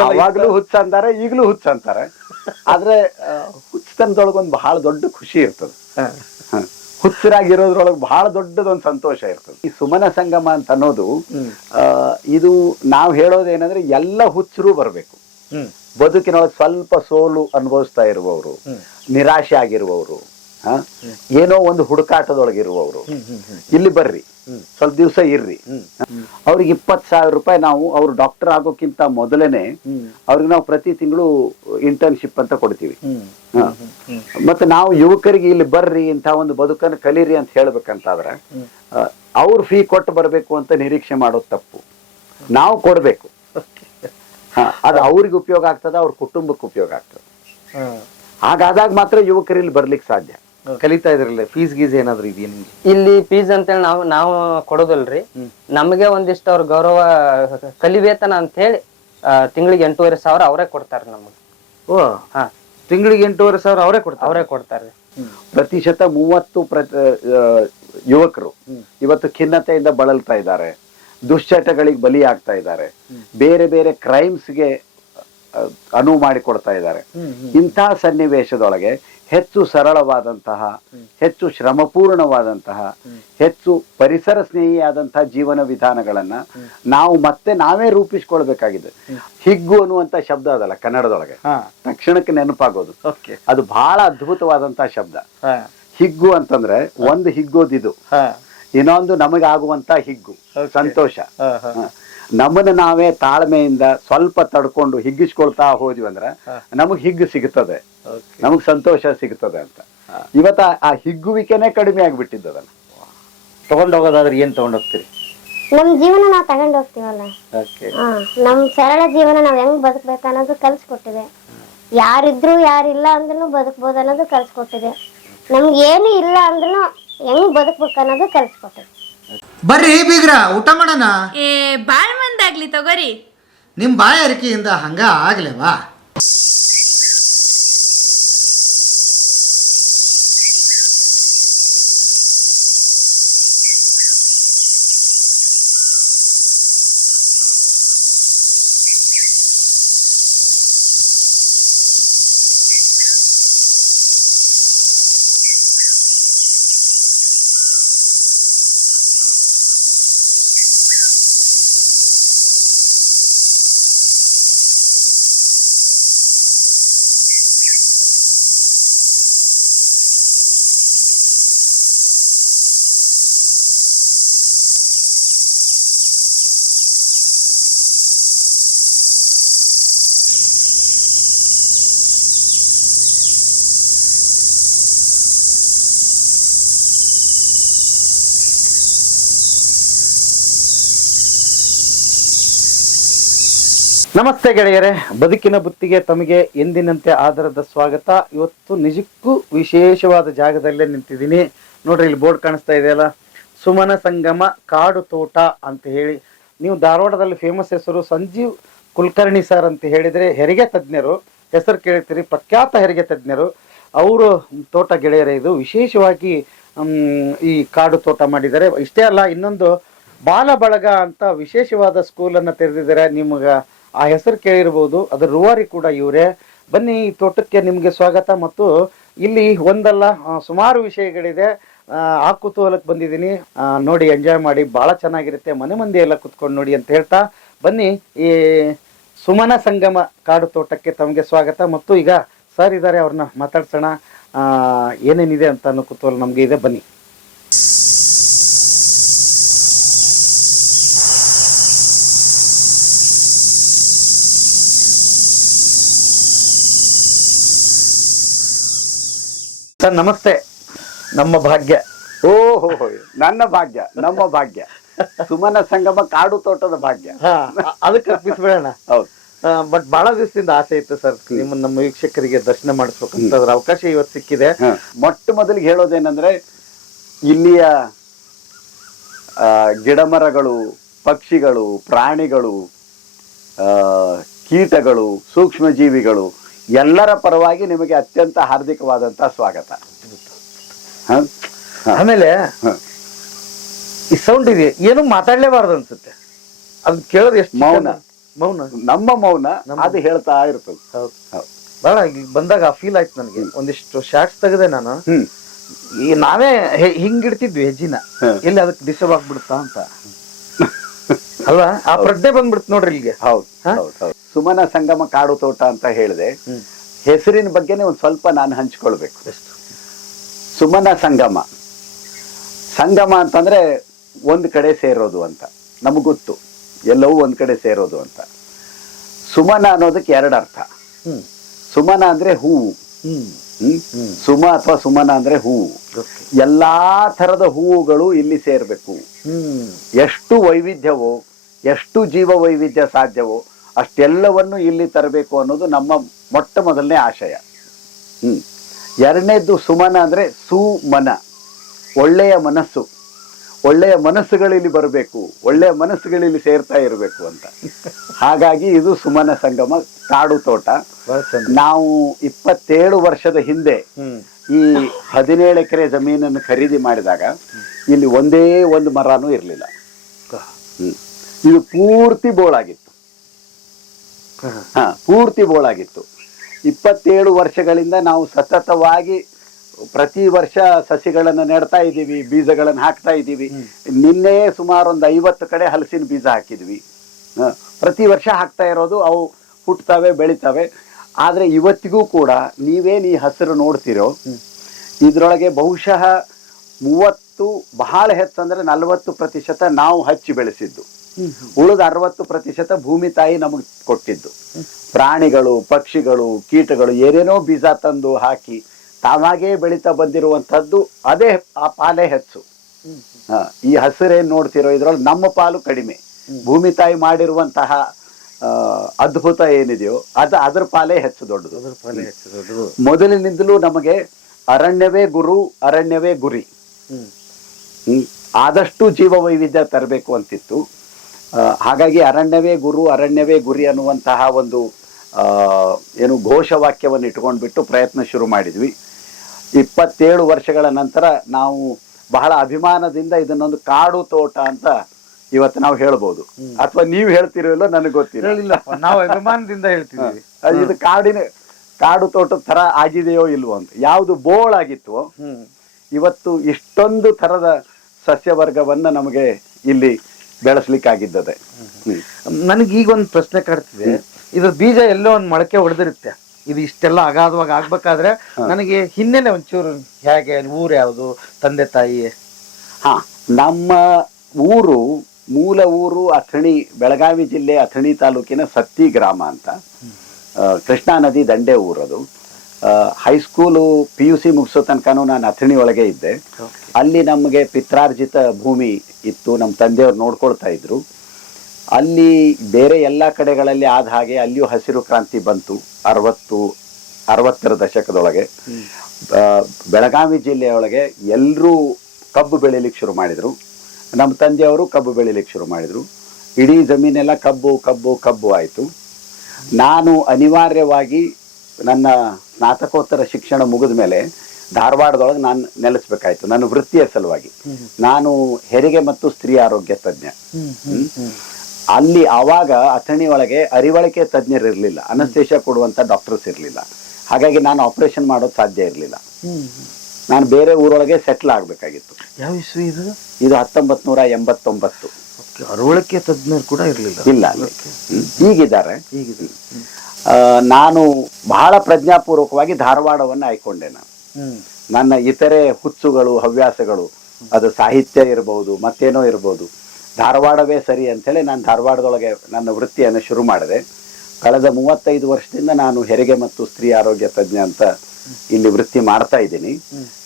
ಅವಾಗ್ಲೂ ಹುಚ್ಚ ಅಂತಾರೆ, ಈಗಲೂ ಹುಚ್ಚ ಅಂತಾರೆ. ಆದ್ರೆ ಹುಚ್ಚತನದೊಳಗೊಂದು ಬಹಳ ದೊಡ್ಡ ಖುಷಿ ಇರ್ತದೆ. ಹುಚ್ಚರಾಗಿರೋದ್ರೊಳಗೆ ಬಹಳ ದೊಡ್ಡದೊಂದು ಸಂತೋಷ ಇರ್ತದೆ. ಈ ಸುಮನ ಸಂಗಮ ಅಂತ ಅನ್ನೋದು ಇದು ನಾವು ಹೇಳೋದೇನಂದ್ರೆ ಎಲ್ಲ ಹುಚ್ಚರು ಬರ್ಬೇಕು. ಬದುಕಿನೊಳಗೆ ಸ್ವಲ್ಪ ಸೋಲು ಅನುಭವಿಸ್ತಾ ಇರುವವರು, ನಿರಾಶೆ ಆಗಿರುವವರು, ಏನೋ ಒಂದು ಹುಡುಕಾಟದೊಳಗಿರುವವರು ಇಲ್ಲಿ ಬರ್ರಿ, ಸ್ವಲ್ಪ ದಿವಸ ಇರ್ರಿ. ಅವ್ರಿಗೆ 20,000 ರೂಪಾಯಿ ನಾವು ಅವ್ರು ಡಾಕ್ಟರ್ ಆಗೋಕ್ಕಿಂತ ಮೊದಲೇನೆ ಅವ್ರಿಗೆ ನಾವು ಪ್ರತಿ ತಿಂಗಳು ಇಂಟರ್ನ್ಶಿಪ್ ಅಂತ ಕೊಡ್ತೀವಿ. ಮತ್ತೆ ನಾವು ಯುವಕರಿಗೆ ಇಲ್ಲಿ ಬರ್ರಿ ಇಂಥ ಒಂದು ಬದುಕನ್ನು ಕಲೀರಿ ಅಂತ ಹೇಳ್ಬೇಕಂತಾದ್ರೆ ಅವ್ರು ಫೀ ಕೊಟ್ಟು ಬರ್ಬೇಕು ಅಂತ ನಿರೀಕ್ಷೆ ಮಾಡೋದು ತಪ್ಪು. ನಾವು ಕೊಡ್ಬೇಕು. ಅದು ಅವ್ರಿಗೆ ಉಪಯೋಗ ಆಗ್ತದ, ಅವ್ರ ಕುಟುಂಬಕ್ಕೆ ಉಪಯೋಗ ಆಗ್ತದೆ. ಹಾಗಾದಾಗ ಮಾತ್ರ ಯುವಕರು ಇಲ್ಲಿ ಬರ್ಲಿಕ್ಕೆ ಸಾಧ್ಯ. ಕಲಿತಾ ಇದ್ರಲ್ಲ, ಫೀಸ್ ಗೀಸ್ ಏನಾದ್ರು ಇದೆಯಾ ನಿಮ್ಗೆ? ಇಲ್ಲಿ ಫೀಸ್ ಅಂತೇಳಿ ನಾವು ಕೊಡೋದಲ್ರಿ. ನಮಗೆ ಒಂದಿಷ್ಟು ಅವ್ರ ಗೌರವ ಕಲಿವೇತನ ಅಂತ ಹೇಳಿ ತಿಂಗಳಿಗೆ 8,500 ಅವರೇ ಕೊಡ್ತಾರ ನಮಗೆ. ಓ ಹಾ, ತಿಂಗಳಿಗೆ 8,500 ಅವರೇ ಕೊಡ್ತಾರೆ. ಪ್ರತಿಶತ 30 ಯುವಕರು ಇವತ್ತು ಖಿನ್ನತೆಯಿಂದ ಬಳಲ್ತಾ ಇದ್ದಾರೆ, ದುಶ್ಚಟಗಳಿಗೆ ಬಲಿ ಆಗ್ತಾ ಇದ್ದಾರೆ, ಬೇರೆ ಬೇರೆ ಕ್ರೈಮ್ಸ್ಗೆ ಅನುವು ಮಾಡಿಕೊಡ್ತಾ ಇದ್ದಾರೆ. ಇಂತಹ ಸನ್ನಿವೇಶದೊಳಗೆ ಹೆಚ್ಚು ಸರಳವಾದಂತಹ, ಹೆಚ್ಚು ಶ್ರಮಪೂರ್ಣವಾದಂತಹ, ಹೆಚ್ಚು ಪರಿಸರ ಸ್ನೇಹಿಯಾದಂತಹ ಜೀವನ ವಿಧಾನಗಳನ್ನ ನಾವು ನಾವೇ ರೂಪಿಸ್ಕೊಳ್ಬೇಕಾಗಿದೆ. ಹಿಗ್ಗು ಅನ್ನುವಂತ ಶಬ್ದ ಅದಲ್ಲ ಕನ್ನಡದೊಳಗೆ, ತಕ್ಷಣಕ್ಕೆ ನೆನಪಾಗೋದು. ಅದು ಬಹಳ ಅದ್ಭುತವಾದಂತಹ ಶಬ್ದ. ಹಿಗ್ಗು ಅಂತಂದ್ರೆ ಒಂದು ಹಿಗ್ಗೋದಿದು, ಇನ್ನೊಂದು ನಮಗಾಗುವಂತ ಹಿಗ್ಗು, ಸಂತೋಷ. ನಮ್ಮನ್ನ ನಾವೇ ತಾಳ್ಮೆಯಿಂದ ಸ್ವಲ್ಪ ತಡ್ಕೊಂಡು ಹಿಗ್ಗಿಸ್ಕೊಳ್ತಾ ಹೋದ್ವಿ ಅಂದ್ರೆ ನಮಗ್ ಹಿಗ್ಗು ಸಿಗುತ್ತದೆ, ನಮಗ್ ಸಂತೋಷ ಸಿಗುತ್ತದೆ ಅಂತ. ಇವತ್ತ ಆ ಹಿಗ್ಗುವಿಕೆನೆ ಕಡಿಮೆ ಆಗ್ಬಿಟ್ಟಿದ್ದದಲ್ಲ. ತಗೊಂಡೋಗೋದಾದ್ರೆ ಏನ್ ತಗೊಂಡೋಗ್ತೀರಿ? ನಮ್ ಜೀವನ ನಾವ್ ತಗೊಂಡ್ ಹೋಗ್ತೀವಲ್ಲ, ನಮ್ ಸರಳ ಜೀವನ ನಾವ್ ಹೆಂಗ್ ಬದುಕ್ಬೇಕು ಅನ್ನೋದು ಕಲ್ಸ್ಕೊಟ್ಟಿದೆ. ಯಾರಿದ್ರು ಯಾರಿಲ್ಲ ಅಂದ್ರೂ ಬದುಕ್ಬೋದು ಅನ್ನೋದು ಕಲ್ಸ್ಕೊಟ್ಟಿದೆ. ನಮ್ಗೆ ಏನು ಇಲ್ಲ ಅಂದ್ರೂ ಹೆಂಗ್ ಬದುಕ್ಬೇಕು ಅನ್ನೋದು ಕಲ್ಸ್ಕೊಟ್ಟಿದೆ. ಬರ್ರಿ ಬೀಗ್ರ, ಊಟ ಮಾಡೋಣ. ಬಾಳ್ ಮಂದಾಗ್ಲಿ ತಗೋರಿ. ನಿಮ್ ಬಾಯಾರಿಕೆಯಿಂದ ಹಂಗ ಆಗ್ಲೇವಾ? ನಮಸ್ತೆ ಗೆಳೆಯರೇ, ಬದುಕಿನ ಬುತ್ತಿಗೆ ತಮಗೆ ಎಂದಿನಂತೆ ಆಧಾರದ ಸ್ವಾಗತ. ಇವತ್ತು ನಿಜಕ್ಕೂ ವಿಶೇಷವಾದ ಜಾಗದಲ್ಲೇ ನಿಂತಿದ್ದೀನಿ. ನೋಡ್ರಿ, ಇಲ್ಲಿ ಬೋರ್ಡ್ ಕಾಣಿಸ್ತಾ ಇದೆಯಲ್ಲ, ಸುಮನ ಸಂಗಮ ಕಾಡು ತೋಟ ಅಂತ ಹೇಳಿ. ನೀವು ಧಾರವಾಡದಲ್ಲಿ ಫೇಮಸ್ ಹೆಸರು ಸಂಜೀವ್ ಕುಲಕರ್ಣಿ ಸರ್ ಅಂತ ಹೇಳಿದ್ರೆ ಹೆರಿಗೆ ತಜ್ಞರು, ಹೆಸರು ಕೇಳ್ತೀರಿ, ಪ್ರಖ್ಯಾತ ಹೆರಿಗೆ ತಜ್ಞರು. ಅವರು ತೋಟ ಗೆಳೆಯರೇ. ಇದು ವಿಶೇಷವಾಗಿ ಈ ಕಾಡು ತೋಟ ಮಾಡಿದ್ದಾರೆ. ಇಷ್ಟೇ ಅಲ್ಲ, ಇನ್ನೊಂದು ಬಾಲ ಬಳಗ ಅಂತ ವಿಶೇಷವಾದ ಸ್ಕೂಲನ್ನು ತೆರೆದಿದ್ದಾರೆ. ನಿಮ್ಗೆ ಆ ಹೆಸರು ಕೇಳಿರ್ಬೋದು, ಅದರ ರೂವಾರಿ ಕೂಡ ಇವರೇ. ಬನ್ನಿ, ಈ ತೋಟಕ್ಕೆ ನಿಮಗೆ ಸ್ವಾಗತ. ಮತ್ತು ಇಲ್ಲಿ ಒಂದಲ್ಲ ಸುಮಾರು ವಿಷಯಗಳಿದೆ. ಆ ಕುತೂಹಲಕ್ಕೆ ಬಂದಿದ್ದೀನಿ. ನೋಡಿ, ಎಂಜಾಯ್ ಮಾಡಿ, ಭಾಳ ಚೆನ್ನಾಗಿರುತ್ತೆ. ಮನೆ ಮಂದಿ ಎಲ್ಲ ಕುತ್ಕೊಂಡು ನೋಡಿ ಅಂತ ಹೇಳ್ತಾ ಬನ್ನಿ, ಈ ಸುಮನ ಸಂಗಮ ಕಾಡು ತೋಟಕ್ಕೆ ತಮಗೆ ಸ್ವಾಗತ. ಮತ್ತು ಈಗ ಸರ್ ಇದ್ದಾರೆ, ಅವ್ರನ್ನ ಮಾತಾಡ್ಸೋಣ. ಏನೇನಿದೆ ಅಂತ ಅನ್ನೋ ಕುತೂಹಲ ನಮಗೆ ಇದೆ. ಬನ್ನಿ. ಸರ್ ನಮಸ್ತೆ. ನಮ್ಮ ಭಾಗ್ಯ. ಓಹೋ, ನನ್ನ ಭಾಗ್ಯ, ನಮ್ಮ ಭಾಗ್ಯ. ಸುಮನ ಸಂಗಮ ಕಾಡು ತೋಟದ ಭಾಗ್ಯ. ಅದಕ್ಕೆ ಅರ್ಪಿಸ್ಬೇಡ. ಹೌದು. ಬಟ್ ಬಹಳ ದಿವಸದಿಂದ ಆಸೆ ಇತ್ತು ಸರ್, ನಿಮ್ಮ ನಮ್ಮ ವೀಕ್ಷಕರಿಗೆ ದರ್ಶನ ಮಾಡಿಸ್ಬೇಕಂತ. ಅದ್ರ ಅವಕಾಶ ಇವತ್ತು ಸಿಕ್ಕಿದೆ. ಮೊಟ್ಟ ಮೊದಲಿಗೆ ಹೇಳೋದೇನಂದ್ರೆ, ಇಲ್ಲಿಯ ಗಿಡಮರಗಳು, ಪಕ್ಷಿಗಳು, ಪ್ರಾಣಿಗಳು, ಕೀಟಗಳು, ಸೂಕ್ಷ್ಮ ಜೀವಿಗಳು ಎಲ್ಲರ ಪರವಾಗಿ ನಿಮಗೆ ಅತ್ಯಂತ ಹಾರ್ದಿಕವಾದಂತಹ ಸ್ವಾಗತ. ಆಮೇಲೆ ಈ ಸೌಂಡ್ ಇದೆ, ಏನು ಮಾತಾಡ್ಲೇಬಾರ್ದು ಅನ್ಸುತ್ತೆ. ಅದ್ ಕೇಳೋದು ಎಷ್ಟು ಮೌನ. ಮೌನ ನಮ್ಮ ಮೌನ ಅದು ಹೇಳ್ತಾ ಇರ್ತದೆ. ಹೌದು. ಹೌದು. ಬಹಳ ಇಲ್ಲಿ ಬಂದಾಗ ಫೀಲ್ ಆಯ್ತು ನನಗೆ. ಒಂದಿಷ್ಟು ಶಾರ್ಟ್ಸ್ ತೆಗೆದೆ ನಾನು. ಹ್ಮ್ ಈ ನಾವೇ ಹಿಂಗಿಡ್ತಿದ್ವಿ ಹೆಜ್ಜಿನ, ಎಲ್ಲಿ ಅದಕ್ಕೆ ಡಿಸ್ಟರ್ಬ್ ಆಗ್ಬಿಡುತ್ತಾ ಅಂತ ಅಲ್ವಾ? ಆ ಪ್ರಜ್ಞೆ ಬಂದ್ಬಿಡ್ತು ನೋಡ್ರಿ ಇಲ್ಲಿಗೆ. ಹೌದು ಹೌದು ಹೌದು. ಸುಮನ ಸಂಗಮ ಕಾಡು ತೋಟ ಅಂತ ಹೇಳಿದೆ. ಹೆಸರಿನ ಬಗ್ಗೆನೇ ಒಂದ್ ಸ್ವಲ್ಪ ನಾನು ಹಂಚ್ಕೊಳ್ಬೇಕು. ಸುಮನ ಸಂಗಮ, ಸಂಗಮ ಅಂತಂದ್ರೆ ಒಂದ್ ಕಡೆ ಸೇರೋದು ಅಂತ ನಮಗ್ ಗೊತ್ತು, ಎಲ್ಲವೂ ಒಂದ್ ಕಡೆ ಸೇರೋದು ಅಂತ. ಸುಮನ ಅನ್ನೋದಕ್ಕೆ ಎರಡು ಅರ್ಥ. ಸುಮನ ಅಂದ್ರೆ ಹೂವು, ಸುಮ ಅಥವಾ ಸುಮನ ಅಂದ್ರೆ ಹೂವು. ಎಲ್ಲಾ ತರದ ಹೂವುಗಳು ಇಲ್ಲಿ ಸೇರ್ಬೇಕು. ಎಷ್ಟು ವೈವಿಧ್ಯವೋ, ಎಷ್ಟು ಜೀವ ವೈವಿಧ್ಯ ಸಾಧ್ಯವೋ ಅಷ್ಟೆಲ್ಲವನ್ನು ಇಲ್ಲಿ ತರಬೇಕು ಅನ್ನೋದು ನಮ್ಮ ಮೊಟ್ಟ ಮೊದಲನೇ ಆಶಯ. ಎರಡನೇದ್ದು ಸುಮನ ಅಂದ್ರೆ ಸುಮನ, ಒಳ್ಳೆಯ ಮನಸ್ಸು. ಒಳ್ಳೆಯ ಮನಸ್ಸುಗಳಿಲ್ಲಿ ಬರಬೇಕು, ಒಳ್ಳೆಯ ಮನಸ್ಸುಗಳಿಲ್ಲಿ ಸೇರ್ತಾ ಇರಬೇಕು ಅಂತ. ಹಾಗಾಗಿ ಇದು ಸುಮನ ಸಂಗಮ ಕಾಡು ತೋಟ. ನಾವು 27 ವರ್ಷದ ಹಿಂದೆ ಈ 17 ಎಕರೆ ಜಮೀನನ್ನು ಖರೀದಿ ಮಾಡಿದಾಗ ಇಲ್ಲಿ ಒಂದೇ ಒಂದು ಮರನೂ ಇರಲಿಲ್ಲ. ಇದು ಪೂರ್ತಿ ಬೋಳಾಗಿತ್ತು. ಪೂರ್ತಿ ಬೋಳಾಗಿತ್ತು. 27 ವರ್ಷಗಳಿಂದ ನಾವು ಸತತವಾಗಿ ಪ್ರತಿ ವರ್ಷ ಸಸಿಗಳನ್ನು ನೆಡ್ತಾ ಇದ್ದೀವಿ, ಬೀಜಗಳನ್ನು ಹಾಕ್ತಾ ಇದ್ದೀವಿ. ನಿನ್ನೆ ಸುಮಾರು ಒಂದು 50 ಕಡೆ ಹಲಸಿನ ಬೀಜ ಹಾಕಿದ್ವಿ. ಪ್ರತಿ ವರ್ಷ ಹಾಕ್ತಾ ಇರೋದು, ಅವು ಹುಟ್ಟುತ್ತವೆ, ಬೆಳಿತವೆ. ಆದ್ರೆ ಇವತ್ತಿಗೂ ಕೂಡ ನೀವೇನು ಈ ಹಸಿರು ನೋಡ್ತಿರೋ ಇದ್ರೊಳಗೆ ಬಹುಶಃ 30, ಬಹಳ ಹೆಚ್ಚಂದ್ರೆ 40% ನಾವು ಹಚ್ಚಿ ಬೆಳೆಸಿದ್ದು. ಉಳಿದ 60% ಭೂಮಿ ತಾಯಿ ನಮಗೆ ಕೊಟ್ಟಿದ್ದು. ಪ್ರಾಣಿಗಳು, ಪಕ್ಷಿಗಳು, ಕೀಟಗಳು ಏನೇನೋ ಬೀಜ ತಂದು ಹಾಕಿ ತಾವಾಗೇ ಬೆಳೀತಾ ಬಂದಿರುವಂತದ್ದು, ಅದೇ ಆ ಪಾಲೇ ಹೆಚ್ಚು. ಈ ಹಸಿರೇನ್ ನೋಡ್ತಿರೋ ಇದ್ರೊಳಗೆ ನಮ್ಮ ಪಾಲು ಕಡಿಮೆ. ಭೂಮಿ ತಾಯಿ ಮಾಡಿರುವಂತಹ ಅದ್ಭುತ ಏನಿದೆಯೋ ಅದ್ರ ಪಾಲೇ ಹೆಚ್ಚು ದೊಡ್ಡದು. ಮೊದಲಿನಿಂದಲೂ ನಮಗೆ ಅರಣ್ಯವೇ ಗುರು, ಅರಣ್ಯವೇ ಗುರಿ. ಆದಷ್ಟು ಜೀವ ವೈವಿಧ್ಯ ತರಬೇಕು ಅಂತಿತ್ತು. ಹಾಗಾಗಿ ಅರಣ್ಯವೇ ಗುರು, ಅರಣ್ಯವೇ ಗುರಿ ಅನ್ನುವಂತಹ ಒಂದು ಏನು ಘೋಷವಾಕ್ಯವನ್ನು ಇಟ್ಕೊಂಡ್ಬಿಟ್ಟು ಪ್ರಯತ್ನ ಶುರು ಮಾಡಿದ್ವಿ. 27 ವರ್ಷಗಳ ನಂತರ ನಾವು ಬಹಳ ಅಭಿಮಾನದಿಂದ ಇದನ್ನೊಂದು ಕಾಡು ತೋಟ ಅಂತ ಇವತ್ತು ನಾವು ಹೇಳ್ಬೋದು. ಅಥವಾ ನೀವು ಹೇಳ್ತಿರಲಿಲ್ಲ, ನನಗೆ ಗೊತ್ತಿರಲಿಲ್ಲ. ನಾವು ಅಭಿಮಾನದಿಂದ ಹೇಳ್ತೀವಿ. ಇದು ಕಾಡು ತೋಟದ ತರ ಆಗಿದೆಯೋ ಇಲ್ವೋ ಅಂತ. ಯಾವುದು ಬೋಳಾಗಿತ್ತು ಇವತ್ತು ಇಷ್ಟೊಂದು ತರದ ಸಸ್ಯವರ್ಗವನ್ನ ನಮಗೆ ಇಲ್ಲಿ ಬೆಳೆಸ್ಲಿಕ್ಕಾಗಿದ್ದದೆ. ನನಗೆ ಈಗ ಒಂದು ಪ್ರಶ್ನೆ ಕಾಡ್ತಿದೆ. ಇದ್ರ ಬೀಜ ಎಲ್ಲೋ ಒಂದು ಮೊಳಕೆ ಹೊಡೆದಿರುತ್ತೆ. ಇದು ಇಷ್ಟೆಲ್ಲ ಅಗಾಧವಾಗಿ ಆಗ್ಬೇಕಾದ್ರೆ ನನಗೆ ಹಿನ್ನೆಲೆ ಒಂಚೂರು ಹೇಗೆ, ಊರು ಯಾವುದು, ತಂದೆ ತಾಯಿ? ನಮ್ಮ ಊರು, ಮೂಲ ಊರು ಅಥಣಿ, ಬೆಳಗಾವಿ ಜಿಲ್ಲೆ ಅಥಣಿ ತಾಲೂಕಿನ ಸತ್ತಿ ಗ್ರಾಮ ಅಂತ. ಕೃಷ್ಣಾ ನದಿ ದಂಡೆ ಊರದು. ಹೈಸ್ಕೂಲು PUC ಮುಗಿಸೋ ತನಕನೂ ನಾನು ಅಥಣಿ ಒಳಗೆ ಇದ್ದೆ. ಅಲ್ಲಿ ನಮಗೆ ಪಿತ್ರಾರ್ಜಿತ ಭೂಮಿ ಇತ್ತು, ನಮ್ಮ ತಂದೆಯವ್ರು ನೋಡ್ಕೊಳ್ತಾ ಇದ್ರು. ಅಲ್ಲಿ ಬೇರೆ ಎಲ್ಲ ಕಡೆಗಳಲ್ಲಿ ಆದ ಹಾಗೆ ಅಲ್ಲಿಯೂ ಹಸಿರು ಕ್ರಾಂತಿ ಬಂತು 60ರ ದಶಕದೊಳಗೆ. ಬೆಳಗಾವಿ ಜಿಲ್ಲೆಯೊಳಗೆ ಎಲ್ಲರೂ ಕಬ್ಬು ಬೆಳಿಲಿಕ್ಕೆ ಶುರು ಮಾಡಿದ್ರು. ನಮ್ಮ ತಂದೆಯವರು ಕಬ್ಬು ಬೆಳಿಲಿಕ್ಕೆ ಶುರು ಮಾಡಿದ್ರು. ಇಡೀ ಜಮೀನೆಲ್ಲ ಕಬ್ಬು ಕಬ್ಬು ಕಬ್ಬು ಆಯಿತು. ನಾನು ಅನಿವಾರ್ಯವಾಗಿ ನನ್ನ ಸ್ನಾತಕೋತ್ತರ ಶಿಕ್ಷಣ ಮುಗಿದ ಮೇಲೆ ಧಾರವಾಡದೊಳಗೆ ನಾನು ನೆಲೆಸ್ಬೇಕಾಯ್ತು, ನನ್ನ ವೃತ್ತಿಯ ಸಲುವಾಗಿ. ನಾನು ಹೆರಿಗೆ ಮತ್ತು ಸ್ತ್ರೀ ಆರೋಗ್ಯ ತಜ್ಞ. ಅಲ್ಲಿ ಆವಾಗ ಅಥಣಿ ಒಳಗೆ ಅರಿವಳಿಕೆ ತಜ್ಞರು ಇರಲಿಲ್ಲ, ಅನಸ್ತೇಷಿಯಾ ಕೊಡುವಂತ ಡಾಕ್ಟರ್ಸ್ ಇರಲಿಲ್ಲ. ಹಾಗಾಗಿ ನಾನು ಆಪರೇಷನ್ ಮಾಡೋದು ಸಾಧ್ಯ ಇರಲಿಲ್ಲ. ನಾನು ಬೇರೆ ಊರೊಳಗೆ ಸೆಟ್ಲ್ ಆಗ್ಬೇಕಾಗಿತ್ತು. ಯಾವ ಇಸ್ವಿ ಇದು? ಇದು 1989. ಅರಿವಳಿಕೆ ತಜ್ಞರು ಕೂಡ ಇರಲಿಲ್ಲ. ಇಲ್ಲ, ಈಗಿದ್ದಾರೆ. ನಾನು ಬಹಳ ಪ್ರಜ್ಞಾಪೂರ್ವಕವಾಗಿ ಧಾರವಾಡವನ್ನು ಆಯ್ಕೊಂಡೆ. ನನ್ನ ಇತರೆ ಹುಚ್ಚುಗಳು, ಹವ್ಯಾಸಗಳು, ಅದು ಸಾಹಿತ್ಯ ಇರಬಹುದು, ಮತ್ತೇನೋ ಇರಬಹುದು, ಧಾರವಾಡವೇ ಸರಿ ಅಂತೇಳಿ ನಾನು ಧಾರವಾಡದೊಳಗೆ ನನ್ನ ವೃತ್ತಿಯನ್ನು ಶುರು ಮಾಡಿದೆ. ಕಳೆದ 35 ವರ್ಷದಿಂದ ನಾನು ಹೆರಿಗೆ ಮತ್ತು ಸ್ತ್ರೀ ಆರೋಗ್ಯ ತಜ್ಞ ಅಂತ ಇಲ್ಲಿ ವೃತ್ತಿ ಮಾಡ್ತಾ ಇದ್ದೀನಿ.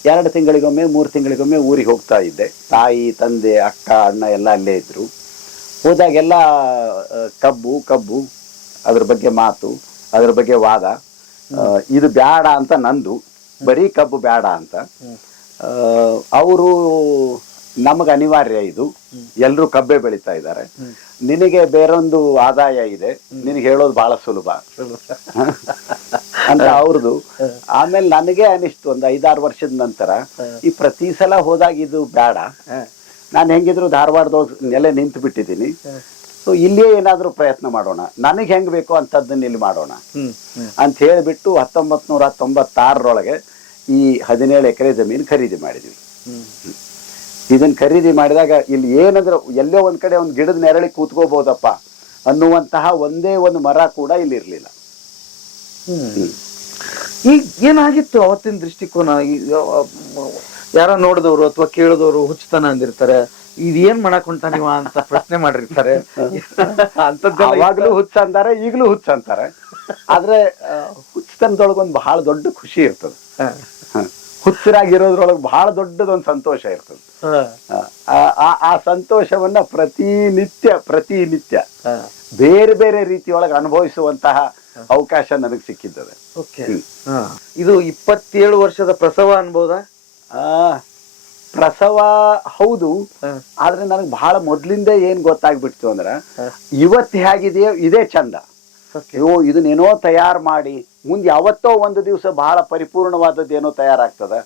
2 ತಿಂಗಳಿಗೊಮ್ಮೆ 3 ತಿಂಗಳಿಗೊಮ್ಮೆ ಊರಿಗೆ ಹೋಗ್ತಾ ಇದ್ದೆ. ತಾಯಿ, ತಂದೆ, ಅಕ್ಕ, ಅಣ್ಣ ಎಲ್ಲ ಅಲ್ಲೇ ಇದ್ರು. ಹೋದಾಗೆಲ್ಲ ಕಬ್ಬು ಕಬ್ಬು ಅದ್ರ ಬಗ್ಗೆ ಮಾತು, ಅದ್ರ ಬಗ್ಗೆ ವಾದ. ಇದು ಬ್ಯಾಡ ಅಂತ ನಂದು, ಬರೀ ಕಬ್ಬು ಬ್ಯಾಡ ಅಂತ. ಅವರು ನಮಗೆ ಅನಿವಾರ್ಯ, ಇದು ಎಲ್ರೂ ಕಬ್ಬೆ ಬೆಳೀತಾ ಇದ್ದಾರೆ, ನಿನಗೆ ಬೇರೊಂದು ಆದಾಯ ಇದೆ, ನಿನಗೆ ಹೇಳೋದು ಬಹಳ ಸುಲಭ ಅಂತ ಅವ್ರದ್ದು. ಆಮೇಲೆ ನನಗೆ ಅನಿಸ್ತು ಒಂದು 5-6 ವರ್ಷದ ನಂತರ, ಈ ಪ್ರತಿ ಸಲ ಹೋದಾಗ ಇದು ಬೇಡ, ನಾನು ಹೆಂಗಿದ್ರು ಧಾರವಾಡದೊಳಗೆ ನೆಲೆ ನಿಂತು ಬಿಟ್ಟಿದ್ದೀನಿ, ಸೊ ಇಲ್ಲಿಯೇ ಏನಾದರೂ ಪ್ರಯತ್ನ ಮಾಡೋಣ, ನನಗೆ ಹೆಂಗೆ ಬೇಕೋ ಅಂಥದ್ದನ್ನ ಇಲ್ಲಿ ಮಾಡೋಣ ಅಂತ ಹೇಳಿಬಿಟ್ಟು 1996 ಈ 17 ಎಕರೆ ಜಮೀನು ಖರೀದಿ ಮಾಡಿದ್ವಿ. ಇದನ್ನ ಖರೀದಿ ಮಾಡಿದಾಗ ಇಲ್ಲಿ ಏನಂದ್ರೆ ಎಲ್ಲೋ ಒಂದ್ ಕಡೆ ಒಂದು ಗಿಡದ ನೆರಳಿ ಕೂತ್ಕೋಬಹುದಪ್ಪ ಅನ್ನುವಂತಹ ಒಂದೇ ಒಂದು ಮರ ಕೂಡ ಇಲ್ಲಿ ಇರ್ಲಿಲ್ಲ. ಈಗ ಏನಾಗಿತ್ತು ಅವತ್ತಿನ ದೃಷ್ಟಿಕೋನ? ಯಾರ ನೋಡಿದವರು ಅಥವಾ ಕೇಳಿದವರು ಹುಚ್ಚತನ ಅಂದಿರ್ತಾರೆ, ಇದೇನ್ ಮಾಡಕ್ ಹೊಂಟ ನೀವ ಅಂತ ಪ್ರಶ್ನೆ ಮಾಡಿರ್ತಾರೆ. ಅವಾಗ್ಲೂ ಹುಚ್ಚ ಅಂತಾರೆ, ಈಗಲೂ ಹುಚ್ಚ ಅಂತಾರೆ. ಆದ್ರೆ ಹುಚ್ಚತನದೊಳಗೊಂದು ಬಹಳ ದೊಡ್ಡ ಖುಷಿ ಇರ್ತದೆ. ಹುಚ್ಚರಾಗಿರೋದ್ರೊಳಗೆ ಬಹಳ ದೊಡ್ಡದೊಂದು ಸಂತೋಷ ಇರ್ತದೆ. ಆ ಸಂತೋಷವನ್ನ ಪ್ರತಿನಿತ್ಯ ಬೇರೆ ಬೇರೆ ರೀತಿಯೊಳಗೆ ಅನುಭವಿಸುವಂತಹ ಅವಕಾಶ ನನಗೆ ಸಿಕ್ಕಿದ್ದದೆ. ಇದು 27 ವರ್ಷದ ಪ್ರಸವ ಅನ್ಬೋದಾ? ಪ್ರಸವ ಹೌದು. ಆದ್ರೆ ನನಗೆ ಬಹಳ ಮೊದ್ಲಿಂದ ಏನ್ ಗೊತ್ತಾಗ್ಬಿಡ್ತು ಅಂದ್ರ, ಇವತ್ತು ಹೇಗಿದೆಯೋ ಇದೇ ಚಂದ. ಇದನ್ನೇನೋ ತಯಾರು ಮಾಡಿ ಮುಂದೆ ಯಾವತ್ತೋ ಒಂದು ದಿವಸ ಬಹಳ ಪರಿಪೂರ್ಣವಾದದ್ದೇನೋ ತಯಾರಾಗ್ತದೆ,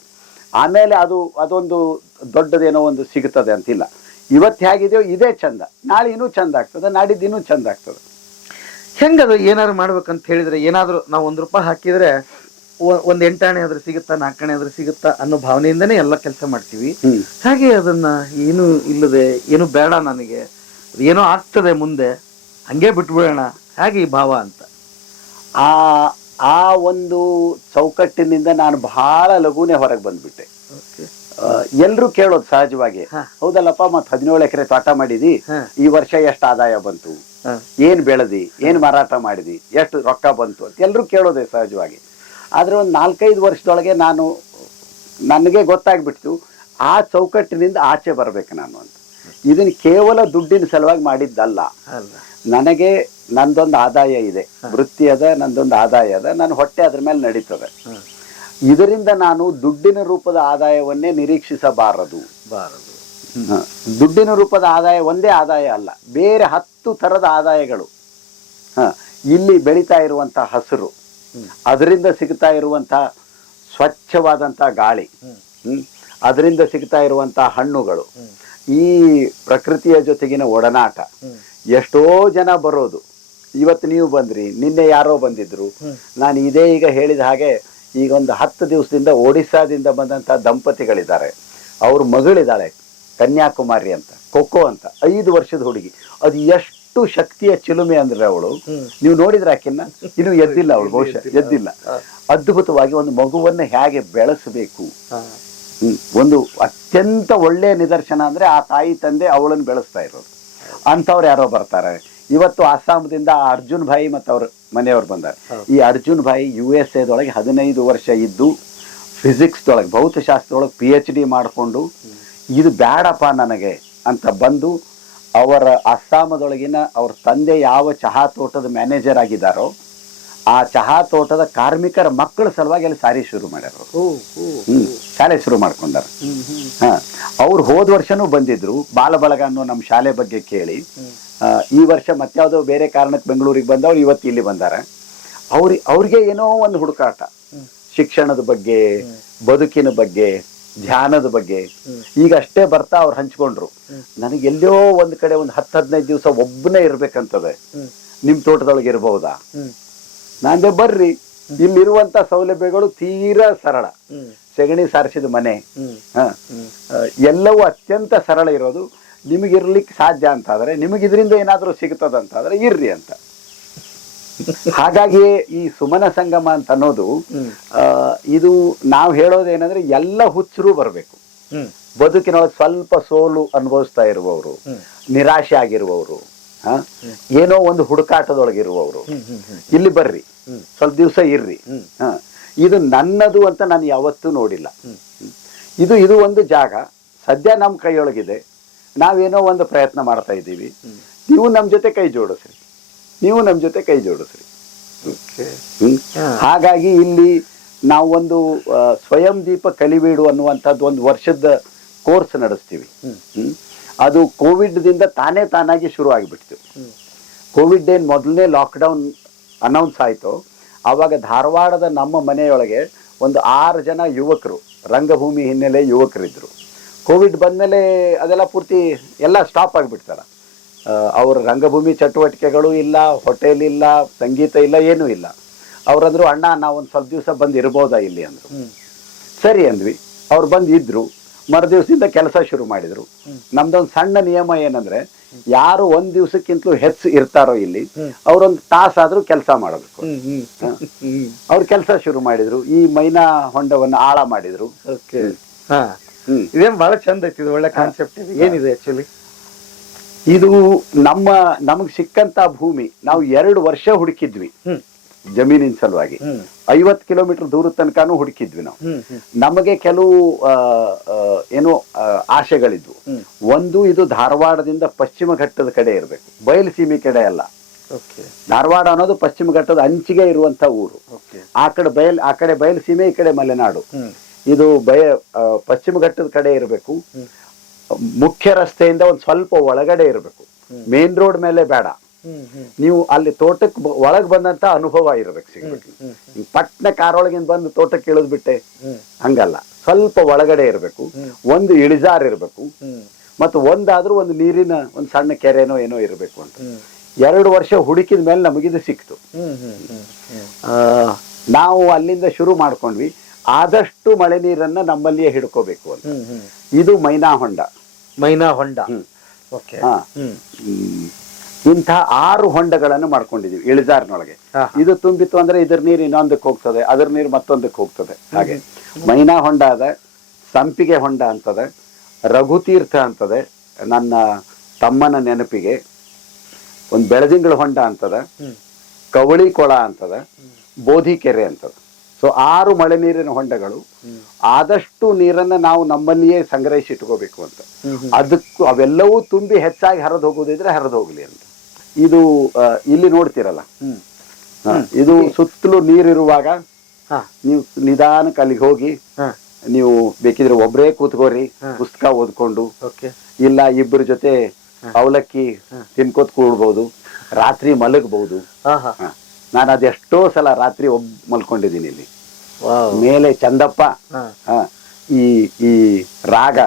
ಆಮೇಲೆ ಅದೊಂದು ದೊಡ್ಡದೇನೋ ಒಂದು ಸಿಗುತ್ತದೆ ಅಂತಿಲ್ಲ. ಇವತ್ತು ಹೇಗಿದೆಯೋ ಇದೇ ಚಂದ, ನಾಳೆ ಇನ್ನೂ ಚಂದ ಆಗ್ತದೆ, ನಾಡಿದ್ದು ಇನ್ನೂ ಚಂದ ಆಗ್ತದೆ. ಹೆಂಗದು? ಏನಾದ್ರು ಮಾಡ್ಬೇಕಂತ ಹೇಳಿದ್ರೆ, ಏನಾದ್ರು ನಾವು ₹1 ಹಾಕಿದ್ರೆ ಒಂದ್ 8 ಆಣೆ ಆದ್ರೂ ಸಿಗುತ್ತಾ, 4 ಆಣೆ ಆದ್ರೂ ಸಿಗುತ್ತಾ ಅನ್ನೋ ಭಾವನೆಯಿಂದನೇ ಎಲ್ಲ ಕೆಲಸ ಮಾಡ್ತೀವಿ. ಹಾಗೆ ಅದನ್ನ ಏನು ಇಲ್ಲದೆ, ಏನು ಬೇಡ ನನಗೆ, ಏನೋ ಆಗ್ತದೆ ಮುಂದೆ, ಹಂಗೆ ಬಿಟ್ಬಿಡೋಣ, ಹಾಗೆ ಈ ಭಾವ ಅಂತ. ಆ ಒಂದು ಚೌಕಟ್ಟಿನಿಂದ ನಾನು ಬಹಳ ಲಘುನೆ ಹೊರಗೆ ಬಂದ್ಬಿಟ್ಟೆ. ಎಲ್ರು ಕೇಳೋದು ಸಹಜವಾಗಿ, ಹೌದಲ್ಲಪ್ಪ ಮತ್ 17 ಎಕರೆ ತೋಟ ಮಾಡಿದಿ, ಈ ವರ್ಷ ಎಷ್ಟು ಆದಾಯ ಬಂತು, ಏನ್ ಬೆಳೆದಿ, ಏನ್ ಮಾರಾಟ ಮಾಡಿದಿ, ಎಷ್ಟು ರೊಕ್ಕ ಬಂತು ಅಂತ ಎಲ್ರು ಕೇಳೋದೆ ಸಹಜವಾಗಿ. ಆದ್ರೆ ಒಂದು 4-5 ವರ್ಷದೊಳಗೆ ನನಗೆ ಗೊತ್ತಾಗ್ಬಿಡ್ತು, ಆ ಚೌಕಟ್ಟಿನಿಂದ ಆಚೆ ಬರ್ಬೇಕು ನಾನು ಅಂತ. ಇದನ್ನ ಕೇವಲ ದುಡ್ಡಿನ ಸಲುವಾಗಿ ಮಾಡಿದ್ದಲ್ಲ. ನನಗೆ ನಂದೊಂದು ಆದಾಯ ಇದೆ, ವೃತ್ತಿ ಅದ, ನಂದೊಂದು ಆದಾಯ ಅದ, ನನ್ನ ಹೊಟ್ಟೆ ಅದ್ರ ಮೇಲೆ ನಡೀತದೆ. ಇದರಿಂದ ನಾನು ದುಡ್ಡಿನ ರೂಪದ ಆದಾಯವನ್ನೇ ನಿರೀಕ್ಷಿಸಬಾರದು. ದುಡ್ಡಿನ ರೂಪದ ಆದಾಯ ಒಂದೇ ಆದಾಯ ಅಲ್ಲ, ಬೇರೆ 10 ಥರದ ಆದಾಯಗಳು. ಇಲ್ಲಿ ಬೆಳೀತಾ ಇರುವಂತಹ ಹಸಿರು, ಅದರಿಂದ ಸಿಗ್ತಾ ಇರುವಂತಹ ಸ್ವಚ್ಛವಾದಂತಹ ಗಾಳಿ, ಅದರಿಂದ ಸಿಗ್ತಾ ಇರುವಂತಹ ಹಣ್ಣುಗಳು, ಈ ಪ್ರಕೃತಿಯ ಜೊತೆಗಿನ ಒಡನಾಟ. ಎಷ್ಟೋ ಜನ ಬರೋದು, ಇವತ್ತು ನೀವು ಬಂದ್ರಿ, ನಿನ್ನೆ ಯಾರೋ ಬಂದಿದ್ರು. ನಾನು ಈಗ ಹೇಳಿದ ಹಾಗೆ ಈಗ ಒಂದು 10 ದಿವಸದಿಂದ ಒಡಿಸ್ಸಾದಿಂದ ಬಂದಂತಹ ದಂಪತಿಗಳಿದ್ದಾರೆ. ಅವ್ರ ಮಗಳಿದ್ದಾಳೆ ಕನ್ಯಾಕುಮಾರಿ ಅಂತ, ಕೊಕ್ಕೋ ಅಂತ, 5 ವರ್ಷದ ಹುಡುಗಿ. ಅದು ಎಷ್ಟು ಶಕ್ತಿಯ ಚಿಲುಮೆ ಅಂದ್ರೆ ಅವಳು, ನೀವು ನೋಡಿದ್ರೆ ಆಕಿನ್ನ ಇನ್ನು ಎದ್ದಿಲ್ಲ, ಅವಳು ಬಹುಶಃ ಎದ್ದಿಲ್ಲ. ಅದ್ಭುತವಾಗಿ ಒಂದು ಮಗುವನ್ನ ಹೇಗೆ ಬೆಳೆಸಬೇಕು, ಒಂದು ಅತ್ಯಂತ ಒಳ್ಳೆಯ ನಿದರ್ಶನ ಅಂದ್ರೆ ಆ ತಾಯಿ ತಂದೆ ಅವಳನ್ನು ಬೆಳೆಸ್ತಾ ಇರೋದು. ಅಂಥವ್ರು ಯಾರೋ ಬರ್ತಾರೆ. ಇವತ್ತು ಅಸ್ಸಾಂದಿಂದ ಅರ್ಜುನ್ ಭಾಯಿ ಮತ್ತು ಅವ್ರ ಮನೆಯವ್ರು ಬಂದಾರೆ. ಈ ಅರ್ಜುನ್ ಭಾಯಿ USA ದೊಳಗೆ 15 ವರ್ಷ ಇದ್ದು ಫಿಸಿಕ್ಸ್ದೊಳಗೆ, ಭೌತಶಾಸ್ತ್ರದೊಳಗೆ PhD ಮಾಡಿಕೊಂಡು ಇದು ಬೇಡಪ್ಪ ನನಗೆ ಅಂತ ಬಂದು, ಅವರ ಅಸ್ಸಾಮದೊಳಗಿನ ಅವ್ರ ತಂದೆ ಯಾವ ಚಹಾ ತೋಟದ ಮ್ಯಾನೇಜರ್ ಆಗಿದ್ದಾರೋ ಆ ಚಹಾ ತೋಟದ ಕಾರ್ಮಿಕರ ಮಕ್ಕಳ ಸಲುವಾಗಿ ಅಲ್ಲಿ ಸಾರಿ ಶುರು ಮಾಡ್ಯಾರ, ಶಾಲೆ ಶುರು ಮಾಡ್ಕೊಂಡಾರ. ಅವ್ರು ಹೋದ ವರ್ಷನೂ ಬಂದಿದ್ರು, ಬಾಲಬಳಗ ಅನ್ನೋ ನಮ್ಮ ಶಾಲೆ ಬಗ್ಗೆ ಕೇಳಿ. ಈ ವರ್ಷ ಮತ್ಯಾವುದೋ ಬೇರೆ ಕಾರಣಕ್ಕೆ ಬೆಂಗಳೂರಿಗೆ ಬಂದವ್ರು ಇವತ್ತು ಇಲ್ಲಿ ಬಂದಾರ. ಅವ್ರಿಗೆ ಏನೋ ಒಂದು ಹುಡುಕಾಟ, ಶಿಕ್ಷಣದ ಬಗ್ಗೆ, ಬದುಕಿನ ಬಗ್ಗೆ, ಧ್ಯಾನದ ಬಗ್ಗೆ. ಈಗ ಅಷ್ಟೇ ಬರ್ತಾ ಅವ್ರು ಹಂಚ್ಕೊಂಡ್ರು, ನನಗೆ ಎಲ್ಲೋ ಒಂದ್ ಕಡೆ ಒಂದು 10-15 ದಿವಸ ಒಬ್ಬನೇ ಇರ್ಬೇಕಂತದೆ, ನಿಮ್ ತೋಟದೊಳಗೆ ಇರ್ಬಹುದಾ? ನಾಂದೆ ಬರ್ರಿ, ಇಲ್ಲಿರುವಂತ ಸೌಲಭ್ಯಗಳು ತೀರಾ ಸರಳ. ಸೆಗಣಿ ಸಾರಿಸಿದ ಮನೆ, ಎಲ್ಲವೂ ಅತ್ಯಂತ ಸರಳ ಇರೋದು. ನಿಮಗಿರ್ಲಿಕ್ಕೆ ಸಾಧ್ಯ ಅಂತಾದ್ರೆ, ನಿಮಗೆ ಇದರಿಂದ ಏನಾದ್ರೂ ಸಿಗ್ತದಂತಾದ್ರೆ ಇರ್ರಿ ಅಂತ. ಹಾಗಾಗಿ ಈ ಸುಮನ ಸಂಗಮ ಅಂತ ಅನ್ನೋದು, ಇದು ನಾವು ಹೇಳೋದೇನಂದ್ರೆ ಎಲ್ಲ ಹುಚ್ಚರು ಬರ್ಬೇಕು. ಬದುಕಿನೊಳಗೆ ಸ್ವಲ್ಪ ಸೋಲು ಅನುಭವಿಸ್ತಾ ಇರುವವರು, ನಿರಾಶೆ ಆಗಿರುವವರು, ಏನೋ ಒಂದು ಹುಡುಕಾಟದೊಳಗಿರುವವರು ಇಲ್ಲಿ ಬರ್ರಿ, ಸ್ವಲ್ಪ ದಿವಸ ಇರ್ರಿ. ಇದು ನನ್ನದು ಅಂತ ನಾನು ಯಾವತ್ತೂ ನೋಡಿಲ್ಲ. ಇದು ಒಂದು ಜಾಗ ಸದ್ಯ ನಮ್ಮ ಕೈಯೊಳಗಿದೆ, ನಾವೇನೋ ಒಂದು ಪ್ರಯತ್ನ ಮಾಡ್ತಾ ಇದ್ದೀವಿ. ನೀವು ನಮ್ಮ ಜೊತೆ ಕೈ ಜೋಡಿಸ್ರಿ, ನೀವು ನಮ್ಮ ಜೊತೆ ಕೈ ಜೋಡಿಸ್ರಿ. ಹಾಗಾಗಿ ಇಲ್ಲಿ ನಾವು ಒಂದು ಸ್ವಯಂ ದೀಪ ಕಲಿಬೀಡು ಅನ್ನುವಂಥದ್ದು ಒಂದು ವರ್ಷದ ಕೋರ್ಸ್ ನಡೆಸ್ತೀವಿ. ಅದು ಕೋವಿಡ್ದಿಂದ ತಾನಾಗಿ ಶುರು ಆಗಿಬಿಡ್ತು. ಕೋವಿಡ್ ಏನ್ ಮೊದಲನೇ ಲಾಕ್ಡೌನ್ ಅನೌನ್ಸ್ ಆಯ್ತು, ಆವಾಗ ಧಾರವಾಡದ ನಮ್ಮ ಮನೆಯೊಳಗೆ ಒಂದು 6 ಜನ ಯುವಕರು, ರಂಗಭೂಮಿ ಹಿನ್ನೆಲೆ ಯುವಕರಿದ್ರು. ಕೋವಿಡ್ ಬಂದ್ಮೇಲೆ ಅದೆಲ್ಲ ಪೂರ್ತಿ ಎಲ್ಲ ಸ್ಟಾಪ್ ಆಗಿಬಿಡ್ತಾರ. ಅವ್ರ ರಂಗಭೂಮಿ ಚಟುವಟಿಕೆಗಳು ಇಲ್ಲ, ಹೋಟೆಲ್ ಇಲ್ಲ, ಸಂಗೀತ ಇಲ್ಲ, ಏನೂ ಇಲ್ಲ. ಅವ್ರಂದ್ರು ಅಣ್ಣ ನಾವು ಒಂದು ಸ್ವಲ್ಪ ದಿವಸ ಬಂದು ಇರ್ಬೋದಾ ಇಲ್ಲಿ ಅಂದ್ರು. ಸರಿ ಅಂದ್ವಿ. ಅವ್ರು ಬಂದು ಇದ್ರು. ಮರು ದಿವಸದಿಂದ ಕೆಲಸ ಶುರು ಮಾಡಿದ್ರು. ನಮ್ದೊಂದು ಸಣ್ಣ ನಿಯಮ ಏನಂದ್ರೆ, ಯಾರು ಒಂದ್ ದಿವಸಕ್ಕಿಂತಲೂ ಹೆಚ್ಚು ಇರ್ತಾರೋ ಇಲ್ಲಿ ಅವ್ರೊಂದು ತಾಸಾದ್ರೂ ಕೆಲಸ ಮಾಡಬೇಕು. ಅವ್ರು ಕೆಲಸ ಶುರು ಮಾಡಿದ್ರು. ಈ ಮೈನಾ ಹೊಂಡವನ್ನು ಆಳ ಮಾಡಿದ್ರು. ಇದೇನ್ ಬಹಳ ಚಂದ ಐತಿ, ಇದು ಒಳ್ಳೆ ಕಾನ್ಸೆಪ್ಟ್ ಇದೆ. ಏನಿದೆ ಆಕ್ಚುಲಿ ಇದು ನಮಗ್ ಸಿಕ್ಕಂತ ಭೂಮಿ ನಾವು 2 ವರ್ಷ ಹುಡುಕಿದ್ವಿ ಜಮೀನಿನ ಸಲುವಾಗಿ. 50 ಕಿಲೋಮೀಟರ್ ದೂರದ ತನಕನೂ ಹುಡುಕಿದ್ವಿ ನಾವು. ನಮಗೆ ಕೆಲವು ಏನೋ ಆಶೆಗಳಿದ್ವು. ಒಂದು, ಇದು ಧಾರವಾಡದಿಂದ ಪಶ್ಚಿಮ ಘಟ್ಟದ ಕಡೆ ಇರಬೇಕು, ಬಯಲು ಸೀಮೆ ಕಡೆ ಅಲ್ಲ. ಧಾರವಾಡ ಅನ್ನೋದು ಪಶ್ಚಿಮ ಘಟ್ಟದ ಅಂಚಿಗೆ ಇರುವಂತ ಊರು. ಆ ಕಡೆ ಬಯಲು ಸೀಮೆ, ಈ ಕಡೆ ಮಲೆನಾಡು. ಇದು ಪಶ್ಚಿಮ ಘಟ್ಟದ ಕಡೆ ಇರಬೇಕು. ಮುಖ್ಯ ರಸ್ತೆಯಿಂದ ಒಂದ್ ಸ್ವಲ್ಪ ಒಳಗಡೆ ಇರಬೇಕು, ಮೇನ್ ರೋಡ್ ಮೇಲೆ ಬೇಡ. ನೀವು ಅಲ್ಲಿ ತೋಟಕ್ಕೆ ಒಳಗ್ ಬಂದಂತ ಅನುಭವ ಇರ್ಬೇಕು, ಸಿಗ್ಬೇಕು. ಪಟ್ನ ಕಾರೊಳಗಿಂದ ಬಂದು ತೋಟಕ್ಕೆ ಇಳಿದ್ಬಿಟ್ಟೆ ಹಂಗಲ್ಲ, ಸ್ವಲ್ಪ ಒಳಗಡೆ ಇರ್ಬೇಕು. ಒಂದು ಇಳಿಜಾರ್ ಇರ್ಬೇಕು, ಮತ್ತು ಒಂದಾದ್ರೂ ಒಂದು ನೀರಿನ ಒಂದು ಸಣ್ಣ ಕೆರೆನೋ ಏನೋ ಇರ್ಬೇಕು ಅಂತ. 2 ವರ್ಷ ಹುಡುಕಿದ ಮೇಲೆ ನಮಗಿದು ಸಿಕ್ತು. ನಾವು ಅಲ್ಲಿಂದ ಶುರು ಮಾಡ್ಕೊಂಡ್ವಿ. ಆದಷ್ಟು ಮಳೆ ನೀರನ್ನ ನಮ್ಮಲ್ಲಿಯೇ ಹಿಡ್ಕೋಬೇಕು ಅಂತ. ಇದು ಮೈನಾ ಹೊಂಡ. ಇಂಥ 6 ಹೊಂಡಗಳನ್ನು ಮಾಡ್ಕೊಂಡಿದೀವಿ ಇಳಿಜಾರಿನೊಳಗೆ. ಇದು ತುಂಬಿತ್ತು ಅಂದ್ರೆ ಇದ್ರ ನೀರು ಇನ್ನೊಂದಕ್ಕೆ ಹೋಗ್ತದೆ, ಅದ್ರ ನೀರು ಮತ್ತೊಂದಕ್ಕೆ ಹೋಗ್ತದೆ. ಹಾಗೆ ಮೈನಾ ಹೊಂಡ ಅದ, ಸಂಪಿಗೆ ಹೊಂಡ ಅಂತದೆ, ರಘುತೀರ್ಥ ಅಂತದೆ ನನ್ನ ತಮ್ಮನ ನೆನಪಿಗೆ, ಒಂದು ಬೆಳದಿಂಗಳ ಹೊಂಡ ಅಂತದ, ಕವಳಿ ಕೊಳ ಅಂತದ, ಬೋಧಿ ಕೆರೆ ಅಂತದ. ಸೊ 6 ಮಳೆ ನೀರಿನ ಹೊಂಡಗಳು. ಆದಷ್ಟು ನೀರನ್ನ ನಾವು ನಮ್ಮಲ್ಲಿಯೇ ಸಂಗ್ರಹಿಸಿಟ್ಕೋಬೇಕು ಅಂತ. ಅದಕ್ಕೂ ಅವೆಲ್ಲವೂ ತುಂಬಿ ಹೆಚ್ಚಾಗಿ ಹರಿದು ಹೋಗೋದಿದ್ರೆ ಹರಿದು ಹೋಗ್ಲಿ ಅಂತ. ಇದು ಇಲ್ಲಿ ನೋಡ್ತಿರಲ್ಲ, ಇದು ಸುತ್ತಲೂ ನೀರಿರುವಾಗ ನೀವು ನಿಧಾನಕ್ಕೆ ಅಲ್ಲಿಗೆ ಹೋಗಿ ನೀವು ಬೇಕಿದ್ರೆ ಒಬ್ರೇ ಕೂತ್ಕೋರಿ, ಪುಸ್ತಕ ಓದ್ಕೊಂಡು, ಇಲ್ಲ ಇಬ್ಬರ ಜೊತೆ ಅವಲಕ್ಕಿ ತಿನ್ಕೋತ್ ಕೂಡ್ಬೋದು, ರಾತ್ರಿ ಮಲಗಬಹುದು. ನಾನು ಅದೆಷ್ಟೋ ಸಲ ರಾತ್ರಿ ಮಲ್ಕೊಂಡಿದ್ದೀನಿ ಇಲ್ಲಿ ಮೇಲೆ. ಚಂದಪ್ಪ ಈ ರಾಗ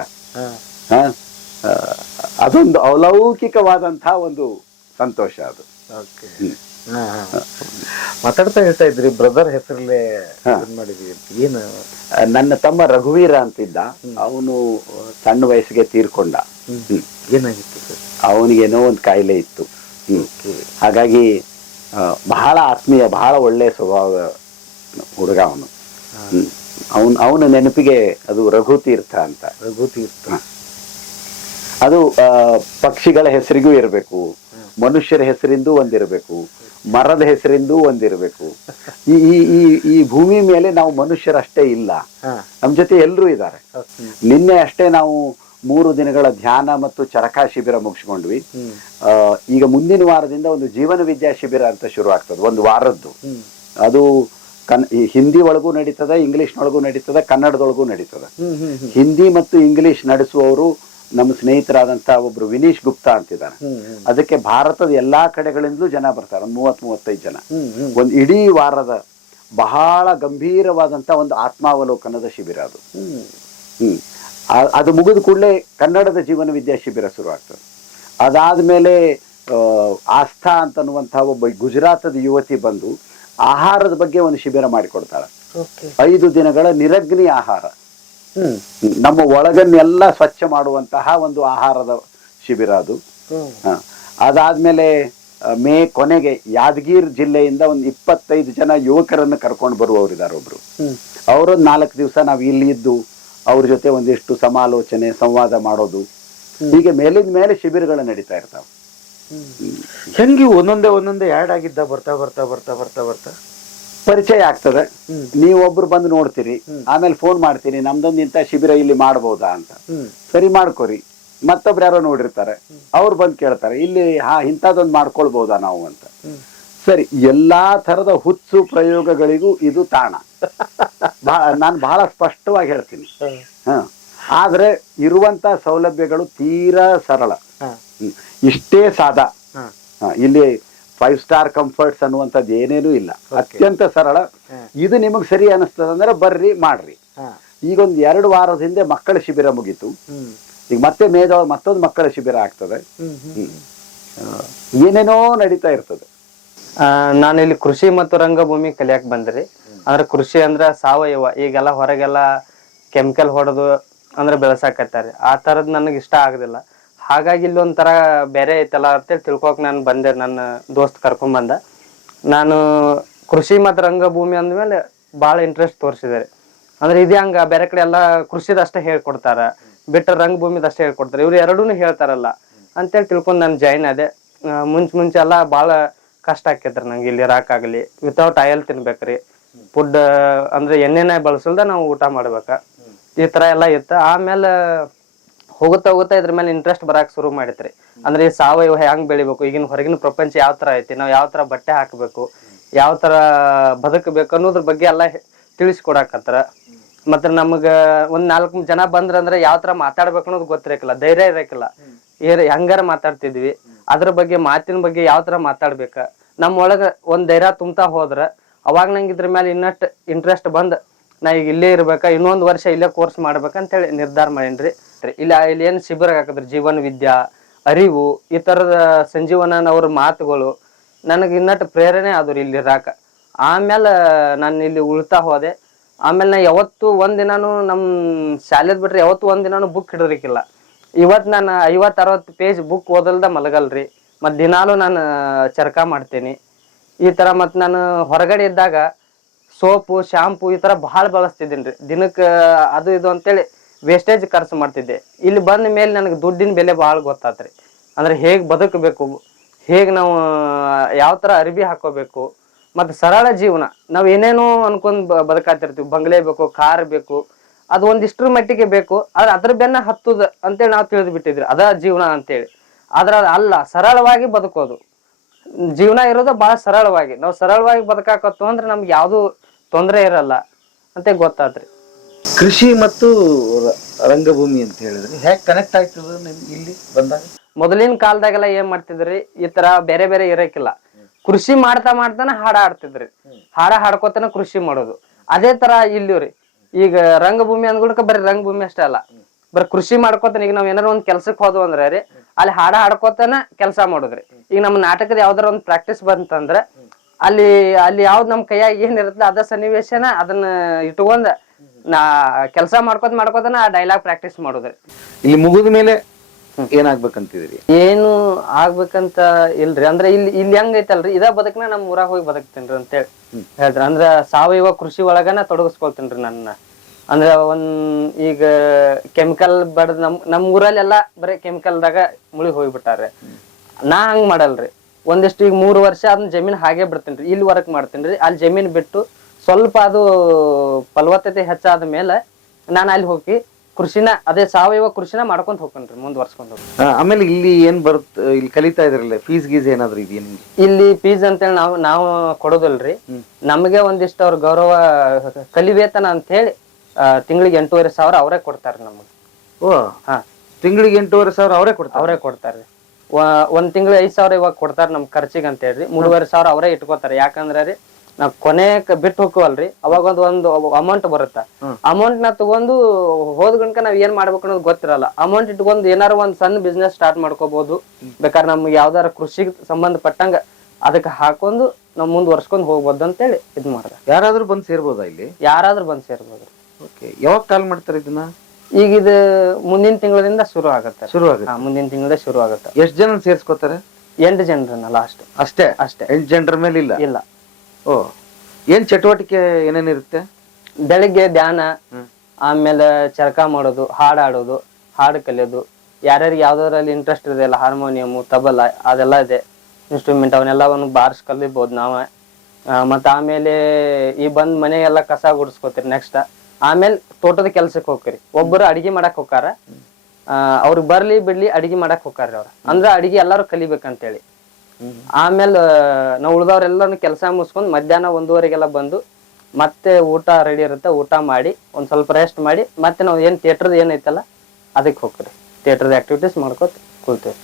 ಅದೊಂದು ಅಲೌಕಿಕವಾದಂತಹ ಒಂದು ಸಂತೋಷ ಅದು. ಮಾತಾಡ್ತಾ ಹೇಳ್ತಾ ಇದ್ರಿ ಬ್ರದರ್ ಹೆಸರಲ್ಲೇ ಮಾಡಿದೀವಿ. ಏನು? ನನ್ನ ತಮ್ಮ ರಘುವೀರ ಅಂತಿದ್ದ, ಅವನು ಸಣ್ಣ ವಯಸ್ಸಿಗೆ ತೀರ್ಕೊಂಡ. ಏನಾಗಿತ್ತು? ಅವನಿಗೇನೋ ಒಂದು ಕಾಯಿಲೆ ಇತ್ತು. ಹಾಗಾಗಿ ಬಹಳ ಆತ್ಮೀಯ, ಬಹಳ ಒಳ್ಳೆ ಸ್ವಭಾವ ಹುಡುಗ ಅವನು. ಅವನ ನೆನಪಿಗೆ ಅದು ರಘುತೀರ್ಥ ಅಂತ. ರಘುತೀರ್ಥ ಅದು ಪಕ್ಷಿಗಳ ಹೆಸರಿಗೂ ಇರಬೇಕು, ಮನುಷ್ಯರ ಹೆಸರಿಂದೂ ಒಂದಿರಬೇಕು, ಮರದ ಹೆಸರಿಂದೂ ಒಂದಿರಬೇಕು. ಈ ಭೂಮಿ ಮೇಲೆ ನಾವು ಮನುಷ್ಯರಷ್ಟೇ ಇಲ್ಲ, ನಮ್ ಜೊತೆ ಎಲ್ರೂ ಇದ್ದಾರೆ. ನಿನ್ನೆ ಅಷ್ಟೇ ನಾವು 3 ದಿನಗಳ ಧ್ಯಾನ ಮತ್ತು ಚರಕಾ ಶಿಬಿರ ಮುಗಿಸ್ಕೊಂಡ್ವಿ. ಈಗ ಮುಂದಿನ ವಾರದಿಂದ ಒಂದು ಜೀವನ ವಿದ್ಯಾ ಶಿಬಿರ ಅಂತ ಶುರು ಆಗ್ತದೆ, 1 ವಾರದ್ದು. ಅದು ಹಿಂದಿ ಒಳಗೂ ನಡೀತದೆ, ಇಂಗ್ಲಿಷ್ನೊಳಗೂ ನಡೀತದೆ, ಕನ್ನಡದೊಳಗೂ ನಡೀತದೆ. ಹಿಂದಿ ಮತ್ತು ಇಂಗ್ಲಿಷ್ ನಡೆಸುವವರು ನಮ್ಮ ಸ್ನೇಹಿತರಾದಂತ ಒಬ್ರು ವಿನೀಶ್ ಗುಪ್ತಾ ಅಂತಿದ್ದಾರೆ. ಅದಕ್ಕೆ ಭಾರತದ ಎಲ್ಲಾ ಕಡೆಗಳಿಂದಲೂ ಜನ ಬರ್ತಾರೆ, 30-35 ಜನ. ಒಂದು ಇಡೀ ವಾರದ ಬಹಳ ಗಂಭೀರವಾದಂತ ಒಂದು ಆತ್ಮಾವಲೋಕನದ ಶಿಬಿರ ಅದು. ಅದು ಮುಗಿದ ಕೂಡಲೇ ಕನ್ನಡದ ಜೀವನ ವಿದ್ಯಾ ಶಿಬಿರ ಶುರು ಆಗ್ತದೆ. ಅದಾದ್ಮೇಲೆ ಆಸ್ಥಾ ಅಂತನ್ನುವಂತಹ ಒಬ್ಬ ಗುಜರಾತದ ಯುವತಿ ಬಂದು ಆಹಾರದ ಬಗ್ಗೆ ಒಂದು ಶಿಬಿರ ಮಾಡಿಕೊಡ್ತಾಳೆ. 5 ದಿನಗಳ ನಿರಗ್ನಿ ಆಹಾರ, ನಮ್ಮ ಒಳಗನ್ನೆಲ್ಲ ಸ್ವಚ್ಛ ಮಾಡುವಂತಹ ಒಂದು ಆಹಾರದ ಶಿಬಿರ ಅದು. ಅದಾದ್ಮೇಲೆ ಕೊನೆಗೆ ಯಾದಗಿರಿ ಜಿಲ್ಲೆಯಿಂದ ಒಂದು 25 ಜನ ಯುವಕರನ್ನು ಕರ್ಕೊಂಡು ಬರುವವರಿದ್ದಾರೆ ಒಬ್ರು. ಅವರೊಂದು 4 ದಿವಸ ನಾವು ಇಲ್ಲಿ ಇದ್ದು ಅವ್ರ ಜೊತೆ ಒಂದಿಷ್ಟು ಸಮಾಲೋಚನೆ, ಸಂವಾದ ಮಾಡೋದು, ಹೀಗೆ ಮೇಲಿಂದ ಮೇಲೆ ಶಿಬಿರಗಳು ನಡೀತಾ ಇರ್ತಾವ. ಹೆಂಗಿ ಒಂದೊಂದೇ ಆ್ಯಡ್ ಆಗಿದ್ದ ಬರ್ತಾ ಬರ್ತಾ ಬರ್ತಾ ಬರ್ತಾ ಬರ್ತಾ ಪರಿಚಯ ಆಗ್ತದೆ. ನೀವೊಬ್ರು ಬಂದು ನೋಡ್ತೀರಿ, ಆಮೇಲೆ ಫೋನ್ ಮಾಡ್ತೀರಿ, ನಮ್ದೊಂದು ಇಂಥ ಶಿಬಿರ ಇಲ್ಲಿ ಮಾಡ್ಬೋದಾ ಅಂತ. ಸರಿ ಮಾಡ್ಕೊರಿ. ಮತ್ತೊಬ್ರು ಯಾರೋ ನೋಡಿರ್ತಾರೆ, ಅವ್ರು ಬಂದು ಕೇಳ್ತಾರೆ, ಇಲ್ಲಿ ಇಂಥದ್ದೊಂದು ಮಾಡ್ಕೊಳ್ಬಹುದಾ ನಾವು ಅಂತ. ಸರಿ, ಎಲ್ಲಾ ತರದ ಹುಚ್ಚು ಪ್ರಯೋಗಗಳಿಗೂ ಇದು ತಾಣ. ನಾನು ಬಹಳ ಸ್ಪಷ್ಟವಾಗಿ ಹೇಳ್ತೀನಿ. ಆದ್ರೆ ಇರುವಂತ ಸೌಲಭ್ಯಗಳು ತೀರಾ ಸರಳ, ಇಷ್ಟೇ ಸಾದಾ. ಇಲ್ಲಿ 5 ಸ್ಟಾರ್ ಕಂಫರ್ಟ್ಸ್ ಅನ್ನುವಂಥದ್ದು ಏನೇನೂ ಇಲ್ಲ, ಅತ್ಯಂತ ಸರಳ. ಇದು ನಿಮಗ್ ಸರಿ ಅನಿಸ್ತದ ಅಂದ್ರೆ ಬರ್ರಿ ಮಾಡ್ರಿ. ಈಗ ಒಂದು 2 ವಾರದ ಹಿಂದೆ ಮಕ್ಕಳ ಶಿಬಿರ ಮುಗೀತು. ಈಗ ಮತ್ತೆ ಮೇದೊಳಗೆ ಮತ್ತೊಂದು ಮಕ್ಕಳ ಶಿಬಿರ ಆಗ್ತದೆ. ಏನೇನೋ ನಡೀತಾ ಇರ್ತದೆ. ನಾನು ಇಲ್ಲಿ ಕೃಷಿ ಮತ್ತು ರಂಗಭೂಮಿ ಕಲಿಯಕ್ ಬಂದ್ರಿ. ಅಂದ್ರೆ ಕೃಷಿ ಅಂದ್ರ ಸಾವಯವ, ಈಗೆಲ್ಲ ಹೊರಗೆಲ್ಲ ಕೆಮಿಕಲ್ ಹೊಡೆದು ಅಂದ್ರೆ ಬೆಳೆಸಾಕತ್ತಾರೆ. ಆ ತರದ್ ನನಗೆ ಇಷ್ಟ ಆಗುದಿಲ್ಲ. ಹಾಗಾಗಿ ಇಲ್ಲಿ ಒಂಥರ ಬೇರೆ ಐತಲ್ಲ ಅಂತೇಳಿ ತಿಳ್ಕೊಕ್ ನಾನು ಬಂದೆ. ನನ್ನ ದೋಸ್ತ್ ಕರ್ಕೊಂಡ್ ಬಂದ. ನಾನು ಕೃಷಿ ಮತ್ತು ರಂಗಭೂಮಿ ಅಂದ್ಮೇಲೆ ಭಾಳ ಇಂಟ್ರೆಸ್ಟ್ ತೋರಿಸಿದ್ದಾರೆ. ಅಂದ್ರೆ ಇದೇ ಹಂಗ ಬೇರೆ ಕಡೆ ಎಲ್ಲ ಕೃಷಿದಷ್ಟೇ ಹೇಳ್ಕೊಡ್ತಾರ, ಬಿಟ್ರೆ ರಂಗಭೂಮಿದಷ್ಟೇ ಹೇಳ್ಕೊಡ್ತಾರೆ. ಇವ್ರು ಎರಡೂ ಹೇಳ್ತಾರಲ್ಲ ಅಂತೇಳಿ ತಿಳ್ಕೊಂಡು ನಾನು ಜಾಯಿನ್ ಆದೆ. ಮುಂಚೆ ಎಲ್ಲ ಭಾಳ ಕಷ್ಟ ಆಕೈತ್ರಿ ನಂಗೆ ಇಲ್ಲಿ ಇರಾಕಾಗ್ಲಿ. ವಿತೌಟ್ ಆಯಿಲ್ ತಿನ್ಬೇಕ್ರಿ, ಫುಡ್ ಅಂದ್ರೆ ಎಣ್ಣೆನ ಬಳಸಲ್ದ ನಾವು ಊಟ ಮಾಡ್ಬೇಕ, ಈ ತರ ಎಲ್ಲ ಇತ್ತು. ಆಮೇಲೆ ಹೋಗುತ್ತಾ ಇದ್ರ ಮೇಲೆ ಇಂಟ್ರೆಸ್ಟ್ ಬರಾಕ್ ಶುರು ಮಾಡಿತ್ರಿ. ಅಂದ್ರೆ ಈ ಸಾವಯವ ಹೆಂಗ್ ಬೆಳಿಬೇಕು, ಈಗಿನ ಹೊರಗಿನ ಪ್ರಪಂಚ ಯಾವ ತರ ಐತಿ, ನಾವ್ ಯಾವ ತರ ಬಟ್ಟೆ ಹಾಕ್ಬೇಕು, ಯಾವ ತರ ಬದುಕಬೇಕು ಅನ್ನೋದ್ರ ಬಗ್ಗೆ ಎಲ್ಲ ತಿಳಿಸ್ಕೊಡಾಕತ್ರ. ಮತ್ತೆ ನಮಗ ಒಂದ್ 4 ಜನ ಬಂದ್ರಂದ್ರೆ ಯಾವ ತರ ಮಾತಾಡ್ಬೇಕು ಅನ್ನೋದು ಗೊತ್ತಿರಕಿಲ್ಲ, ಧೈರ್ಯ ಇರಕಿಲ್ಲ. ಹೆಂಗಾರ ಮಾತಾಡ್ತಿದ್ವಿ. ಅದ್ರ ಬಗ್ಗೆ ಮಾತಿನ ಬಗ್ಗೆ ಯಾವ ತರ ಮಾತಾಡ್ಬೇಕ ನಮ್ಮ ಒಳಗ ಒಂದ್ ಧೈರ್ಯ ತುಂಬ್ತಾ ಹೋದ್ರ ಅವಾಗ ನಂಗೆ ಇದ್ರ ಮೇಲೆ ಇನ್ನಷ್ಟು ಇಂಟ್ರೆಸ್ಟ್ ಬಂದ್ ನಾ ಈಗ ಇಲ್ಲೇ ಇರ್ಬೇಕ, ಇನ್ನೊಂದ್ ವರ್ಷ ಇಲ್ಲೇ ಕೋರ್ಸ್ ಮಾಡ್ಬೇಕಂತ ಹೇಳಿ ನಿರ್ಧಾರ ಮಾಡೇನ್ರಿ. ಇಲ್ಲಿ ಏನ್ ಶಿಬಿರ ಹಾಕದ್ರಿ, ಜೀವನ ವಿದ್ಯಾ, ಅರಿವು, ಈ ತರದ ಸಂಜೀವನವ್ರ ಮಾತುಗಳು ನನಗೆ ಇನ್ನಟ್ಟು ಪ್ರೇರಣೆ ಆದ್ರಿ ಇಲ್ಲಿ ಇರಾಕ. ಆಮೇಲೆ ನಾನು ಇಲ್ಲಿ ಉಳ್ತಾ ಹೋದೆ. ಆಮೇಲೆ ನಾ ಯಾವತ್ತು ಒಂದಿನಾನು ನಮ್ ಶಾಲೆದ್ ಬಿಟ್ರೆ ಯಾವತ್ತು ಒಂದಿನಾನು ಬುಕ್ ಹಿಡಿದಿಕ್ಕಿಲ್ಲ. ಇವತ್ ನಾನು 50-60 ಪೇಜ್ ಬುಕ್ ಓದಲ್ದ ಮಲಗಲ್ರಿ. ಮತ್ ದಿನಾಲು ನಾನು ಚರ್ಕ ಮಾಡ್ತೇನಿ ಈ ತರ. ಮತ್ ನಾನು ಹೊರಗಡೆ ಇದ್ದಾಗ ಸೋಪು, ಶಾಂಪು ಈ ತರ ಬಹಳ ಬಳಸ್ತಿದ್ದೀನ್ರಿ. ದಿನಕ್ಕೆ ಅದು ಇದು ಅಂತೇಳಿ ವೇಸ್ಟೇಜ್ ಖರ್ಚು ಮಾಡ್ತಿದ್ದೆ. ಇಲ್ಲಿ ಬಂದ ಮೇಲೆ ನನಗೆ ದುಡ್ಡಿನ ಬೆಲೆ ಬಹಳ ಗೊತ್ತಾತ್ರಿ. ಅಂದ್ರೆ ಹೇಗ್ ಬದುಕಬೇಕು, ಹೇಗ್ ನಾವು ಯಾವ ತರ ಅರಿವಿ ಹಾಕೋಬೇಕು, ಮತ್ತೆ ಸರಳ ಜೀವನ. ನಾವ್ ಏನೇನೋ ಅನ್ಕೊಂಡ್ ಬದುಕಾತಿರ್ತೀವಿ. ಬಂಗ್ಲೆ ಬೇಕು, ಕಾರ್ ಬೇಕು, ಅದು ಒಂದಿಷ್ಟ್ರ ಮಟ್ಟಿಗೆ ಬೇಕು. ಆದ್ರೆ ಅದ್ರ ಬೆನ್ನ ಹತ್ತುದ ಅಂತೇಳಿ ನಾವು ತಿಳಿದು ಬಿಟ್ಟಿದ್ರಿ, ಅದ ಜೀವನ ಅಂತೇಳಿ. ಆದ್ರ ಅಲ್ಲ, ಸರಳವಾಗಿ ಬದುಕೋದು ಜೀವನ ಇರೋದು ಬಹಳ ಸರಳವಾಗಿ. ನಾವು ಸರಳವಾಗಿ ಬದುಕಾಕತ್ತು ಅಂದ್ರೆ ನಮ್ಗೆ ಯಾವ್ದು ತೊಂದರೆ ಇರಲ್ಲ ಅಂತ ಗೊತ್ತಾತ್ರಿ. ಕೃಷಿ ಮತ್ತು ರಂಗಭೂಮಿ ಅಂತ ಹೇಳಿದ್ರಿ, ಹೇಗ್ ಕನೆಕ್ಟ್ ಆಗ್ತದ ನಿಮ್ಗೆ ಇಲ್ಲಿ ಬಂದಾಗ? ಮೊದಲಿನ ಕಾಲದಾಗೆಲ್ಲ ಏನ್ ಮಾಡ್ತಿದ್ರಿ, ಈ ತರ ಬೇರೆ ಬೇರೆ ಇರಕಿಲ್ಲ. ಕೃಷಿ ಮಾಡ್ತಾನ ಹಾಡ ಹಾಡ್ತಿದ್ರಿ. ಹಾಡ ಹಾಡ್ಕೋತಾನ ಕೃಷಿ ಮಾಡೋದು. ಅದೇ ತರ ಇಲ್ಲಿವ್ರಿ. ಈಗ ರಂಗಭೂಮಿ ಅಂದ್ಗುಳಕ ಬರೀ ರಂಗಭೂಮಿ ಅಷ್ಟೇ ಅಲ್ಲ, ಬರೀ ಕೃಷಿ ಮಾಡ್ಕೋತಾನ. ಈಗ ನಾವ್ ಏನಾರ ಒಂದ್ ಕೆಲ್ಸಕ್ ಹೋದ್ವು ಅಂದ್ರೆ ರೀ, ಅಲ್ಲಿ ಹಾಡ ಹಾಡ್ಕೋತಾನ ಕೆಲಸ ಮಾಡೋದ್ರಿ. ಈಗ ನಮ್ಮ ನಾಟಕದ ಯಾವ್ದಾರ ಒಂದ್ ಪ್ರಾಕ್ಟೀಸ್ ಬಂತಂದ್ರ ಅಲ್ಲಿ ಯಾವ್ದ್ ನಮ್ ಕೈಯಾಗ ಏನ್ ಇರುತ್ತೆ ಅದ ಸನ್ನಿವೇಶನ ಅದನ್ನ ಇಟ್ಕೊಂಡ್ ನಾ ಕೆಲಸ ಮಾಡ್ಕೋತಾನ ಆ ಡೈಲಾಗ್ ಪ್ರಾಕ್ಟೀಸ್ ಮಾಡೋದ್ರಿ. ಇಲ್ಲಿ ಮುಗಿದ ಮೇಲೆ ಏನಾಗ್ಬೇಕಂತಿದ್ರಿ? ಏನು ಆಗ್ಬೇಕಂತ ಇಲ್ರಿ. ಅಂದ್ರೆ ಇಲ್ಲಿ ಹೆಂಗ್ ಐತಲ್ರಿ, ಇದ ಬದುಕ್ನ ನಮ್ ಊರಾಗ ಹೋಗಿ ಬದುಕ್ತೇನ್ರಿ ಅಂತ ಹೇಳ್ರಿ. ಅಂದ್ರ ಸಾವಯವ ಕೃಷಿ ಒಳಗನ ತೊಡಗಿಸ್ಕೊಳ್ತೇನ್ರಿ ನನ್ನ. ಅಂದ್ರ ಈಗ ಕೆಮಿಕಲ್ ಬಡದ್ ನಮ್ ಊರಲ್ಲೆಲ್ಲ ಬರೀ ಕೆಮಿಕಲ್ದಾಗ ಮುಳುಗಿ ಹೋಗ್ಬಿಟ್ಟಾರೆ. ನಾ ಹಂಗ್ ಮಾಡಲ್ರಿ. ಒಂದಿಷ್ಟು ಈಗ 3 ವರ್ಷ ಅದನ್ನ ಜಮೀನ್ ಹಾಗೆ ಬಿಡ್ತೇನ್ರಿ. ಇಲ್ಲಿ ವರ್ಕ್ ಮಾಡ್ತೇನ್ರಿ. ಅಲ್ಲಿ ಜಮೀನ್ ಬಿಟ್ಟು ಸ್ವಲ್ಪ ಅದು ಫಲವತ್ತತೆ ಹೆಚ್ಚಾದ ಮೇಲೆ ನಾನು ಅಲ್ಲಿ ಹೋಗಿ ಕೃಷಿನ, ಅದೇ ಸಾವಯವ ಕೃಷಿನ ಮಾಡ್ಕೊಂತ ಹೋಗ್ತೇನ್ರಿ, ಮುಂದುವರ್ಸ್ಕೊಂಡು. ಆಮೇಲೆ ಇಲ್ಲಿ ಏನ್ ಬರುತ್ತೆ, ಇಲ್ಲಿ ಕಲಿತಾ ಇದ್ರಲ್ಲ, ಫೀಸ್ ಗೀಸ್ ಏನಾದ್ರು ಇದೆಯಾ ನಿಮ್ಗೆ? ಇಲ್ಲಿ ಫೀಸ್ ಅಂತೇಳಿ ನಾವು ಕೊಡೋದಲ್ರಿ. ನಮಗೆ ಒಂದಿಷ್ಟು ಅವ್ರ ಗೌರವ ಕಲಿವೇತನ ಅಂತ ಹೇಳಿ ತಿಂಗಳಿಗೆ 8,500 ಅವರೇ ಕೊಡ್ತಾರ ನಮಗೆ. ಓ ಹಾ, ತಿಂಗಳಿಗೆ 8,500 ಅವರೇ ಕೊಡ್ತಾರ್ರಿ. ಒಂದ್ ತಿಂಗಳಿಗೆ 5,000 ಇವಾಗ ಕೊಡ್ತಾರ ನಮ್ ಖರ್ಚಿಗೆ ಅಂತ ಹೇಳ್ರಿ. 3,500 ಅವರೇ ಇಟ್ಕೋತಾರ. ಯಾಕಂದ್ರ ರೀ ನಾವ್ ಕೊನೆಕ್ ಬಿಟ್ಟು ಹೋಗ್ವಲ್ರಿ, ಅವಾಗ ಒಂದು ಅಮೌಂಟ್ ಬರುತ್ತ. ಅಮೌಂಟ್ ನ ತಗೊಂಡು ಹೋದ್ ಗಣಕ ನಾವ್ ಏನ್ ಮಾಡ್ಬೇಕು ಅನ್ನೋದು ಗೊತ್ತಿರಲ್ಲ. ಅಮೌಂಟ್ ಇಟ್ಕೊಂಡು ಏನಾರ ಒಂದ್ ಸಣ್ಣ ಬಿಸ್ನೆಸ್ ಸ್ಟಾರ್ಟ್ ಮಾಡ್ಕೋಬಹುದು. ಬೇಕಾದ್ರೆ ನಮ್ಗೆ ಯಾವ್ದಾರ ಕೃಷಿಗೆ ಸಂಬಂಧಪಟ್ಟಂಗ ಅದಕ್ಕೆ ಹಾಕೊಂಡು ನಾವ್ ಮುಂದುವರ್ಸ್ಕೊಂಡ್ ಹೋಗ್ಬೋದು ಅಂತೇಳಿ ಇದ್ ಮಾಡ್ದ. ಯಾರಾದ್ರೂ ಬಂದ್ ಸೇರ್ಬೋದಾ ಇಲ್ಲಿ? ಯಾರಾದ್ರೂ ಬಂದ್ ಸೇರ್ಬೋದ್ರಿ. ಓಕೆ, ಯಾವಾಗ ಕಾಲ್ ಮಾಡ್ತಾರೆ ಇದನ್ನ? ಈಗ ಇದು ಮುಂದಿನ ತಿಂಗಳಿಂದ ಶುರು ಆಗುತ್ತೆ. ಮುಂದಿನ ತಿಂಗಳೇ ಶುರು ಆಗುತ್ತೆ. ಎಷ್ಟ್ ಜನ ಸೇರ್ಸ್ಕೊತಾರೆ? 8 ಜನರನ್ನ ಲಾಸ್ಟ್. ಅಷ್ಟೇ? 8 ಜನರ ಮೇಲೆ ಇಲ್ಲ? ಓ, ಏನ್ ಚಟುವಟಿಕೆ ಏನೇನಿರುತ್ತೆ? ಬೆಳಿಗ್ಗೆ ಧ್ಯಾನ, ಆಮೇಲೆ ಚರಕ ಮಾಡೋದು, ಹಾಡಾಡೋದು, ಹಾಡು ಕಲಿಯೋದು. ಯಾರ್ಯಾರಿಗೆ ಯಾವ್ದಾರಲ್ಲಿ ಇಂಟ್ರೆಸ್ಟ್ ಇದೆ ಅಲ್ಲ, ಹಾರ್ಮೋನಿಯಂ, ತಬಲ ಅದೆಲ್ಲ ಇದೆ ಇನ್ಸ್ಟ್ರೂಮೆಂಟ್, ಅವನ್ನೆಲ್ಲವನ್ನು ಬಾರ್ಸ್ ಕಲಿಬಹುದು ನಾವ. ಮತ್ತ ಆಮೇಲೆ ಈ ಬಂದ್ ಮನೆಗೆಲ್ಲ ಕಸ ಗುಡಿಸ್ಕೋತೀರಿ. ನೆಕ್ಸ್ಟ್ ಆಮೇಲೆ ತೋಟದ ಕೆಲ್ಸಕ್ಕೆ ಹೋಗ್ರಿ. ಒಬ್ಬರು ಅಡಿಗೆ ಮಾಡಕ್ ಹೋಗಾರ, ಅವ್ರಿಗೆ ಬರ್ಲಿ ಬಿಡ್ಲಿ ಅಡಿಗೆ ಮಾಡಕ್ ಹೋಗಾರ್ರಿ ಅವ್ರ. ಅಂದ್ರ ಅಡಿಗೆ ಎಲ್ಲಾರು ಕಲಿಬೇಕಂತೇಳಿ. ಆಮೇಲೆ ನಾವು ಉಳ್ದವ್ರೆಲ್ಲಾನು ಕೆಲಸ ಮುಗಿಸ್ಕೊಂಡ್ ಮಧ್ಯಾಹ್ನ 1:30ಗೆಲ್ಲ ಬಂದು ಮತ್ತೆ ಊಟ ರೆಡಿ ಇರುತ್ತೆ, ಊಟ ಮಾಡಿ ಒಂದ್ ಸ್ವಲ್ಪ ರೆಸ್ಟ್ ಮಾಡಿ ಮತ್ತೆ ನಾವ್ ಏನ್ ಥಿಯೇಟರ್ದ ಏನೈತಲ್ಲ ಅದಕ್ಕೆ ಹೋಗ್ರಿ. ಥಿಯೇಟರ್ದ ಆಕ್ಟಿವಿಟೀಸ್ ಮಾಡ್ಕೋತ ಕೂಳ್ತೇವೆ.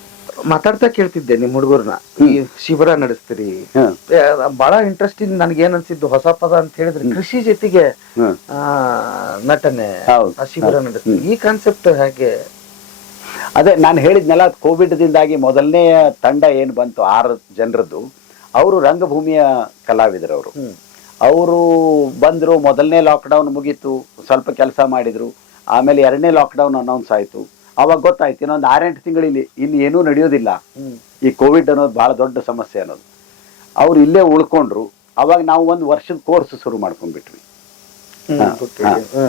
ಮಾತಾಡ್ತಾ ಕೇಳ್ತಿದ್ದೆ ನಿಮ್ ಹುಡುಗರ್ನ, ಈ ಶಿಬಿರ ನಡೆಸ್ತೀರಿ, ಬಹಳ ಇಂಟ್ರೆಸ್ಟಿಂಗ್. ನನ್ಗೆ ಏನ್ ಅನ್ಸಿದ್ದು, ಹೊಸ ಪದ ಅಂತ ಹೇಳಿದ್ರೆ ಕೃಷಿ ಜೊತೆಗೆ ನಟನೆ, ಶಿಬಿರ ನಡೆಸ್ತೀರಿ. ಈ ಕಾನ್ಸೆಪ್ಟ್ ಹೇಗೆ? ಅದೇ ನಾನು ಹೇಳಿದ್ನಲ್ಲ, ಕೋವಿಡ್ದಿಂದಾಗಿ ಮೊದಲನೇ ತಂಡ ಏನು ಬಂತು 6 ಜನರದ್ದು, ಅವರು ರಂಗಭೂಮಿಯ ಕಲಾವಿದರು. ಅವರು ಬಂದರು, ಮೊದಲನೇ ಲಾಕ್ಡೌನ್ ಮುಗೀತು, ಸ್ವಲ್ಪ ಕೆಲಸ ಮಾಡಿದ್ರು. ಆಮೇಲೆ 2ನೇ ಲಾಕ್ಡೌನ್ ಅನೌನ್ಸ್ ಆಯಿತು. ಅವಾಗ ಗೊತ್ತಾಯ್ತು ಇನ್ನೊಂದು 6-8 ತಿಂಗಳಲ್ಲಿ ಇನ್ನು ಏನೂ ನಡೆಯೋದಿಲ್ಲ, ಈ ಕೋವಿಡ್ ಅನ್ನೋದು ಬಹಳ ದೊಡ್ಡ ಸಮಸ್ಯೆ ಅನ್ನೋದು. ಅವ್ರು ಇಲ್ಲೇ ಉಳ್ಕೊಂಡ್ರು. ಅವಾಗ ನಾವು 1 ವರ್ಷದ ಕೋರ್ಸ್ ಶುರು ಮಾಡ್ಕೊಂಡ್ಬಿಟ್ವಿ.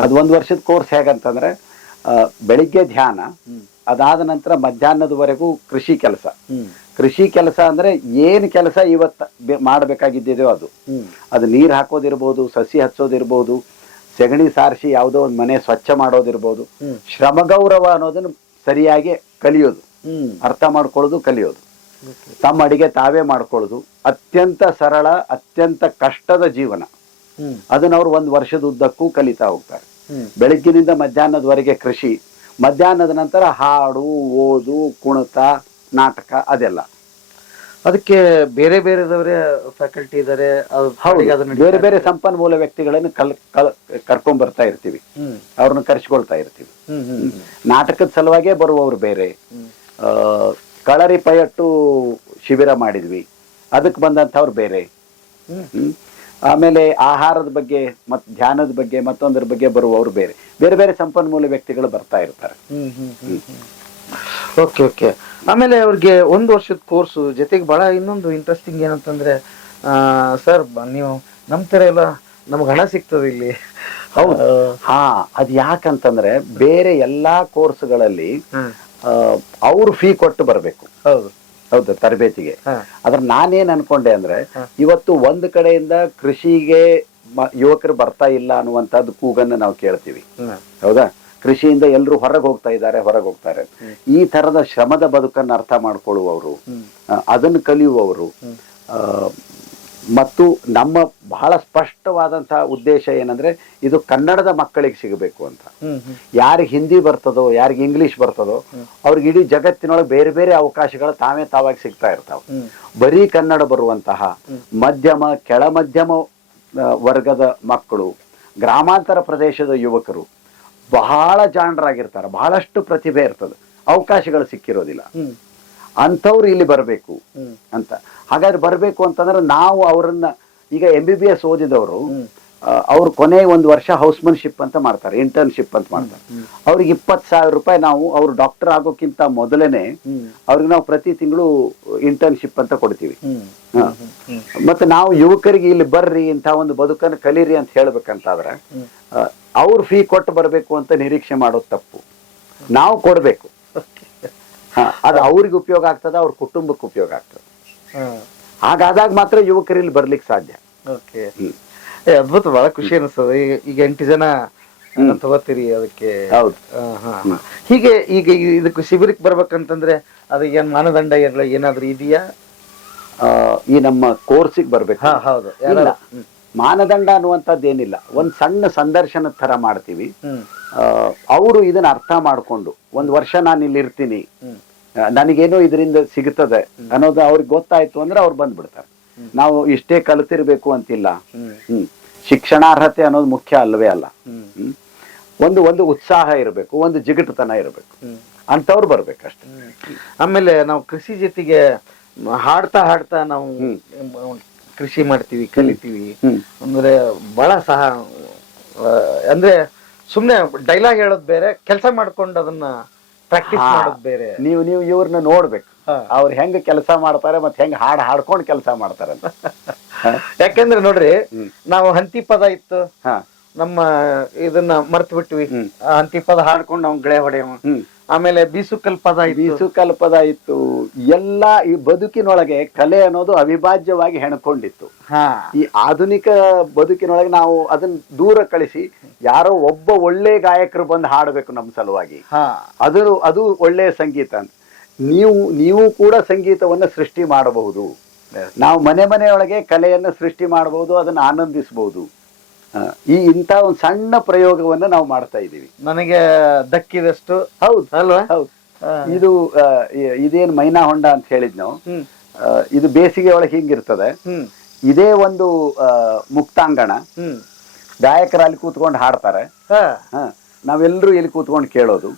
ಅದು 1 ವರ್ಷದ ಕೋರ್ಸ್ ಹೇಗಂತಂದ್ರೆ, ಬೆಳಿಗ್ಗೆ ಧ್ಯಾನ, ಅದಾದ ನಂತರ ಮಧ್ಯಾಹ್ನದವರೆಗೂ ಕೃಷಿ ಕೆಲಸ. ಕೃಷಿ ಕೆಲಸ ಅಂದ್ರೆ ಏನು ಕೆಲಸ ಇವತ್ತು ಮಾಡಬೇಕಾಗಿದ್ದೇದೋ ಅದು ನೀರು ಹಾಕೋದಿರ್ಬೋದು, ಸಸಿ ಹಚ್ಚೋದಿರ್ಬೋದು, ಸೆಗಣಿ ಸಾರಿಸಿ ಯಾವುದೋ ಒಂದು ಮನೆ ಸ್ವಚ್ಛ ಮಾಡೋದಿರ್ಬೋದು. ಶ್ರಮಗೌರವ ಅನ್ನೋದನ್ನು ಸರಿಯಾಗಿ ಕಲಿಯೋದು, ಅರ್ಥ ಮಾಡ್ಕೊಳ್ಳೋದು, ಕಲಿಯೋದು. ತಮ್ಮ ಅಡಿಗೆ ತಾವೇ ಮಾಡ್ಕೊಳ್ಳೋದು. ಅತ್ಯಂತ ಸರಳ, ಅತ್ಯಂತ ಕಷ್ಟದ ಜೀವನ. ಅದನ್ನ ಅವ್ರು 1 ವರ್ಷದ ಉದ್ದಕ್ಕೂ ಕಲಿತಾ ಹೋಗ್ತಾರೆ. ಬೆಳಗ್ಗಿನಿಂದ ಮಧ್ಯಾಹ್ನದವರೆಗೆ ಕೃಷಿ, ಮಧ್ಯಾಹ್ನದ ನಂತರ ಹಾಡು, ಓದು, ಕುಣಿತ, ನಾಟಕ, ಅದೆಲ್ಲ. ಅದಕ್ಕೆ ಬೇರೆ ಬೇರೆದವರೇ ಫ್ಯಾಕಲ್ಟಿ ಇದಾರೆ. ಬೇರೆ ಬೇರೆ ಸಂಪನ್ಮೂಲ ವ್ಯಕ್ತಿಗಳನ್ನು ಕರ್ಕೊಂಡ್ ಬರ್ತಾ ಇರ್ತೀವಿ, ಅವ್ರನ್ನ ಕರೆಸ್ಕೊಳ್ತಾ ಇರ್ತೀವಿ. ನಾಟಕದ ಸಲುವಾಗೇ ಬರುವವರು ಬೇರೆ. ಕಳರಿ ಪಯಟ್ಟು ಶಿಬಿರ ಮಾಡಿದ್ವಿ, ಅದಕ್ಕೆ ಬಂದಂಥವ್ರು ಬೇರೆ. ಆಮೇಲೆ ಆಹಾರದ ಬಗ್ಗೆ ಮತ್ತು ಧ್ಯಾನದ ಬಗ್ಗೆ ಮತ್ತೊಂದರ ಬಗ್ಗೆ ಬರುವವರು ಬೇರೆ. ಬೇರೆ ಬೇರೆ ಸಂಪನ್ಮೂಲ ವ್ಯಕ್ತಿಗಳು ಬರ್ತಾ ಇರ್ತಾರೆ. Okay okay. ಆಮೇಲೆ ಅವ್ರಿಗೆ 1 ವರ್ಷದ ಕೋರ್ಸ್ ಜೊತೆಗೆ ಬಹಳ ಇನ್ನೊಂದು ಇಂಟ್ರೆಸ್ಟಿಂಗ್ ಏನಂತಂದ್ರೆ, ಸರ್ ನೀವು ನಮ್ ತರ ಎಲ್ಲ ನಮ್ಗೆ ಹಣ ಸಿಗ್ತದೆ ಇಲ್ಲಿ. ಹೌದು. ಅದ್ ಯಾಕಂತಂದ್ರೆ ಬೇರೆ ಎಲ್ಲಾ ಕೋರ್ಸ್ಗಳಲ್ಲಿ ಅವ್ರು ಫೀ ಕೊಟ್ಟು ಬರ್ಬೇಕು. ಹೌದು, ತರಬೇತಿಗೆ. ಆದ್ರೆ ನಾನೇನ್ ಅನ್ಕೊಂಡೆ ಅಂದ್ರೆ, ಇವತ್ತು ಒಂದು ಕಡೆಯಿಂದ ಕೃಷಿಗೆ ಯುವಕರು ಬರ್ತಾ ಇಲ್ಲ ಅನ್ನುವಂಥದ್ದು ಕೂಗನ್ನು ನಾವು ಕೇಳ್ತೀವಿ. ಹೌದಾ? ಕೃಷಿಯಿಂದ ಎಲ್ಲರೂ ಹೊರಗೆ ಹೋಗ್ತಾರೆ. ಈ ತರದ ಶ್ರಮದ ಬದುಕನ್ನು ಅರ್ಥ ಮಾಡ್ಕೊಳ್ಳುವವರು, ಅದನ್ನು ಕಲಿಯುವವರು, ಮತ್ತು ನಮ್ಮ ಬಹಳ ಸ್ಪಷ್ಟವಾದಂತಹ ಉದ್ದೇಶ ಏನಂದ್ರೆ, ಇದು ಕನ್ನಡದ ಮಕ್ಕಳಿಗೆ ಸಿಗಬೇಕು ಅಂತ. ಯಾರಿಗೆ ಹಿಂದಿ ಬರ್ತದೋ, ಯಾರಿಗೆ ಇಂಗ್ಲಿಷ್ ಬರ್ತದೋ, ಅವ್ರಿಗೆ ಇಡೀ ಜಗತ್ತಿನೊಳಗೆ ಬೇರೆ ಬೇರೆ ಅವಕಾಶಗಳು ತಾವಾಗಿ ಸಿಗ್ತಾ ಇರ್ತಾವ. ಬರೀ ಕನ್ನಡ ಬರುವಂತಹ ಮಧ್ಯಮ, ಕೆಳ ಮಧ್ಯಮ ವರ್ಗದ ಮಕ್ಕಳು, ಗ್ರಾಮಾಂತರ ಪ್ರದೇಶದ ಯುವಕರು ಬಹಳ ಜಾಣರಾಗಿರ್ತಾರೆ, ಬಹಳಷ್ಟು ಪ್ರತಿಭೆ ಇರ್ತದೆ, ಅವಕಾಶಗಳು ಸಿಕ್ಕಿರೋದಿಲ್ಲ. ಅಂಥವ್ರು ಇಲ್ಲಿ ಬರಬೇಕು ಅಂತ. ಹಾಗಾದ್ರೆ ಬರಬೇಕು ಅಂತಂದ್ರೆ ನಾವು ಅವರನ್ನ, ಈಗ MBBS ಓದಿದವರು ಅವ್ರು ಕೊನೆ 1 ವರ್ಷ ಹೌಸ್ಮನ್ಶಿಪ್ ಅಂತ ಮಾಡ್ತಾರೆ, ಇಂಟರ್ನ್ಶಿಪ್ ಅಂತ ಮಾಡ್ತಾರೆ. ಅವ್ರಿಗೆ 20,000 ರೂಪಾಯಿ ನಾವು, ಅವ್ರು ಡಾಕ್ಟರ್ ಆಗೋಕ್ಕಿಂತ ಮೊದಲೇನೆ ಅವ್ರಿಗೆ ನಾವು ಪ್ರತಿ ತಿಂಗಳು ಇಂಟರ್ನ್ಶಿಪ್ ಅಂತ ಕೊಡ್ತೀವಿ. ಮತ್ತೆ ನಾವು ಯುವಕರಿಗೆ ಇಲ್ಲಿ ಬರ್ರಿ, ಇಂಥ ಒಂದು ಬದುಕನ್ನು ಕಲೀರಿ ಅಂತ ಹೇಳ್ಬೇಕಂತಾದ್ರೆ ಅವ್ರು ಫೀ ಕೊಟ್ಟು ಬರಬೇಕು ಅಂತ ನಿರೀಕ್ಷೆ ಮಾಡೋದು ತಪ್ಪು. ನಾವು ಕೊಡ್ಬೇಕು. ಅದು ಅವ್ರಿಗೆ ಉಪಯೋಗ ಆಗ್ತದ, ಅವ್ರ ಕುಟುಂಬಕ್ಕೆ ಉಪಯೋಗ ಆಗ್ತದೆ. ಹಾಗಾದಾಗ ಮಾತ್ರ ಯುವಕರು ಇಲ್ಲಿ ಬರ್ಲಿಕ್ಕೆ ಸಾಧ್ಯ. ಅದ್ಭುತ, ಬಹಳ ಖುಷಿ ಅನಿಸ್ತದೆ. ಈಗ 8 ಜನ ತಗೋತೀರಿ ಅದಕ್ಕೆ. ಹೌದು. ಹೀಗೆ ಈಗ ಇದಕ್ಕೆ ಶಿಬಿರಕ್ಕೆ ಬರ್ಬೇಕಂತಂದ್ರೆ ಅದಕ್ಕೆ ಏನ್ ಮಾನದಂಡ ಏನಾದ್ರು ಇದೆಯಾ? ಈ ನಮ್ಮ ಕೋರ್ಸಿಗೆ ಬರ್ಬೇಕು? ಹೌದು. ಮಾನದಂಡ ಅನ್ನುವಂಥದ್ದು ಏನಿಲ್ಲ. ಒಂದ್ ಸಣ್ಣ ಸಂದರ್ಶನದ ತರ ಮಾಡ್ತೀವಿ. ಅವರು ಇದನ್ನ ಅರ್ಥ ಮಾಡ್ಕೊಂಡು, 1 ವರ್ಷ ನಾನು ಇಲ್ಲಿ ಇರ್ತೀನಿ, ನನಗೇನೋ ಇದರಿಂದ ಸಿಗುತ್ತದೆ ಅನ್ನೋದು ಅವ್ರಿಗೆ ಗೊತ್ತಾಯ್ತು ಅಂದ್ರೆ ಅವ್ರು ಬಂದ್ಬಿಡ್ತಾರೆ. ನಾವು ಇಷ್ಟೇ ಕಲಿತಿರ್ಬೇಕು ಅಂತಿಲ್ಲ. ಶಿಕ್ಷಣಾರ್ಹತೆ ಅನ್ನೋದು ಮುಖ್ಯ ಅಲ್ವೇ ಅಲ್ಲ. ಒಂದು ಉತ್ಸಾಹ ಇರಬೇಕು, ಒಂದು ಜಿಗಟುತನ ಇರಬೇಕು, ಅಂತವ್ರು ಬರ್ಬೇಕಷ್ಟೆ. ಆಮೇಲೆ ನಾವು ಕೃಷಿ ಜೊತೆಗೆ ಹಾಡ್ತಾ ನಾವು ಕೃಷಿ ಮಾಡ್ತೀವಿ, ಕಲಿತೀವಿ ಅಂದ್ರೆ ಬಹಳ ಅಂದ್ರೆ ಸುಮ್ನೆ ಡೈಲಾಗ್ ಹೇಳೋದ್ ಬೇರೆ, ಕೆಲಸ ಮಾಡ್ಕೊಂಡು ಅದನ್ನ ಪ್ರಾಕ್ಟೀಸ್ ಮಾಡೋದ್ ಬೇರೆ. ನೀವು ಇವ್ರನ್ನ ನೋಡ್ಬೇಕು, ಅವ್ರು ಹೆಂಗ್ ಕೆಲಸ ಮಾಡ್ತಾರೆ ಮತ್ತೆ ಹೆಂಗ್ ಹಾಡ್ಕೊಂಡು ಕೆಲಸ ಮಾಡ್ತಾರೆ ಅಂತ. ಯಾಕೆಂದ್ರೆ ನೋಡ್ರಿ, ನಾವು ಹಂತಿ ಪದ ಇತ್ತು, ನಮ್ಮ ಇದನ್ನ ಮರ್ತು ಬಿಟ್ವಿ. ಹಂತಿ ಪದ ಹಾಡ್ಕೊಂಡು ನಾವು ಗಳೆ ಹೊಡೆಯವ. ಆಮೇಲೆ ಬೀಸುಕಲ್ ಪದ ಇತ್ತು. ಎಲ್ಲ ಈ ಬದುಕಿನೊಳಗೆ ಕಲೆ ಅನ್ನೋದು ಅವಿಭಾಜ್ಯವಾಗಿ ಹೆಣ್ಕೊಂಡಿತ್ತು. ಈ ಆಧುನಿಕ ಬದುಕಿನೊಳಗೆ ನಾವು ಅದನ್ನ ದೂರ ಕಳಿಸಿ ಯಾರೋ ಒಬ್ಬ ಒಳ್ಳೆ ಗಾಯಕರು ಬಂದು ಹಾಡಬೇಕು ನಮ್ಮ ಸಲುವಾಗಿ, ಅದು ಒಳ್ಳೆಯ ಸಂಗೀತ ಅಂತ. ನೀವು ಕೂಡ ಸಂಗೀತವನ್ನ ಸೃಷ್ಟಿ ಮಾಡಬಹುದು. ನಾವು ಮನೆಯೊಳಗೆ ಕಲೆಯನ್ನ ಸೃಷ್ಟಿ ಮಾಡಬಹುದು, ಅದನ್ನ ಆನಂದಿಸಬಹುದು. ಇಂಥ ಒಂದು ಸಣ್ಣ ಪ್ರಯೋಗವನ್ನ ನಾವು ಮಾಡ್ತಾ ಇದ್ದೀವಿ. ನನಗೆ ದಕ್ಕಿದಷ್ಟು. ಹೌದು ಅಲ್ವಾ? ಹೌದು. ಇದೇನು ಮೈನಾ ಹೊಂಡ ಅಂತ ಹೇಳಿದ್ ನಾವು, ಇದು ಬೇಸಿಗೆ ಒಳಗೆ ಹಿಂಗಿರ್ತದೆ. ಇದೇ ಒಂದು ಮುಕ್ತಾಂಗಣ. ಗಾಯಕರು ಅಲ್ಲಿ ಕೂತ್ಕೊಂಡು ಹಾಡ್ತಾರೆ, ನಾವೆಲ್ಲರೂ ಇಲ್ಲಿ ಕೂತ್ಕೊಂಡು ಕೇಳೋದು.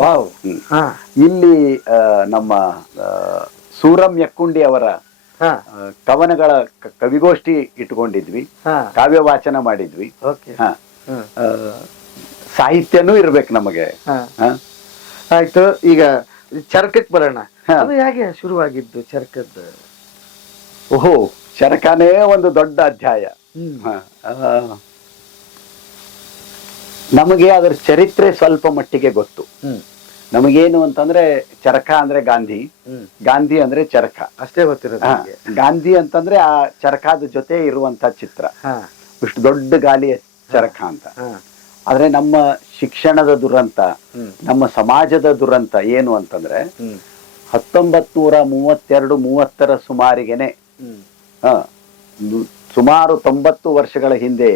ವಾವ್. ಹಾ ಇಲ್ಲಿ ನಮ್ಮ ಸೂರಂ ಯಕ್ಕುಂಡಿ ಅವರ ಹಾ ಕವನಗಳ ಕವಿಗೋಷ್ಠಿ ಇಟ್ಕೊಂಡಿದ್ವಿ, ಹಾ ಕಾವ್ಯ ವಾಚನ ಮಾಡಿದ್ವಿ. ಓಕೆ. ಹ ಆ, ಸಾಹಿತ್ಯನೂ ಇರ್ಬೇಕು ನಮಗೆ. ಹಾ ಹ? ಆಯ್ತು. ಈಗ ಚರಕಕ್ಕೆ ಬರೋಣ. ಹಾ. ಅದು ಹೇಗೆ ಶುರುವಾಗಿದ್ದು ಚರಕದ್ದು? ಓಹೋ, ಚರಕನೇ ಒಂದು ದೊಡ್ಡ ಅಧ್ಯಾಯ. ಹ. ನಮಗೆ ಅದರ ಚರಿತ್ರೆ ಸ್ವಲ್ಪ ಮಟ್ಟಿಗೆ ಗೊತ್ತು. ನಮಗೇನು ಅಂತಂದ್ರೆ ಚರಕ ಅಂದ್ರೆ ಗಾಂಧಿ, ಗಾಂಧಿ ಅಂದ್ರೆ ಚರಕ ಅಷ್ಟೇ ಗೊತ್ತಿರೋದು ಹ. ನನಗೆ. ಗಾಂಧಿ ಅಂತಂದ್ರೆ ಆ ಚರಕದ ಜೊತೆ ಇರುವಂತ ಚಿತ್ರ, ಹಾ ಇಷ್ಟು ದೊಡ್ಡ ಗಾಲಿಯ ಚರಕ ಅಂತ. ಹಾ ಆದ್ರೆ ನಮ್ಮ ಶಿಕ್ಷಣದ ದುರಂತ, ನಮ್ಮ ಸಮಾಜದ ದುರಂತ ಏನು ಅಂತಂದ್ರೆ 1932-33 ಸುಮಾರಿಗೆನೆ, ಸುಮಾರು 90 ವರ್ಷಗಳ ಹಿಂದೆ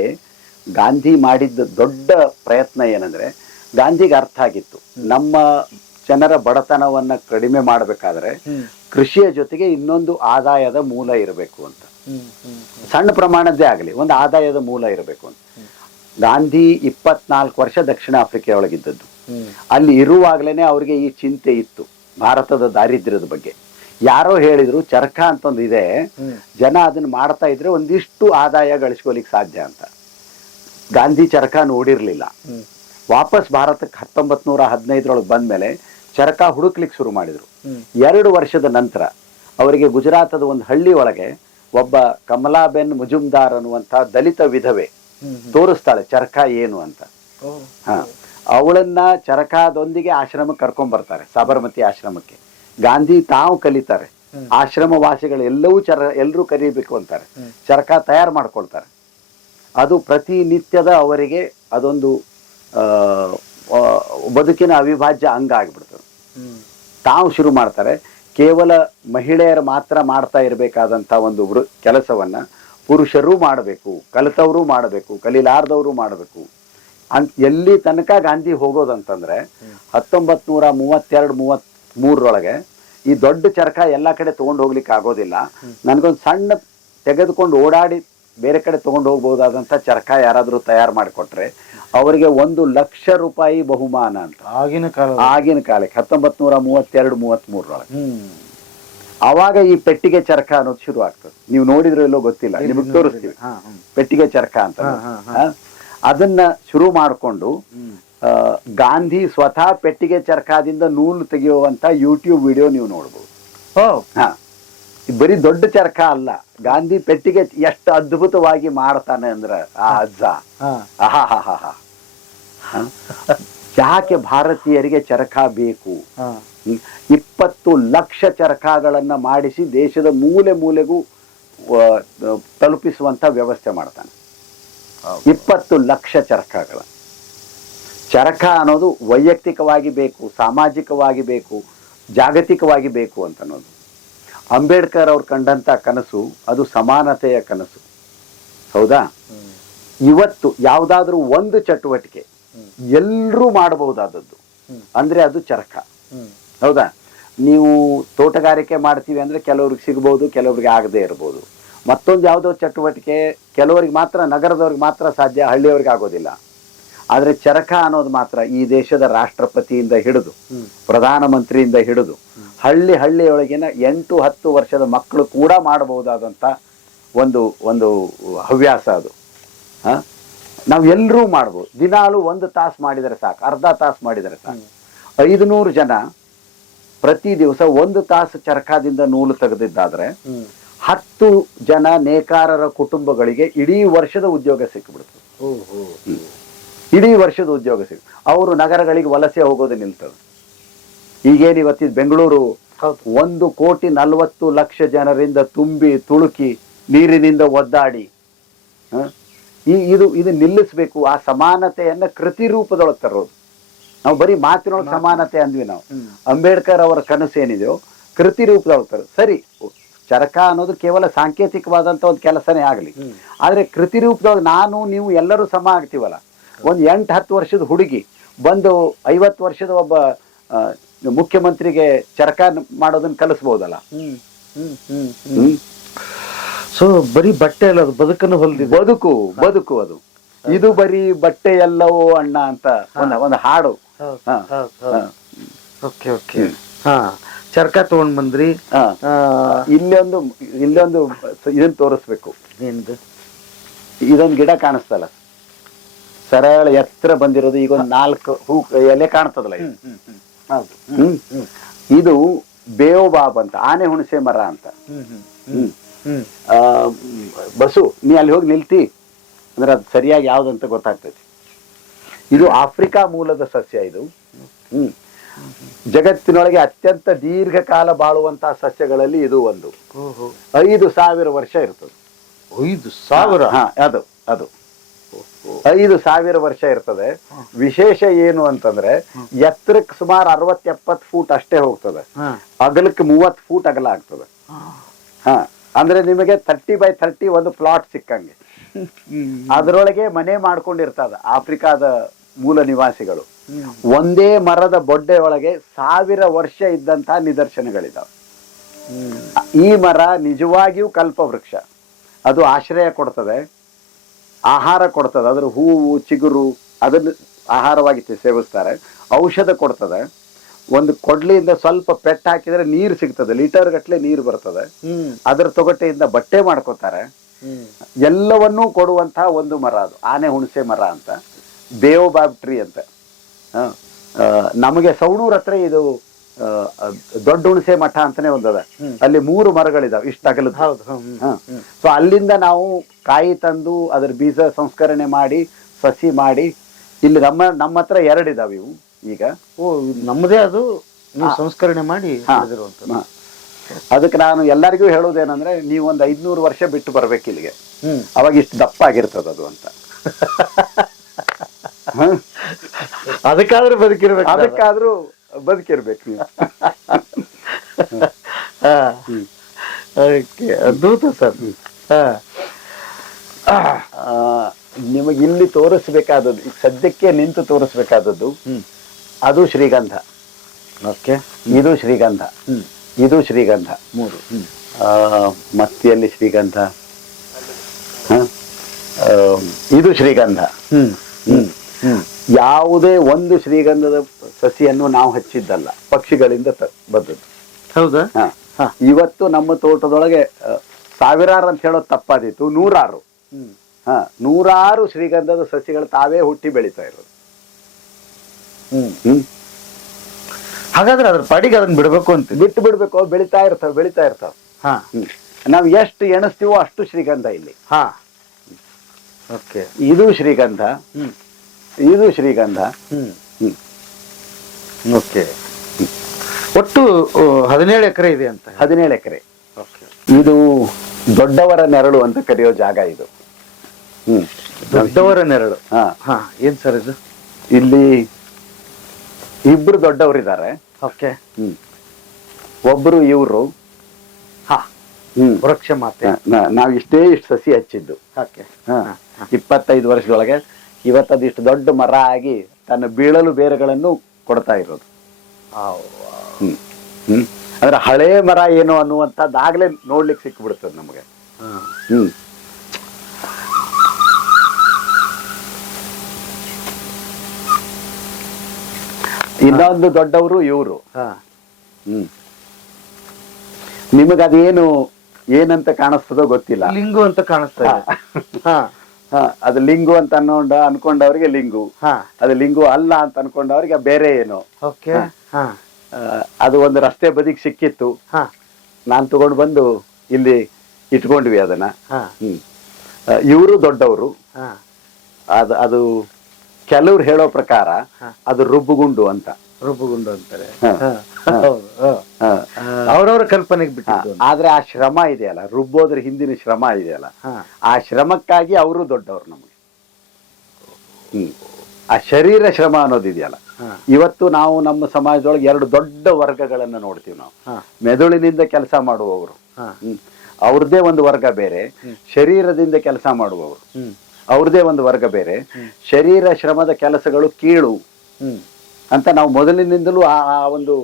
ಗಾಂಧಿ ಮಾಡಿದ್ದ ದೊಡ್ಡ ಪ್ರಯತ್ನ ಏನಂದ್ರೆ, ಗಾಂಧಿಗೆ ಅರ್ಥ ಆಗಿತ್ತು ನಮ್ಮ ಜನರ ಬಡತನವನ್ನ ಕಡಿಮೆ ಮಾಡಬೇಕಾದ್ರೆ ಕೃಷಿಯ ಜೊತೆಗೆ ಇನ್ನೊಂದು ಆದಾಯದ ಮೂಲ ಇರಬೇಕು ಅಂತ. ಸಣ್ಣ ಪ್ರಮಾಣದ್ದೇ ಆಗಲಿ, ಒಂದು ಆದಾಯದ ಮೂಲ ಇರಬೇಕು ಅಂತ. ಗಾಂಧಿ 24 ವರ್ಷ ದಕ್ಷಿಣ ಆಫ್ರಿಕಾ ಒಳಗಿದ್ದದ್ದು. ಅಲ್ಲಿ ಇರುವಾಗ್ಲೇನೆ ಅವ್ರಿಗೆ ಈ ಚಿಂತೆ ಇತ್ತು ಭಾರತದ ದಾರಿದ್ರ್ಯದ ಬಗ್ಗೆ. ಯಾರೋ ಹೇಳಿದ್ರು ಚರಕ ಅಂತ ಒಂದು ಇದೆ, ಜನ ಅದನ್ನ ಮಾಡ್ತಾ ಇದ್ರೆ ಒಂದಿಷ್ಟು ಆದಾಯ ಗಳಿಸ್ಕೊಲಿಕ್ಕೆ ಸಾಧ್ಯ ಅಂತ. ಗಾಂಧಿ ಚರಕ ನೋಡಿರ್ಲಿಲ್ಲ. ವಾಪಸ್ ಭಾರತಕ್ಕೆ 1915 ಬಂದ್ಮೇಲೆ ಚರಕ ಹುಡುಕ್ಲಿಕ್ಕೆ ಶುರು ಮಾಡಿದ್ರು. 2 ವರ್ಷದ ನಂತರ ಅವರಿಗೆ ಗುಜರಾತದ ಒಂದು ಹಳ್ಳಿ ಒಳಗೆ ಒಬ್ಬ ಕಮಲಾಬೆನ್ ಮುಜುಮ್ದಾರ್ ಅನ್ನುವಂತ ದಲಿತ ವಿಧವೆ ತೋರಿಸ್ತಾಳೆ ಚರಕ ಏನು ಅಂತ. ಹ, ಅವಳನ್ನ ಚರಕದೊಂದಿಗೆ ಆಶ್ರಮಕ್ಕೆ ಕರ್ಕೊಂಡ್ ಬರ್ತಾರೆ, ಸಾಬರಮತಿ ಆಶ್ರಮಕ್ಕೆ. ಗಾಂಧಿ ತಾವು ಕಲಿತಾರೆ, ಆಶ್ರಮ ವಾಸಿಗಳು ಎಲ್ಲರೂ ಕಲಿಬೇಕು ಅಂತಾರೆ. ಚರಕ ತಯಾರು ಮಾಡ್ಕೊಳ್ತಾರೆ. ಅದು ಪ್ರತಿನಿತ್ಯದ ಅವರಿಗೆ ಅದೊಂದು ಬದುಕಿನ ಅವಿಭಾಜ್ಯ ಅಂಗ ಆಗ್ಬಿಡ್ತದೆ. ತಾವು ಶುರು ಮಾಡ್ತಾರೆ. ಕೇವಲ ಮಹಿಳೆಯರು ಮಾತ್ರ ಮಾಡ್ತಾ ಇರಬೇಕಾದಂತ ಒಂದು ಕೆಲಸವನ್ನ ಪುರುಷರು ಮಾಡಬೇಕು, ಕಲಿತವರು ಮಾಡಬೇಕು, ಕಲೀಲಾರ್ದವರು ಮಾಡಬೇಕು ಅಂತ ಎಲ್ಲಿ ತನಕ ಗಾಂಧಿ ಹೋಗೋದಂತಂದ್ರೆ 1932-33 ಈ ದೊಡ್ಡ ಚರಕ ಎಲ್ಲಾ ಕಡೆ ತಗೊಂಡು ಹೋಗ್ಲಿಕ್ಕೆ ಆಗೋದಿಲ್ಲ, ನನ್ಗೊಂದು ಸಣ್ಣ ತೆಗೆದುಕೊಂಡು ಓಡಾಡಿ ಬೇರೆ ಕಡೆ ತಗೊಂಡು ಹೋಗ್ಬಹುದಾದಂತ ಚರಕ ಯಾರಾದ್ರೂ ತಯಾರು ಮಾಡಿಕೊಟ್ರೆ ಅವರಿಗೆ 1 ಲಕ್ಷ ರೂಪಾಯಿ ಬಹುಮಾನ ಅಂತ. ಆಗಿನ ಕಾಲಕ್ಕೆ 1932-33 ಅವಾಗ ಈ ಪೆಟ್ಟಿಗೆ ಚರಕ ಅನ್ನೋದು ಶುರು ಆಗ್ತದೆ. ನೀವು ನೋಡಿದ್ರೆ ಎಲ್ಲೋ ಗೊತ್ತಿಲ್ಲ, ನಿಮಗೆ ತೋರಿಸ್ತೀವಿ ಪೆಟ್ಟಿಗೆ ಚರಕ ಅಂತ. ಅದನ್ನ ಶುರು ಮಾಡಿಕೊಂಡು ಗಾಂಧಿ ಸ್ವತಃ ಪೆಟ್ಟಿಗೆ ಚರಕದಿಂದ ನೂಲು ತೆಗೆಯುವಂತ ಯೂಟ್ಯೂಬ್ ವಿಡಿಯೋ ನೀವು ನೋಡ್ಬೋದು. ಹ, ಬರೀ ದೊಡ್ಡ ಚರಕ ಅಲ್ಲ, ಗಾಂಧಿ ಪೆಟ್ಟಿಗೆ ಎಷ್ಟು ಅದ್ಭುತವಾಗಿ ಮಾಡ್ತಾನೆ ಅಂದ್ರೆ ಆ ಅಜ್ಜ ಆಹಾ. ಯಾಕೆ ಭಾರತೀಯರಿಗೆ ಚರಕ ಬೇಕು? 20 ಲಕ್ಷ ಚರಕಗಳನ್ನ ಮಾಡಿಸಿ ದೇಶದ ಮೂಲೆ ಮೂಲೆಗೂ ತಲುಪಿಸುವಂತ ವ್ಯವಸ್ಥೆ ಮಾಡ್ತಾನೆ. 20 ಲಕ್ಷ ಚರಕಗಳ. ಚರಕ ಅನ್ನೋದು ವೈಯಕ್ತಿಕವಾಗಿ ಬೇಕು, ಸಾಮಾಜಿಕವಾಗಿ ಬೇಕು, ಜಾಗತಿಕವಾಗಿ ಬೇಕು ಅಂತ ಅನ್ನೋದು. ಅಂಬೇಡ್ಕರ್ ಅವ್ರು ಕಂಡಂತ ಕನಸು ಅದು ಸಮಾನತೆಯ ಕನಸು. ಹೌದಾ? ಇವತ್ತು ಯಾವ್ದಾದ್ರೂ ಒಂದು ಚಟುವಟಿಕೆ ಎಲ್ರೂ ಮಾಡಬಹುದಾದದ್ದು ಅಂದ್ರೆ ಅದು ಚರಕ. ಹೌದಾ? ನೀವು ತೋಟಗಾರಿಕೆ ಮಾಡ್ತೀವಿ ಅಂದ್ರೆ ಕೆಲವ್ರಿಗೆ ಸಿಗ್ಬಹುದು, ಕೆಲವ್ರಿಗೆ ಆಗದೆ ಇರ್ಬೋದು. ಮತ್ತೊಂದು ಯಾವುದೋ ಚಟುವಟಿಕೆ ಕೆಲವರಿಗೆ ಮಾತ್ರ, ನಗರದವ್ರಿಗೆ ಮಾತ್ರ ಸಾಧ್ಯ, ಹಳ್ಳಿಯವ್ರಿಗೆ ಆಗೋದಿಲ್ಲ. ಆದ್ರೆ ಚರಕ ಅನ್ನೋದು ಮಾತ್ರ ಈ ದೇಶದ ರಾಷ್ಟ್ರಪತಿಯಿಂದ ಹಿಡಿದು ಪ್ರಧಾನಮಂತ್ರಿಯಿಂದ ಹಿಡಿದು ಹಳ್ಳಿಯೊಳಗಿನ 8-10 ವರ್ಷದ ಮಕ್ಕಳು ಕೂಡ ಮಾಡಬಹುದಾದಂತ ಒಂದು ಹವ್ಯಾಸ ಅದು. ನಾವೆಲ್ಲರೂ ಮಾಡ್ಬೋದು. ದಿನಾಲು 1 ತಾಸು ಮಾಡಿದರೆ ಸಾಕು, ಅರ್ಧ ತಾಸು ಮಾಡಿದರೆ ಸಾಕು. 500 ಜನ ಪ್ರತಿ ದಿವಸ 1 ತಾಸು ಚರಕದಿಂದ ನೂಲು ತೆಗೆದಿದ್ದಾದ್ರೆ 10 ಜನ ನೇಕಾರರ ಕುಟುಂಬಗಳಿಗೆ ಇಡೀ ವರ್ಷದ ಉದ್ಯೋಗ ಸಿಕ್ಕಿಬಿಡ್ತದೆ. ಇಡೀ ವರ್ಷದ ಉದ್ಯೋಗ ಅವರು ನಗರಗಳಿಗೆ ವಲಸೆ ಹೋಗೋದು ನಿಲ್ತದೆ. ಈಗೇನು ಇವತ್ತಿನ ಬೆಂಗಳೂರು 1,40,00,000 ಜನರಿಂದ ತುಂಬಿ ತುಳುಕಿ ನೀರಿನಿಂದ ಒದ್ದಾಡಿ, ಇದು ನಿಲ್ಲಿಸ್ಬೇಕು. ಆ ಸಮಾನತೆಯನ್ನ ಕೃತಿ ರೂಪದೊಳಗೆ ತರೋದು. ನಾವು ಬರೀ ಮಾತಿನೊಳಗೆ ಸಮಾನತೆ ಅಂದ್ವಿ ನಾವು. ಅಂಬೇಡ್ಕರ್ ಅವರ ಕನಸು ಏನಿದೆಯೋ ಕೃತಿ ರೂಪದೊಳಗೆ ತರೋದು. ಸರಿ, ಚರಕ ಅನ್ನೋದು ಕೇವಲ ಸಾಂಕೇತಿಕವಾದಂತ ಒಂದು ಕೆಲಸನೇ ಆಗಲಿ, ಆದ್ರೆ ಕೃತಿ ರೂಪದೊಳಗೆ ನಾನು ನೀವು ಎಲ್ಲರೂ ಸಮ ಆಗ್ತೀವಲ್ಲ. ಒಂದು 8-10 ವರ್ಷದ ಹುಡುಗಿ ಬಂದು 50 ವರ್ಷದ ಒಬ್ಬ ಮುಖ್ಯಮಂತ್ರಿಗೆ ಚರಕ ಮಾಡೋದನ್ನ ಕಲಿಸ್ಬಹುದಲ್ಲ. ಸೊ ಬರೀ ಬಟ್ಟೆ ಅಲ್ಲ, ಅದು ಬದುಕನ್ನು ಹೊಲ್ದಿ ಬದುಕು ಅದು. ಇದು ಬರೀ ಬಟ್ಟೆ ಎಲ್ಲವೋ ಅಣ್ಣ ಅಂತ ಒಂದು ಹಾಡು ಹಾ, ಹಾ. ಓಕೆ ಓಕೆ ಹಾ ಚರ್ಕ ತಗೊಂಡ್ ಬಂದ್ರಿ. ಹಾ. ಇಲ್ಲೊಂದು ಇದನ್ನ ತೋರಿಸ್ಬೇಕು. ಏನಿದು? ಇದೊಂದು ಗಿಡ ಕಾಣಿಸ್ತಲ್ಲ, ಸರಳ ಎತ್ತರ ಬಂದಿರೋದು. ಈಗ ಒಂದು 4 ಹೂ ಎಲೆ ಕಾಣ್ತದಲ್ಲ ಇದು. ಇದು ಬೇವಬಾಬ್ ಅಂತ, ಆನೆ ಹುಣಸೆ ಮರ ಅಂತ. ಬಸು ನೀ ಅಲ್ಲಿ ಹೋಗಿ ನಿಲ್ತಿ ಅಂದ್ರೆ ಅದು ಸರಿಯಾಗಿ ಯಾವ್ದಂತ ಗೊತ್ತಾಗ್ತೈತಿ. ಇದು ಆಫ್ರಿಕಾ ಮೂಲದ ಸಸ್ಯ ಇದು. ಜಗತ್ತಿನೊಳಗೆ ಅತ್ಯಂತ ದೀರ್ಘಕಾಲ ಬಾಳುವಂತಹ ಸಸ್ಯಗಳಲ್ಲಿ ಇದು ಒಂದು. 5,000 ವರ್ಷ ಇರ್ತದೆ. 5,000? ಅದು ಅದು 5,000 ವರ್ಷ ಇರ್ತದೆ. ವಿಶೇಷ ಏನು ಅಂತಂದ್ರೆ ಎತ್ತರಕ್ಕೆ ಸುಮಾರು 60-70 ಫೂಟ್ ಅಷ್ಟೇ ಹೋಗ್ತದೆ, ಅಗಲಕ್ಕೆ 30 ಫೂಟ್ ಅಗಲ ಆಗ್ತದೆ. ಹಾ, ಅಂದ್ರೆ ನಿಮಗೆ 30x30 ಒಂದು ಪ್ಲಾಟ್ ಸಿಕ್ಕಂಗೆ. ಅದರೊಳಗೆ ಮನೆ ಮಾಡ್ಕೊಂಡಿರ್ತದ ಆಫ್ರಿಕಾದ ಮೂಲ ನಿವಾಸಿಗಳು. ಒಂದೇ ಮರದ ಬೊಡ್ಡೆ ಒಳಗೆ 1000 ವರ್ಷ ಇದ್ದಂತಹ ನಿದರ್ಶನಗಳಿದಾವೆ. ಈ ಮರ ನಿಜವಾಗಿಯೂ ಕಲ್ಪವೃಕ್ಷ. ಅದು ಆಶ್ರಯ ಕೊಡ್ತದೆ, ಆಹಾರ ಕೊಡ್ತದೆ. ಅದ್ರ ಹೂವು ಚಿಗುರು ಅದನ್ನು ಆಹಾರವಾಗಿ ಸೇವಿಸ್ತಾರೆ. ಔಷಧ ಕೊಡ್ತದೆ. ಒಂದು ಕೊಡ್ಲಿಯಿಂದ ಸ್ವಲ್ಪ ಪೆಟ್ಟು ಹಾಕಿದ್ರೆ ನೀರು ಸಿಗ್ತದೆ, ಲೀಟರ್ ಗಟ್ಲೆ ನೀರು ಬರ್ತದೆ. ಅದರ ತೊಗಟೆಯಿಂದ ಬಟ್ಟೆ ಮಾಡ್ಕೋತಾರೆ. ಎಲ್ಲವನ್ನೂ ಕೊಡುವಂತಹ ಒಂದು ಮರ ಅದು ಆನೆ ಹುಣಸೆ ಮರ ಅಂತ, ಬೇವಬಾಬ್ ಟ್ರೀ ಅಂತ. ನಮಗೆ ಸವಣೂರ್ ಹತ್ರ ಇದು ದೊಡ್ಡ ಹುಣಸೆ ಮಠ ಅಂತಾನೆ ಒಂದದ. ಅಲ್ಲಿ 3 ಮರಗಳಿದಾವೆ ಇಷ್ಟ ಅಗಲದ. ಸೊ ಅಲ್ಲಿಂದ ನಾವು ಕಾಯಿ ತಂದು ಅದ್ರ ಬೀಜ ಸಂಸ್ಕರಣೆ ಮಾಡಿ ಸಸಿ ಮಾಡಿ ಇಲ್ಲಿ ನಮ್ಮ ಹತ್ರ 2 ಇದಾವೆ ಇವು ಈಗ. ನಮ್ಮದೇ ಅದು ನೀವು ಸಂಸ್ಕರಣೆ ಮಾಡಿ. ಅದಕ್ಕೆ ನಾನು ಎಲ್ಲರಿಗೂ ಹೇಳೋದೇನಂದ್ರೆ ನೀವು ಒಂದು 500 ವರ್ಷ ಬಿಟ್ಟು ಬರ್ಬೇಕು ಇಲ್ಲಿಗೆ, ಅವಾಗ ಇಷ್ಟು ದಪ್ಪ ಆಗಿರ್ತದ ಅದು ಅಂತ. ಅದಕ್ಕಾದ್ರೂ ಬದುಕಿರ್ಬೇಕು, ಅದಕ್ಕಾದ್ರೂ ಬದುಕಿರ್ಬೇಕು ನೀವು. ಅದ್ಭುತ ಸರ್. ನಿಮಗೆ ಇಲ್ಲಿ ತೋರಿಸ್ಬೇಕಾದದ್ದು, ಈಗ ಸದ್ಯಕ್ಕೆ ನಿಂತು ತೋರಿಸ್ಬೇಕಾದದ್ದು ಅದು ಶ್ರೀಗಂಧ. ಓಕೆ, ಇದು ಶ್ರೀಗಂಧ, ಇದು ಶ್ರೀಗಂಧ. 3 ಮತ್ತಿಯಲ್ಲಿ ಶ್ರೀಗಂಧ, ಇದು ಶ್ರೀಗಂಧ. ಯಾವುದೇ ಒಂದು ಶ್ರೀಗಂಧದ ಸಸಿಯನ್ನು ನಾವು ಹಚ್ಚಿದ್ದಲ್ಲ, ಪಕ್ಷಿಗಳಿಂದ ಬಂದದ್ದು. ಹೌದಾ? ಇವತ್ತು ನಮ್ಮ ತೋಟದೊಳಗೆ ಸಾವಿರಾರು ಅಂತ ಹೇಳೋದು ತಪ್ಪಾದೀತು, 100 100 ಶ್ರೀಗಂಧದ ಸಸಿಗಳು ತಾವೇ ಹುಟ್ಟಿ ಬೆಳೀತಾ ಇರೋದು. ಹಾಗಾದ್ರೆ ಅದ್ರ ಪಾಡಿಗೆ ಅದನ್ನ ಬಿಡ್ಬೇಕು ಅಂತ ಬಿಟ್ಟು ಬಿಡ್ಬೇಕು, ಬೆಳೀತಾ ಇರ್ತಾವ. ನಾವ್ ಎಷ್ಟು ಎಣಿಸ್ತೀವೋ ಅಷ್ಟು ಶ್ರೀಗಂಧ ಇಲ್ಲಿ. ಓಕೆ, ಇದು ಶ್ರೀಗಂಧ, ಇದು ಶ್ರೀಗಂಧ. ಓಕೆ, ಒಟ್ಟು 17 ಎಕರೆ ಇದೆ ಅಂತ. 17 ಎಕರೆ. ಇದು ದೊಡ್ಡವರ ನೆರಳು ಅಂತ ಕರೆಯೋ ಜಾಗ ಇದು. ದೊಡ್ಡವರ ನೆರಳು. ಏನ್ ಸರ್ ಇದು? ಇಲ್ಲಿ 2 ದೊಡ್ಡವರಿದ್ದಾರೆ. ಓಕೆ, ಒಬ್ರು ಇವ್ರು. ವೃಕ್ಷ ಮಾತೆ. ನಾವ್ ಇಷ್ಟು ಸಸಿ ಹಚ್ಚಿದ್ದು. 25 ವರ್ಷದೊಳಗೆ ಇವತ್ತದಿಷ್ಟು ದೊಡ್ಡ ಮರ ಆಗಿ ತನ್ನ ಬೀಳಲು ಬೇರುಗಳನ್ನು ಕೊಡ್ತಾ ಇರೋದು. ಅಂದ್ರೆ ಹಳೇ ಮರ ಏನು ಅನ್ನುವಂಥದ್ದಾಗ್ಲೇ ನೋಡ್ಲಿಕ್ಕೆ ಸಿಕ್ಬಿಡ್ತದೆ ನಮಗೆ. ಇನ್ನೊಂದು ದೊಡ್ಡವರು ಇವರು. ನಿಮಗದೇನು ಏನಂತ ಕಾಣಿಸ್ತದೋ ಗೊತ್ತಿಲ್ಲ. ಲಿಂಗು ಅಂತ ಕಾಣಿಸ್ತಾ ಇದೆ. ಅದು ಲಿಂಗು ಅಂತ ಅನ್ಕೊಂಡವ್ರಿಗೆ ಲಿಂಗು, ಅದು ಲಿಂಗು ಅಲ್ಲ ಅಂತ ಅನ್ಕೊಂಡವ್ರಿಗೆ ಬೇರೆ ಏನು. ಅದು ಒಂದು ರಸ್ತೆ ಬದಿಗೆ ಸಿಕ್ಕಿತ್ತು, ನಾನ್ ತಗೊಂಡು ಬಂದು ಇಲ್ಲಿ ಇಟ್ಕೊಂಡ್ವಿ ಅದನ್ನ. ಇವರು ದೊಡ್ಡವರು. ಅದು ಕೆಲವ್ರು ಹೇಳೋ ಪ್ರಕಾರ ಅದು ರುಬ್ಬುಗುಂಡು ಅಂತ. ರುಬ್ಬುಗುಂಡು ಅಂತಾರೆ. ಅವ್ರವ್ರ ಕಲ್ಪನೆಗೆ ಬಿಟ್ಟಿದ್ದು. ಆದ್ರೆ ಆ ಶ್ರಮ ಇದೆಯಲ್ಲ, ರುಬ್ಬೋದ್ರ ಹಿಂದಿನ ಶ್ರಮ ಇದೆಯಲ್ಲ, ಆ ಶ್ರಮಕ್ಕಾಗಿ ಅವರು ದೊಡ್ಡವರು ನಮಗೆ. ಆ ಶರೀರ ಶ್ರಮ ಅನ್ನೋದಿದೆಯಲ್ಲ, ಇವತ್ತು ನಾವು ನಮ್ಮ ಸಮಾಜದೊಳಗೆ 2 ದೊಡ್ಡ ವರ್ಗಗಳನ್ನ ನೋಡ್ತೀವಿ ನಾವು. ಮೆದುಳಿನಿಂದ ಕೆಲಸ ಮಾಡುವವರು, ಅವ್ರದ್ದೇ ಒಂದು ವರ್ಗ ಬೇರೆ. ಶರೀರದಿಂದ ಕೆಲಸ ಮಾಡುವವರು, ಅವ್ರದೇ ಒಂದು ವರ್ಗ ಬೇರೆ. ಶರೀರ ಶ್ರಮದ ಕೆಲಸಗಳು ಕೀಳು ಅಂತ ನಾವು ಮೊದಲಿನಿಂದಲೂ ಆ ಒಂದು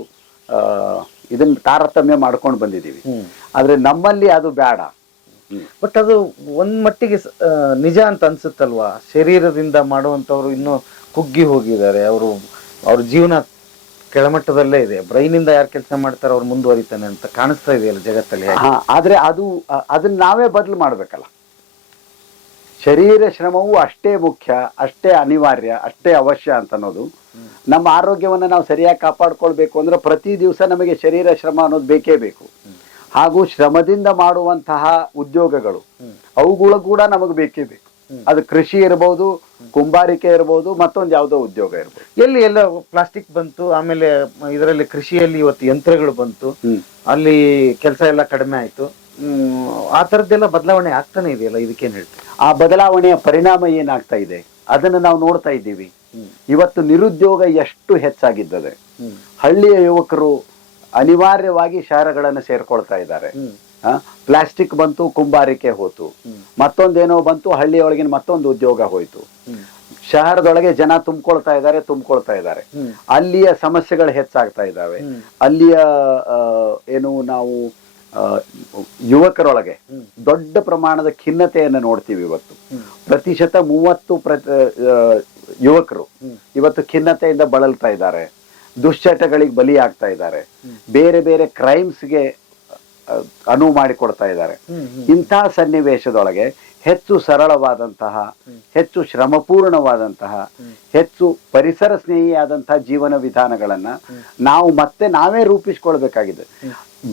ಇದನ್ನ ತಾರತಮ್ಯ ಮಾಡ್ಕೊಂಡು ಬಂದಿದ್ದೀವಿ. ಆದ್ರೆ ನಮ್ಮಲ್ಲಿ ಅದು ಬೇಡ. ಬಟ್ ಅದು ಒಂದ್ ಮಟ್ಟಿಗೆ ನಿಜ ಅಂತ ಅನ್ಸುತ್ತಲ್ವಾ? ಶರೀರದಿಂದ ಮಾಡುವಂತವ್ರು ಇನ್ನೂ ಕುಗ್ಗಿ ಹೋಗಿದ್ದಾರೆ. ಅವರು ಅವ್ರ ಜೀವನ ಕೆಳಮಟ್ಟದಲ್ಲೇ ಇದೆ. ಬ್ರೈನಿಂದ ಯಾರು ಕೆಲಸ ಮಾಡ್ತಾರೋ ಅವ್ರು ಮುಂದುವರಿತಾನೆ ಅಂತ ಕಾಣಿಸ್ತಾ ಇದೆಯಲ್ಲ ಜಗತ್ತಲ್ಲಿ. ಆದ್ರೆ ಅದನ್ನ ನಾವೇ ಬದಲು ಮಾಡ್ಬೇಕಲ್ಲ. ಶರೀರ ಶ್ರಮವು ಅಷ್ಟೇ ಮುಖ್ಯ, ಅಷ್ಟೇ ಅನಿವಾರ್ಯ, ಅಷ್ಟೇ ಅವಶ್ಯ ಅಂತ ಅನ್ನೋದು. ನಮ್ಮ ಆರೋಗ್ಯವನ್ನು ನಾವು ಸರಿಯಾಗಿ ಕಾಪಾಡ್ಕೊಳ್ಬೇಕು ಅಂದ್ರೆ ಪ್ರತಿ ದಿವಸ ನಮಗೆ ಶರೀರ ಶ್ರಮ ಅನ್ನೋದು ಬೇಕೇ ಬೇಕು. ಹಾಗೂ ಶ್ರಮದಿಂದ ಮಾಡುವಂತಹ ಉದ್ಯೋಗಗಳು ಅವುಗಳು ಕೂಡ ನಮಗೆ ಬೇಕೇ ಬೇಕು. ಅದು ಕೃಷಿ ಇರಬಹುದು, ಕುಂಬಾರಿಕೆ ಇರಬಹುದು, ಮತ್ತೊಂದು ಯಾವುದೋ ಉದ್ಯೋಗ ಇರಬಹುದು. ಎಲ್ಲಿ ಎಲ್ಲ ಪ್ಲಾಸ್ಟಿಕ್ ಬಂತು, ಆಮೇಲೆ ಇದರಲ್ಲಿ ಕೃಷಿಯಲ್ಲಿ ಇವತ್ತು ಯಂತ್ರಗಳು ಬಂತು, ಅಲ್ಲಿ ಕೆಲಸ ಎಲ್ಲ ಕಡಿಮೆ ಆಯ್ತು. ಆ ತರದ್ದೆಲ್ಲ ಬದಲಾವಣೆ ಆಗ್ತಾನೆ ಇದೆಯಲ್ಲ, ಇದಕ್ಕೇನ್ ಹೇಳ್ತೀವಿ? ಆ ಬದಲಾವಣೆಯ ಪರಿಣಾಮ ಏನಾಗ್ತಾ ಇದೆ ಅದನ್ನು ನಾವು ನೋಡ್ತಾ ಇದ್ದೀವಿ. ಇವತ್ತು ನಿರುದ್ಯೋಗ ಎಷ್ಟು ಹೆಚ್ಚಾಗಿದ್ದದೆ. ಹಳ್ಳಿಯ ಯುವಕರು ಅನಿವಾರ್ಯವಾಗಿ ಶಹರಗಳನ್ನು ಸೇರ್ಕೊಳ್ತಾ ಇದ್ದಾರೆ. ಪ್ಲಾಸ್ಟಿಕ್ ಬಂತು, ಕುಂಬಾರಿಕೆ ಹೋತು, ಮತ್ತೊಂದೇನೋ ಬಂತು, ಹಳ್ಳಿಯೊಳಗಿನ ಮತ್ತೊಂದು ಉದ್ಯೋಗ ಹೋಯ್ತು. ಶಹರದೊಳಗೆ ಜನ ತುಂಬಿಕೊಳ್ತಾ ಇದ್ದಾರೆ. ಅಲ್ಲಿಯ ಸಮಸ್ಯೆಗಳು ಹೆಚ್ಚಾಗ್ತಾ ಇದ್ದಾವೆ. ಅಲ್ಲಿಯ ಏನು ನಾವು ಯುವಕರೊಳಗೆ ದೊಡ್ಡ ಪ್ರಮಾಣದ ಖಿನ್ನತೆಯನ್ನು ನೋಡ್ತೀವಿ. ಇವತ್ತು 30% ಯುವಕರು ಇವತ್ತು ಖಿನ್ನತೆಯಿಂದ ಬಳಲ್ತಾ ಇದ್ದಾರೆ, ದುಶ್ಚಟಗಳಿಗೆ ಬಲಿ ಆಗ್ತಾ ಇದ್ದಾರೆ, ಬೇರೆ ಬೇರೆ ಕ್ರೈಮ್ಸ್ಗೆ ಅನುವು ಮಾಡಿಕೊಡ್ತಾ ಇದ್ದಾರೆ. ಇಂತಹ ಸನ್ನಿವೇಶದೊಳಗೆ ಹೆಚ್ಚು ಸರಳವಾದಂತಹ, ಹೆಚ್ಚು ಶ್ರಮಪೂರ್ಣವಾದಂತಹ, ಹೆಚ್ಚು ಪರಿಸರ ಸ್ನೇಹಿಯಾದಂತಹ ಜೀವನ ವಿಧಾನಗಳನ್ನ ನಾವು ನಾವೇ ರೂಪಿಸ್ಕೊಳ್ಬೇಕಾಗಿದೆ.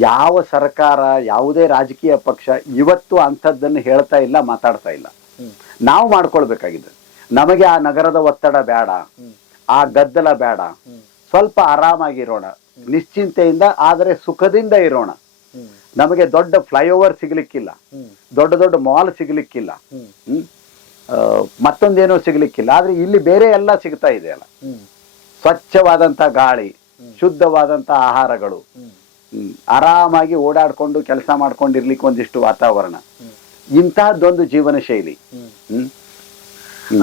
ಯಾವ ಸರ್ಕಾರ, ಯಾವುದೇ ರಾಜಕೀಯ ಪಕ್ಷ ಇವತ್ತು ಅಂಥದ್ದನ್ನು ಹೇಳ್ತಾ ಇಲ್ಲ, ಮಾತಾಡ್ತಾ ಇಲ್ಲ. ನಾವು ಮಾಡ್ಕೊಳ್ಬೇಕಾಗಿದೆ. ನಮಗೆ ಆ ನಗರದ ಒತ್ತಡ ಬೇಡ, ಆ ಗದ್ದಲ ಬೇಡ, ಸ್ವಲ್ಪ ಆರಾಮಾಗಿರೋಣ, ನಿಶ್ಚಿಂತೆಯಿಂದ ಆದರೆ ಸುಖದಿಂದ ಇರೋಣ. ನಮಗೆ ದೊಡ್ಡ ಫ್ಲೈಓವರ್ ಸಿಗ್ಲಿಕ್ಕಿಲ್ಲ, ದೊಡ್ಡ ದೊಡ್ಡ ಮಾಲ್ ಸಿಗ್ಲಿಕ್ಕಿಲ್ಲ, ಮತ್ತೊಂದೇನೋ ಸಿಗ್ಲಿಕ್ಕಿಲ್ಲ. ಆದ್ರೆ ಇಲ್ಲಿ ಬೇರೆ ಎಲ್ಲ ಸಿಗ್ತಾ ಇದೆ ಅಲ್ಲ. ಸ್ವಚ್ಛವಾದಂತ ಗಾಳಿ, ಶುದ್ಧವಾದಂತ ಆಹಾರಗಳು, ಆರಾಮಾಗಿ ಓಡಾಡ್ಕೊಂಡು ಕೆಲಸ ಮಾಡ್ಕೊಂಡಿರ್ಲಿಕ್ಕೆ ಒಂದಿಷ್ಟು ವಾತಾವರಣ, ಇಂತಹದ್ದೊಂದು ಜೀವನ ಶೈಲಿ.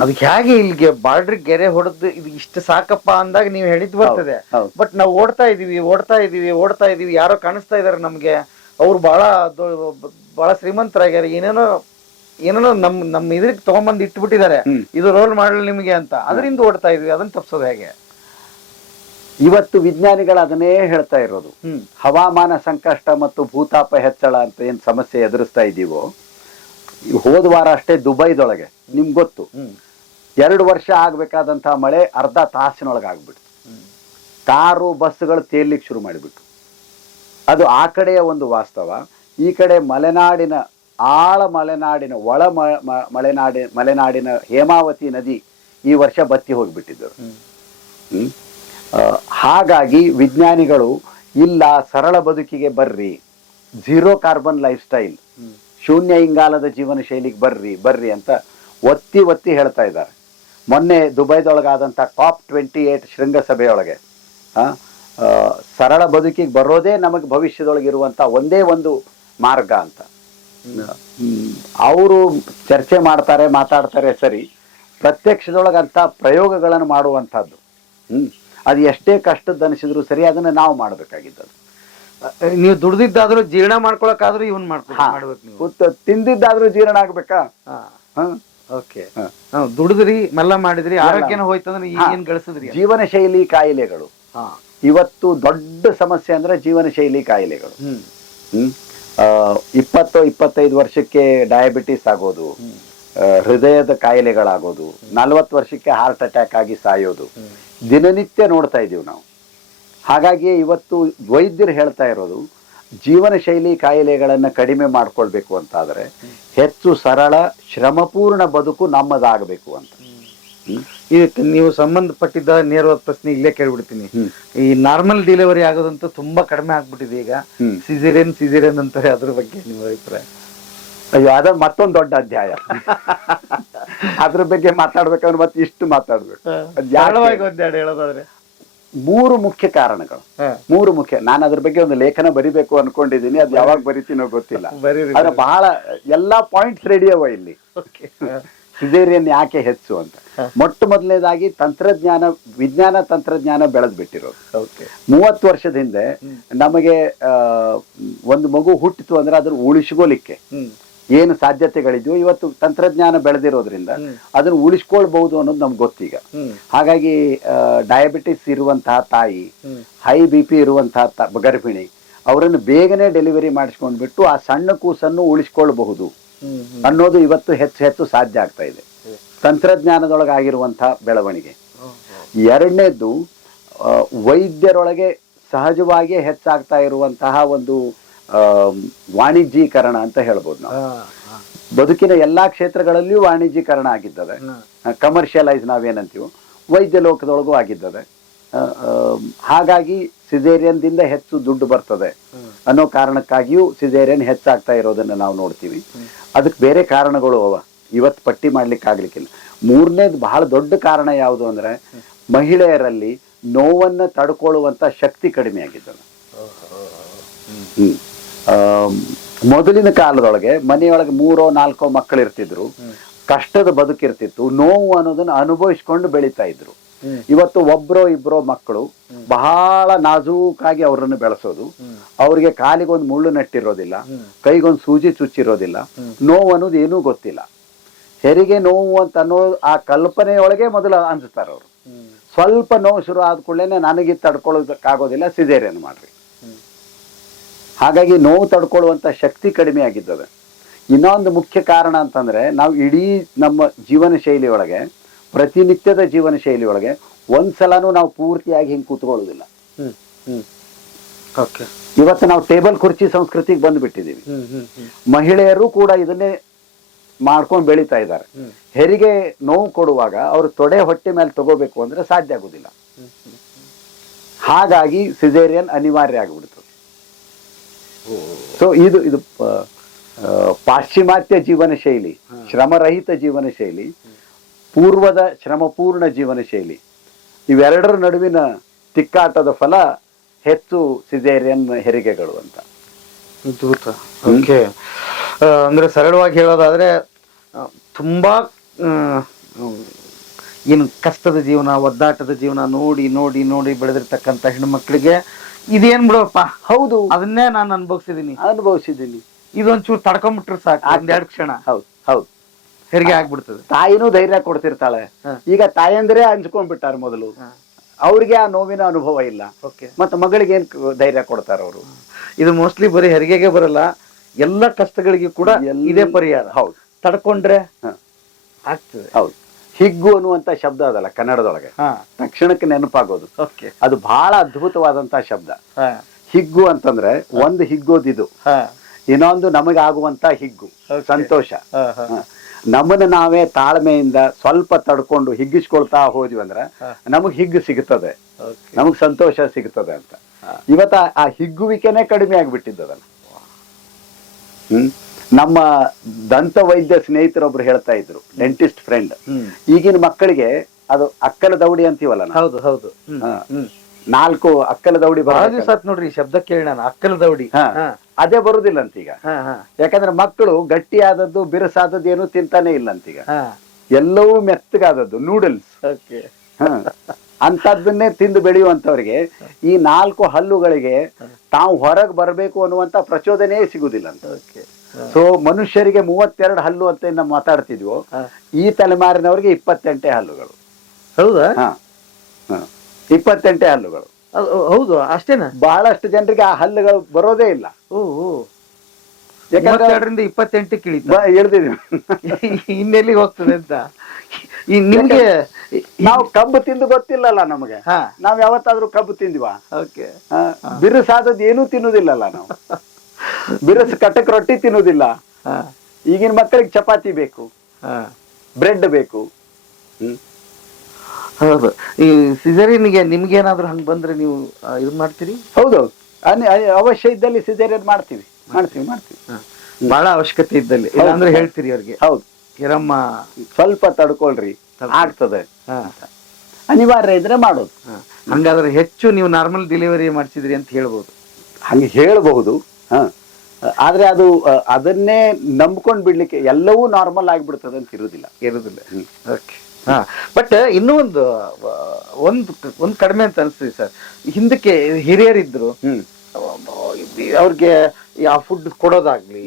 ಅದಕ್ಕೆ ಹೇಗೆ ಇಲ್ಲಿಗೆ ಬಾರ್ಡರ್ ಗೆರೆ ಹೊಡೆದು ಇದು ಇಷ್ಟು ಸಾಕಪ್ಪ ಅಂದಾಗ ನೀವು ಹೇಳಿದ್ ಬರ್ತದೆ. ಬಟ್ ನಾವು ಓಡ್ತಾ ಇದೀವಿ, ಯಾರೋ ಕಾಣಿಸ್ತಾ ಇದಾರೆ ನಮ್ಗೆ, ಅವ್ರು ಬಹಳ ಶ್ರೀಮಂತರಾಗ್ಯಾರ, ಏನೇನೋ ನಮ್ಮ ಇದ್ರಿಗೆ ತಗೊಂಬಂದ್ ಇಟ್ಬಿಟ್ಟಿದ್ದಾರೆ, ಇದು ರೋಲ್ ಮಾಡಲ್ ನಿಮ್ಗೆ ಅಂತ, ಅದರಿಂದ ಓಡ್ತಾ ಇದೀವಿ. ಅದನ್ನ ತಪ್ಸೋದು ಹೇಗೆ? ಇವತ್ತು ವಿಜ್ಞಾನಿಗಳು ಅದನ್ನೇ ಹೇಳ್ತಾ ಇರೋದು. ಹವಾಮಾನ ಸಂಕಷ್ಟ ಮತ್ತು ಭೂತಾಪ ಹೆಚ್ಚಳ ಅಂತ ಏನ್ ಸಮಸ್ಯೆ ಎದುರಿಸ್ತಾ ಇದ್ದೀವೋ, ಹೋದ ವಾರ ಅಷ್ಟೇ ದುಬೈದೊಳಗೆ ನಿಮ್ಗೆ ಗೊತ್ತು, 2 ವರ್ಷ ಆಗ್ಬೇಕಾದಂತಹ ಮಳೆ ಅರ್ಧ ತಾಸಿನೊಳಗೆ ಆಗ್ಬಿಟ್ಟು, ಕಾರು ಬಸ್ಗಳು ತೇರ್ಲಿಕ್ಕೆ ಶುರು ಮಾಡಿಬಿಟ್ಟು. ಅದು ಆ ಕಡೆಯ ಒಂದು ವಾಸ್ತವ. ಈ ಕಡೆ ಮಲೆನಾಡಿನ ಒಳ ಮಲೆನಾಡಿನ ಹೇಮಾವತಿ ನದಿ ಈ ವರ್ಷ ಬತ್ತಿ ಹೋಗಿಬಿಟ್ಟಿದ್ದರು. ಹಾಗಾಗಿ ವಿಜ್ಞಾನಿಗಳು ಇಲ್ಲ, ಸರಳ ಬದುಕಿಗೆ ಬರ್ರಿ, 0 ಕಾರ್ಬನ್ ಲೈಫ್ ಸ್ಟೈಲ್, ಶೂನ್ಯ ಇಂಗಾಲದ ಜೀವನ ಶೈಲಿಗೆ ಬರ್ರಿ ಅಂತ ಒತ್ತಿ ಹೇಳ್ತಾ ಇದ್ದಾರೆ. ಮೊನ್ನೆ ದುಬೈದೊಳಗಾದಂಥ COP28 ಶೃಂಗಸಭೆಯೊಳಗೆ ಸರಳ ಬದುಕಿಗೆ ಬರೋದೇ ನಮಗೆ ಭವಿಷ್ಯದೊಳಗಿರುವಂತ ಒಂದೇ ಒಂದು ಮಾರ್ಗ ಅಂತ ಅವರು ಚರ್ಚೆ ಮಾತಾಡ್ತಾರೆ. ಸರಿ, ಪ್ರತ್ಯಕ್ಷದೊಳಗಂತ ಪ್ರಯೋಗಗಳನ್ನು ಮಾಡುವಂತಹದ್ದು ಅದು ಎಷ್ಟೇ ಕಷ್ಟದ ಅನಿಸಿದ್ರು ಸರಿ, ಅದನ್ನ ನಾವು ಮಾಡ್ಬೇಕಾಗಿದ್ದದು. ನೀವು ದುಡ್ದಿದ್ದಾದ್ರೂ ಜೀರ್ಣ ಮಾಡ್ಕೊಳಕಾದ್ರೂ ಇವನ್ ಮಾಡ್ಬೇಕು, ತಿಂದಿದ್ದಾದ್ರೂ ಜೀರ್ಣ ಆಗ್ಬೇಕಾ? ದುಡಿದ್ರಿ, ಮೆಲ್ಲ ಮಾಡಿದ್ರಿ, ಆರೋಗ್ಯನ ಹೋಯ್ತಂದ್ರೆ ಏನ್ ಗಳಿಸಿದ್ರಿ? ಜೀವನ ಶೈಲಿ ಕಾಯಿಲೆಗಳು ಇವತ್ತು ದೊಡ್ಡ ಸಮಸ್ಯೆ ಅಂದ್ರೆ ಜೀವನ ಶೈಲಿ ಕಾಯಿಲೆಗಳು. 20-25 ವರ್ಷಕ್ಕೆ ಡಯಾಬಿಟಿಸ್ ಆಗೋದು, ಹೃದಯದ ಕಾಯಿಲೆಗಳಾಗೋದು, 40 ವರ್ಷಕ್ಕೆ ಹಾರ್ಟ್ ಅಟ್ಯಾಕ್ ಆಗಿ ಸಾಯೋದು ದಿನನಿತ್ಯ ನೋಡ್ತಾ ಇದೀವಿ ನಾವು. ಹಾಗಾಗಿ ಇವತ್ತು ವೈದ್ಯರು ಹೇಳ್ತಾ ಇರೋದು, ಜೀವನ ಶೈಲಿ ಕಾಯಿಲೆಗಳನ್ನ ಕಡಿಮೆ ಮಾಡ್ಕೊಳ್ಬೇಕು ಅಂತಾದ್ರೆ ಹೆಚ್ಚು ಸರಳ ಶ್ರಮಪೂರ್ಣ ಬದುಕು ನಮ್ಮದಾಗಬೇಕು ಅಂತ. ಇದಕ್ಕೆ ನೀವು ಸಂಬಂಧಪಟ್ಟಿದ್ದ ನೇರವಾದ ಪ್ರಶ್ನೆ ಇಲ್ಲೇ ಕೇಳ್ಬಿಡ್ತೀನಿ. ಈ ನಾರ್ಮಲ್ ಡೆಲಿವರಿ ಆಗೋದಂತೂ ತುಂಬಾ ಕಡಿಮೆ ಆಗ್ಬಿಟ್ಟಿದೆ ಈಗ. ಸಿಜೇರಿಯನ್ ಅಂತಾರೆ, ಅದ್ರ ಬಗ್ಗೆ ನಿಮ್ಮ ಅಭಿಪ್ರಾಯ? ಅಯ್ಯೋ, ಅದ ಮತ್ತೊಂದು ದೊಡ್ಡ ಅಧ್ಯಾಯ. ಅದ್ರ ಬಗ್ಗೆ ಮಾತಾಡ್ಬೇಕಂದ್ರೆ ಮತ್ತೆ ಇಷ್ಟು ಮಾತಾಡ್ಬೇಕು. ಹೇಳೋದಾದ್ರೆ 3 ಮುಖ್ಯ ಕಾರಣಗಳು. 3 ಮುಖ್ಯ. ನಾನು ಅದ್ರ ಬಗ್ಗೆ ಒಂದು ಲೇಖನ ಬರಿಬೇಕು ಅನ್ಕೊಂಡಿದ್ದೀನಿ, ಅದು ಯಾವಾಗ ಬರಿತೀನೋ ಗೊತ್ತಿಲ್ಲ. ಆದ್ರೆ ಬಹಳ ಎಲ್ಲಾ ಪಾಯಿಂಟ್ಸ್ ರೆಡಿ ಅವ ಇಲ್ಲಿ. ಸಿಜೇರಿಯನ್ ಯಾಕೆ ಹೆಚ್ಚು ಅಂತ. ಮೊಟ್ಟ ಮೊದಲನೇದಾಗಿ ವಿಜ್ಞಾನ ತಂತ್ರಜ್ಞಾನ ಬೆಳೆದ್ ಬಿಟ್ಟಿರೋದು. 30 ವರ್ಷದ ಹಿಂದೆ ನಮಗೆ ಒಂದು ಮಗು ಹುಟ್ಟಿತು ಅಂದ್ರೆ ಅದ್ರ ಉಳಿಸ್ಕೋಲಿಕ್ಕೆ ಏನು ಸಾಧ್ಯತೆಗಳಿದ್ವು ಇವತ್ತು ತಂತ್ರಜ್ಞಾನ ಬೆಳೆದಿರೋದ್ರಿಂದ ಅದನ್ನು ಉಳಿಸ್ಕೊಳ್ಬಹುದು ಅನ್ನೋದು ನಮ್ಗೆ ಗೊತ್ತೀಗ. ಹಾಗಾಗಿ ಡಯಾಬಿಟಿಸ್ ಇರುವಂತಹ ತಾಯಿ, ಹೈ BP ಇರುವಂತಹ ಗರ್ಭಿಣಿ ಅವರನ್ನು ಬೇಗನೆ ಡೆಲಿವರಿ ಮಾಡಿಸ್ಕೊಂಡ್ಬಿಟ್ಟು ಆ ಸಣ್ಣ ಕೂಸನ್ನು ಉಳಿಸ್ಕೊಳ್ಬಹುದು ಅನ್ನೋದು ಇವತ್ತು ಹೆಚ್ಚು ಸಾಧ್ಯ ಆಗ್ತಾ ಇದೆ ತಂತ್ರಜ್ಞಾನದೊಳಗಾಗಿರುವಂತಹ ಬೆಳವಣಿಗೆ. ಎರಡನೇದ್ದು ವೈದ್ಯರೊಳಗೆ ಸಹಜವಾಗಿ ಹೆಚ್ಚಾಗ್ತಾ ಇರುವಂತಹ ಒಂದು ವಾಣಿಜ್ಯೀಕರಣ ಅಂತ ಹೇಳ್ಬೋದು ನಾವು. ಬದುಕಿನ ಎಲ್ಲಾ ಕ್ಷೇತ್ರಗಳಲ್ಲಿಯೂ ವಾಣಿಜ್ಯೀಕರಣ ಆಗಿದ್ದದೆ, ಕಮರ್ಷಿಯಲೈಸ್ ನಾವೇನಂತೀವೋ ವೈದ್ಯ ಲೋಕದೊಳಗೂ ಆಗಿದ್ದದೆ. ಹಾಗಾಗಿ ಸಿಸೇರಿಯನ್ ದಿಂದ ಹೆಚ್ಚು ದುಡ್ಡು ಬರ್ತದೆ ಅನ್ನೋ ಕಾರಣಕ್ಕಾಗಿಯೂ ಸಿಸೇರಿಯನ್ ಹೆಚ್ಚಾಗ್ತಾ ಇರೋದನ್ನ ನಾವು ನೋಡ್ತೀವಿ. ಅದಕ್ಕೆ ಬೇರೆ ಕಾರಣಗಳು ಅವ, ಇವತ್ತು ಪಟ್ಟಿ ಮಾಡ್ಲಿಕ್ಕೆ ಆಗ್ಲಿಕ್ಕಿಲ್ಲ. ಮೂರನೇದು ಬಹಳ ದೊಡ್ಡ ಕಾರಣ ಯಾವುದು ಅಂದ್ರೆ ಮಹಿಳೆಯರಲ್ಲಿ ನೋವನ್ನ ತಡ್ಕೊಳ್ಳುವಂತ ಶಕ್ತಿ ಕಡಿಮೆ ಆಗಿದ್ದದ. ಮೊದಲಿನ ಕಾಲದೊಳಗೆ ಮನೆಯೊಳಗೆ 3-4 ಮಕ್ಕಳು ಇರ್ತಿದ್ರು, ಕಷ್ಟದ ಬದುಕಿರ್ತಿತ್ತು, ನೋವು ಅನ್ನೋದನ್ನ ಅನುಭವಿಸ್ಕೊಂಡು ಬೆಳೀತಾ ಇದ್ರು. ಇವತ್ತು ಒಬ್ರೋ ಇಬ್ರೋ ಮಕ್ಕಳು ಬಹಳ ನಾಜೂಕಾಗಿ ಅವರನ್ನು ಬೆಳೆಸೋದು, ಅವ್ರಿಗೆ ಕಾಲಿಗೊಂದು ಮುಳ್ಳು ನೆಟ್ಟಿರೋದಿಲ್ಲ, ಕೈಗೊಂದು ಸೂಜಿ ಚುಚ್ಚಿರೋದಿಲ್ಲ, ನೋವು ಅನ್ನೋದು ಏನೂ ಗೊತ್ತಿಲ್ಲ. ಹೆರಿಗೆ ನೋವು ಅಂತ ಅನ್ನೋ ಆ ಕಲ್ಪನೆಯೊಳಗೆ ಮೊದಲು ಅನ್ಸ್ತಾರ ಅವರು. ಸ್ವಲ್ಪ ನೋವು ಶುರು ಆದ ಕೂಡಲೇ ನನಗೆ ತಡ್ಕೊಳ್ಳೋದಕ್ಕಾಗೋದಿಲ್ಲ, ಸಿಸೇರಿಯನ್ ಮಾಡ್ರಿ. ಹಾಗಾಗಿ ನೋವು ತಡ್ಕೊಳ್ಳುವಂತ ಶಕ್ತಿ ಕಡಿಮೆ ಆಗಿದ್ದದೆ. ಇನ್ನೊಂದು ಮುಖ್ಯ ಕಾರಣ ಅಂತಂದ್ರೆ ನಾವು ಇಡೀ ನಮ್ಮ ಜೀವನ ಶೈಲಿ ಒಳಗೆ, ಪ್ರತಿನಿತ್ಯದ ಜೀವನ ಶೈಲಿ ಒಳಗೆ ಒಂದ್ಸಲನೂ ನಾವು ಪೂರ್ತಿಯಾಗಿ ಹಿಂಗೆ ಕೂತ್ಕೊಳ್ಳೋದಿಲ್ಲ. ಇವತ್ತು ನಾವು ಟೇಬಲ್ ಕುರ್ಚಿ ಸಂಸ್ಕೃತಿಗೆ ಬಂದ್ಬಿಟ್ಟಿದೀವಿ. ಮಹಿಳೆಯರು ಕೂಡ ಇದನ್ನೇ ಮಾಡ್ಕೊಂಡು ಬೆಳೀತಾ ಇದ್ದಾರೆ. ಹೆರಿಗೆ ನೋವು ಕೊಡುವಾಗ ಅವರು ತೊಡೆ ಹೊಟ್ಟೆ ಮೇಲೆ ತಗೋಬೇಕು ಅಂದ್ರೆ ಸಾಧ್ಯ ಆಗುದಿಲ್ಲ. ಹಾಗಾಗಿ ಸಿಸೇರಿಯನ್ ಅನಿವಾರ್ಯ ಆಗಿಬಿಡ್ತದೆ. ಸೊ ಇದು ಪಾಶ್ಚಿಮಾತ್ಯ ಜೀವನ ಶೈಲಿ, ಶ್ರಮರಹಿತ ಜೀವನ ಶೈಲಿ, ಪೂರ್ವದ ಶ್ರಮಪೂರ್ಣ ಜೀವನ ಶೈಲಿ, ಇವೆರಡರ ನಡುವಿನ ತಿಕ್ಕಾಟದ ಫಲ ಹೆಚ್ಚು ಸಿಸೇರಿಯನ್ ಹೆರಿಗೆಗಳು ಅಂತ. ಅಂದ್ರೆ ಸರಳವಾಗಿ ಹೇಳೋದಾದ್ರೆ ತುಂಬಾ ಏನು ಕಷ್ಟದ ಜೀವನ, ಒದ್ದಾಟದ ಜೀವನ ನೋಡಿ ನೋಡಿ ನೋಡಿ ಬೆಳೆದಿರ್ತಕ್ಕಂಥ ಹೆಣ್ಮಕ್ಳಿಗೆ ಇದೇನ್ ಬಿಡಪ್ಪ, ಹೌದು ಅದನ್ನೇ ನಾನು ಅನುಭವಿಸಿದ್ದೀನಿ, ಇದೊಂಚೂರು ತಡ್ಕೊಂಡ್ಬಿಟ್ರೆ ಸಾಕು, 1-2 ಕ್ಷಣ ಹೌದು ಹೆರಿಗೆ ಆಗ್ಬಿಡ್ತದೆ. ತಾಯಿನೂ ಧೈರ್ಯ ಕೊಡ್ತಿರ್ತಾಳೆ. ಈಗ ತಾಯಂದ್ರೆ ಹಂಚ್ಕೊಂಡ್ಬಿಟ್ಟಾರ ಮೊದಲು, ಅವ್ರಿಗೆ ಆ ನೋವಿನ ಅನುಭವ ಇಲ್ಲ. ಮತ್ತೆ ಮಗಳಿಗೆ ಏನ್ ಧೈರ್ಯ ಕೊಡ್ತಾರ ಅವರು? ಇದು ಮೋಸ್ಟ್ಲಿ ಬರೀ ಹೆರಿಗೆಗೆ ಬರಲ್ಲ, ಎಲ್ಲ ಕಷ್ಟಗಳಿಗೆ ಕೂಡ ಇದೇ ಪರಿಹಾರ. ಹೌದು, ತಡ್ಕೊಂಡ್ರೆ ಆಗ್ತದೆ. ಹೌದು. ಹಿಗ್ಗು ಅನ್ನುವಂತ ಶಬ್ದ ಅದಲ್ಲ ಕನ್ನಡದೊಳಗೆ, ತಕ್ಷಣಕ್ಕೆ ನೆನಪಾಗೋದು. ಅದು ಬಹಳ ಅದ್ಭುತವಾದಂತಹ ಶಬ್ದ. ಹಿಗ್ಗು ಅಂತಂದ್ರೆ ಒಂದು ಹಿಗ್ಗೋದಿದು, ಇನ್ನೊಂದು ನಮಗಾಗುವಂತ ಹಿಗ್ಗು, ಸಂತೋಷ. ನಮ್ಮನ್ನ ನಾವೇ ತಾಳ್ಮೆಯಿಂದ ಸ್ವಲ್ಪ ತಡ್ಕೊಂಡು ಹಿಗ್ಗಿಸ್ಕೊಳ್ತಾ ಹೋದ್ವಿ ಅಂದ್ರೆ ನಮಗ್ ಹಿಗ್ಗು ಸಿಗುತ್ತದೆ, ನಮಗ್ ಸಂತೋಷ ಸಿಗುತ್ತದೆ ಅಂತ. ಇವತ್ತ ಆ ಹಿಗ್ಗುವಿಕೆನೆ ಕಡಿಮೆ ಆಗ್ಬಿಟ್ಟಿದ್ದದಲ್ಲ. ನಮ್ಮ ದಂತ ವೈದ್ಯ ಸ್ನೇಹಿತರೊಬ್ರು ಹೇಳ್ತಾ ಇದ್ರು, ಡೆಂಟಿಸ್ಟ್ ಫ್ರೆಂಡ್, ಈಗಿನ ಮಕ್ಕಳಿಗೆ ಅದು ಅಕ್ಕಲ ದೌಡಿ ಅಂತೀವಲ್ಲ. ಹೌದು ಹೌದು, 4 ಅಕ್ಕಲ ದೌಡಿ ನೋಡ್ರಿ, ಶಬ್ದ ಕೇಳಿ ನಾನು ಅಕ್ಕಲ ದೌಡಿ ಅದೇ ಬರುದಿಲ್ಲ ಅಂತೀಗ. ಯಾಕಂದ್ರೆ ಮಕ್ಕಳು ಗಟ್ಟಿಯಾದದ್ದು ಬಿರುಸಾದದ್ದು ಏನು ತಿಂತಾನೆ ಇಲ್ಲ ಅಂತೀಗ. ಎಲ್ಲವೂ ಮೆತ್ತಗಾದದ್ದು ನೂಡಲ್ಸ್ ಅಂತದನ್ನೇ ತಿಂದು ಬೆಳೆಯುವಂತವ್ರಿಗೆ ಈ 4 ಹಲ್ಲುಗಳಿಗೆ ತಾವು ಹೊರಗೆ ಬರಬೇಕು ಅನ್ನುವಂತ ಪ್ರಚೋದನೆ ಸಿಗುದಿಲ್ಲ ಅಂತ. ಸೊ ಮನುಷ್ಯರಿಗೆ 32 ಹಲ್ಲು ಅಂತ ನಾವು ಮಾತಾಡ್ತಿದ್ವು, ಈ ತಲೆಮಾರಿನವರಿಗೆ 28 ಹಲ್ಲುಗಳು. ಹೌದಾ? 28 ಹಲ್ಲುಗಳು. ಹೌದು, ಅಷ್ಟೇನಾ? ಬಹಳಷ್ಟು ಜನರಿಗೆ ಆ ಹಲ್ಲುಗಳು ಬರೋದೇ ಇಲ್ಲ. ಯಾಕಂದ್ರೆ 28 ಇಳಿದಿದ್ವಿ, ಇನ್ನೆಲ್ಲಿ ಹೋಗ್ತದೆ ಅಂತ. ನಿಮ್ಗೆ ನಾವು ಕಬ್ಬು ತಿಂದು ಗೊತ್ತಿಲ್ಲಲ್ಲ ನಮಗೆ. ನಾವ್ ಯಾವತ್ತಾದ್ರೂ ಕಬ್ಬು ತಿಂದಿವಾ? ಬಿರುಸಾದದ್ದು ಏನೂ ತಿನ್ನುದಿಲ್ಲಲ್ಲ ನಾವು. ಬಿರುಸು ಕಟಕ್ ರೊಟ್ಟಿ ತಿನ್ನುದಿಲ್ಲ. ಈಗಿನ ಮಕ್ಕಳಿಗೆ ಚಪಾತಿ ಬೇಕು, ಬ್ರೆಡ್ ಬೇಕು. ಹೌದು. ಈ ಸಿಸೇರಿಯನ್ಗೆ ನಿಮ್ಗೇನಾದ್ರೂ ಹಂಗ್ ಬಂದ್ರೆ ನೀವು ಇದು ಮಾಡ್ತೀರಿ? ಹೌದು, ಅವಶ್ಯ ಇದ್ದಲ್ಲಿ ಸಿಸೇರಿಯನ್ ಮಾಡ್ತೀವಿ. ಬಹಳ ಅವಶ್ಯಕತೆ ಇದ್ದಲ್ಲಿ ಅಂದ್ರೆ ಹೇಳ್ತೀರಿ ಅವ್ರಿಗೆ, ಹೌದು ಹಿರಮ್ಮ ಸ್ವಲ್ಪ ತಡ್ಕೊಳ್ರಿ ಆಗ್ತದೆ, ಅನಿವಾರ್ಯ ಇದ್ರೆ ಮಾಡೋದು. ಹಂಗಾದ್ರೆ ಹೆಚ್ಚು ನೀವು ನಾರ್ಮಲ್ ಡೆಲಿವರಿ ಮಾಡಿಸಿದ್ರಿ ಅಂತ ಹೇಳ್ಬೋದು. ಹಂಗೆ ಹೇಳ್ಬಹುದು. ಆದ್ರೆ ಅದು ಅದನ್ನೇ ನಂಬ್ಕೊಂಡ್ ಬಿಡ್ಲಿಕ್ಕೆ ಎಲ್ಲವೂ ನಾರ್ಮಲ್ ಆಗಿಬಿಡ್ತದೆ ಅಂತ ಇರುದಿಲ್ಲ. ಬಟ್ ಇನ್ನೂ ಒಂದು ಕಡಿಮೆ ಅಂತ ಅನಿಸ್ತೀವಿ ಸರ್. ಹಿಂದಕ್ಕೆ ಹಿರಿಯರಿದ್ರು, ಅವ್ರಿಗೆ ಆ ಫುಡ್ ಕೊಡೋದಾಗ್ಲಿ,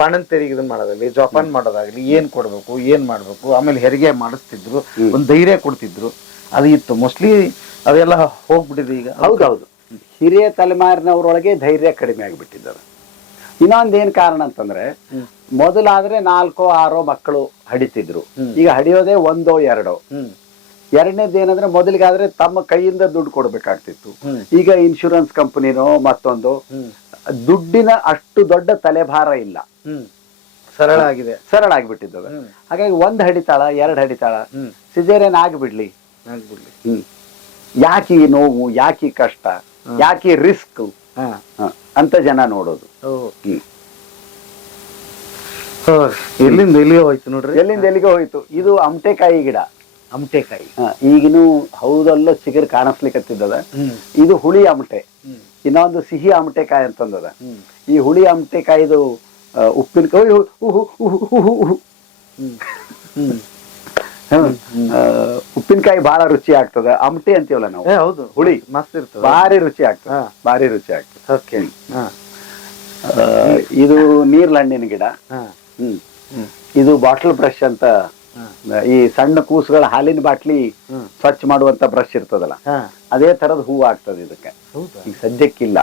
ಬಾಣಂತಿಯರಿಗೆ ಇದನ್ನ ಮಾಡೋದಾಗ್ಲಿ, ಜೋಪಾನ ಮಾಡೋದಾಗ್ಲಿ, ಏನ್ ಕೊಡ್ಬೇಕು, ಏನ್ ಮಾಡ್ಬೇಕು, ಆಮೇಲೆ ಹೆರಿಗೆ ಮಾಡಿಸ್ತಿದ್ರು, ಒಂದ್ ಧೈರ್ಯ ಕೊಡ್ತಿದ್ರು, ಅದು ಇತ್ತು. ಮೋಸ್ಟ್ಲಿ ಅದೆಲ್ಲ ಹೋಗ್ಬಿಟ್ಟಿದೆ ಈಗ. ಹೌದೌದು, ಹಿರಿಯ ತಲೆಮಾರಿನವರೊಳಗೆ ಧೈರ್ಯ ಕಡಿಮೆ ಆಗಿಬಿಟ್ಟಿದ್ದಾರೆ. ಇನ್ನೊಂದೇನ್ ಕಾರಣ ಅಂತಂದ್ರೆ, ಮೊದಲಾದ್ರೆ 4-6 ಮಕ್ಕಳು ಹಡಿತಿದ್ರು, ಈಗ ಹಡಿಯೋದೇ 1-2. ಎರಡನೇದೇನಂದ್ರೆ, ಮೊದಲಿಗಾದ್ರೆ ತಮ್ಮ ಕೈಯಿಂದ ದುಡ್ಡು ಕೊಡ್ಬೇಕಾಗ್ತಿತ್ತು, ಈಗ ಇನ್ಶೂರೆನ್ಸ್ ಕಂಪನಿನೋ ಮತ್ತೊಂದು, ದುಡ್ಡಿನ ಅಷ್ಟು ದೊಡ್ಡ ತಲೆಭಾರ ಇಲ್ಲ, ಸರಳ ಆಗಿದೆ, ಸರಳ ಆಗಿಬಿಟ್ಟಿದ್ದದ. ಹಾಗಾಗಿ 1 ಹಡಿತಾಳ 2 ಹಡಿತಾಳ, ಸಿಜೇರಿಯನ್ ಆಗ್ಬಿಡ್ಲಿ. ಯಾಕೆ ಈ ನೋವು, ಯಾಕೆ ಈ ಕಷ್ಟ, ಯಾಕೆ ರಿಸ್ಕ್ ಅಂತ ಜನ ನೋಡೋದು. ಎಲ್ಲಿಂದ ಎಲ್ಲಿಗೆ ಹೋಯ್ತು ನೋಡ್ರಿ, ಎಲ್ಲಿಂದ ಎಲ್ಲಿಗೆ ಹೋಯ್ತು. ಇದು ಅಮಟೆಕಾಯಿ ಗಿಡ, ಅಮಟೆಕಾಯಿ. ಈಗಿನೂ ಹೌದಲ್ಲೋ ಚಿಗುರು ಕಾಣಿಸ್ಲಿಕ್ಕತ್ತಿದ್ದದ. ಇದು ಹುಳಿ ಅಮಟೆ, ಇನ್ನೊಂದು ಸಿಹಿ ಅಮಟೆಕಾಯಿ ಅಂತಂದದ. ಈ ಹುಳಿ ಅಮಟೆಕಾಯಿದು ಉಪ್ಪಿನಕಾಯಿ ಉಪ್ಪಿನಕಾಯಿ ಬಹಳ ರುಚಿ ಆಗ್ತದ. ಅಮಟೆ ಅಂತೀವಲ್ಲ ನಾವು, ಹೌದು, ಹುಳಿ ಮಸ್ತ್ ಇರ್ತದೆ, ಭಾರಿ ರುಚಿ ಆಗ್ತದ, ಭಾರಿ ರುಚಿ ಆಗ್ತದೆ. ಓಕೆ. ಇದು ನೀರ್ಲಹಣ್ಣಿನ ಗಿಡ. ಇದು ಬಾಟಲ್ ಬ್ರಷ್ ಅಂತ, ಈ ಸಣ್ಣ ಕೂಸುಗಳ ಹಾಲಿನ ಬಾಟ್ಲಿ ಸ್ವಚ್ಛ ಮಾಡುವಂತ ಬ್ರಷ್ ಇರ್ತದಲ್ಲ, ಅದೇ ತರದ ಹೂವು ಆಗ್ತದೆ ಇದಕ್ಕೆ. ಈಗ ಸದ್ಯಕ್ಕಿಲ್ಲ.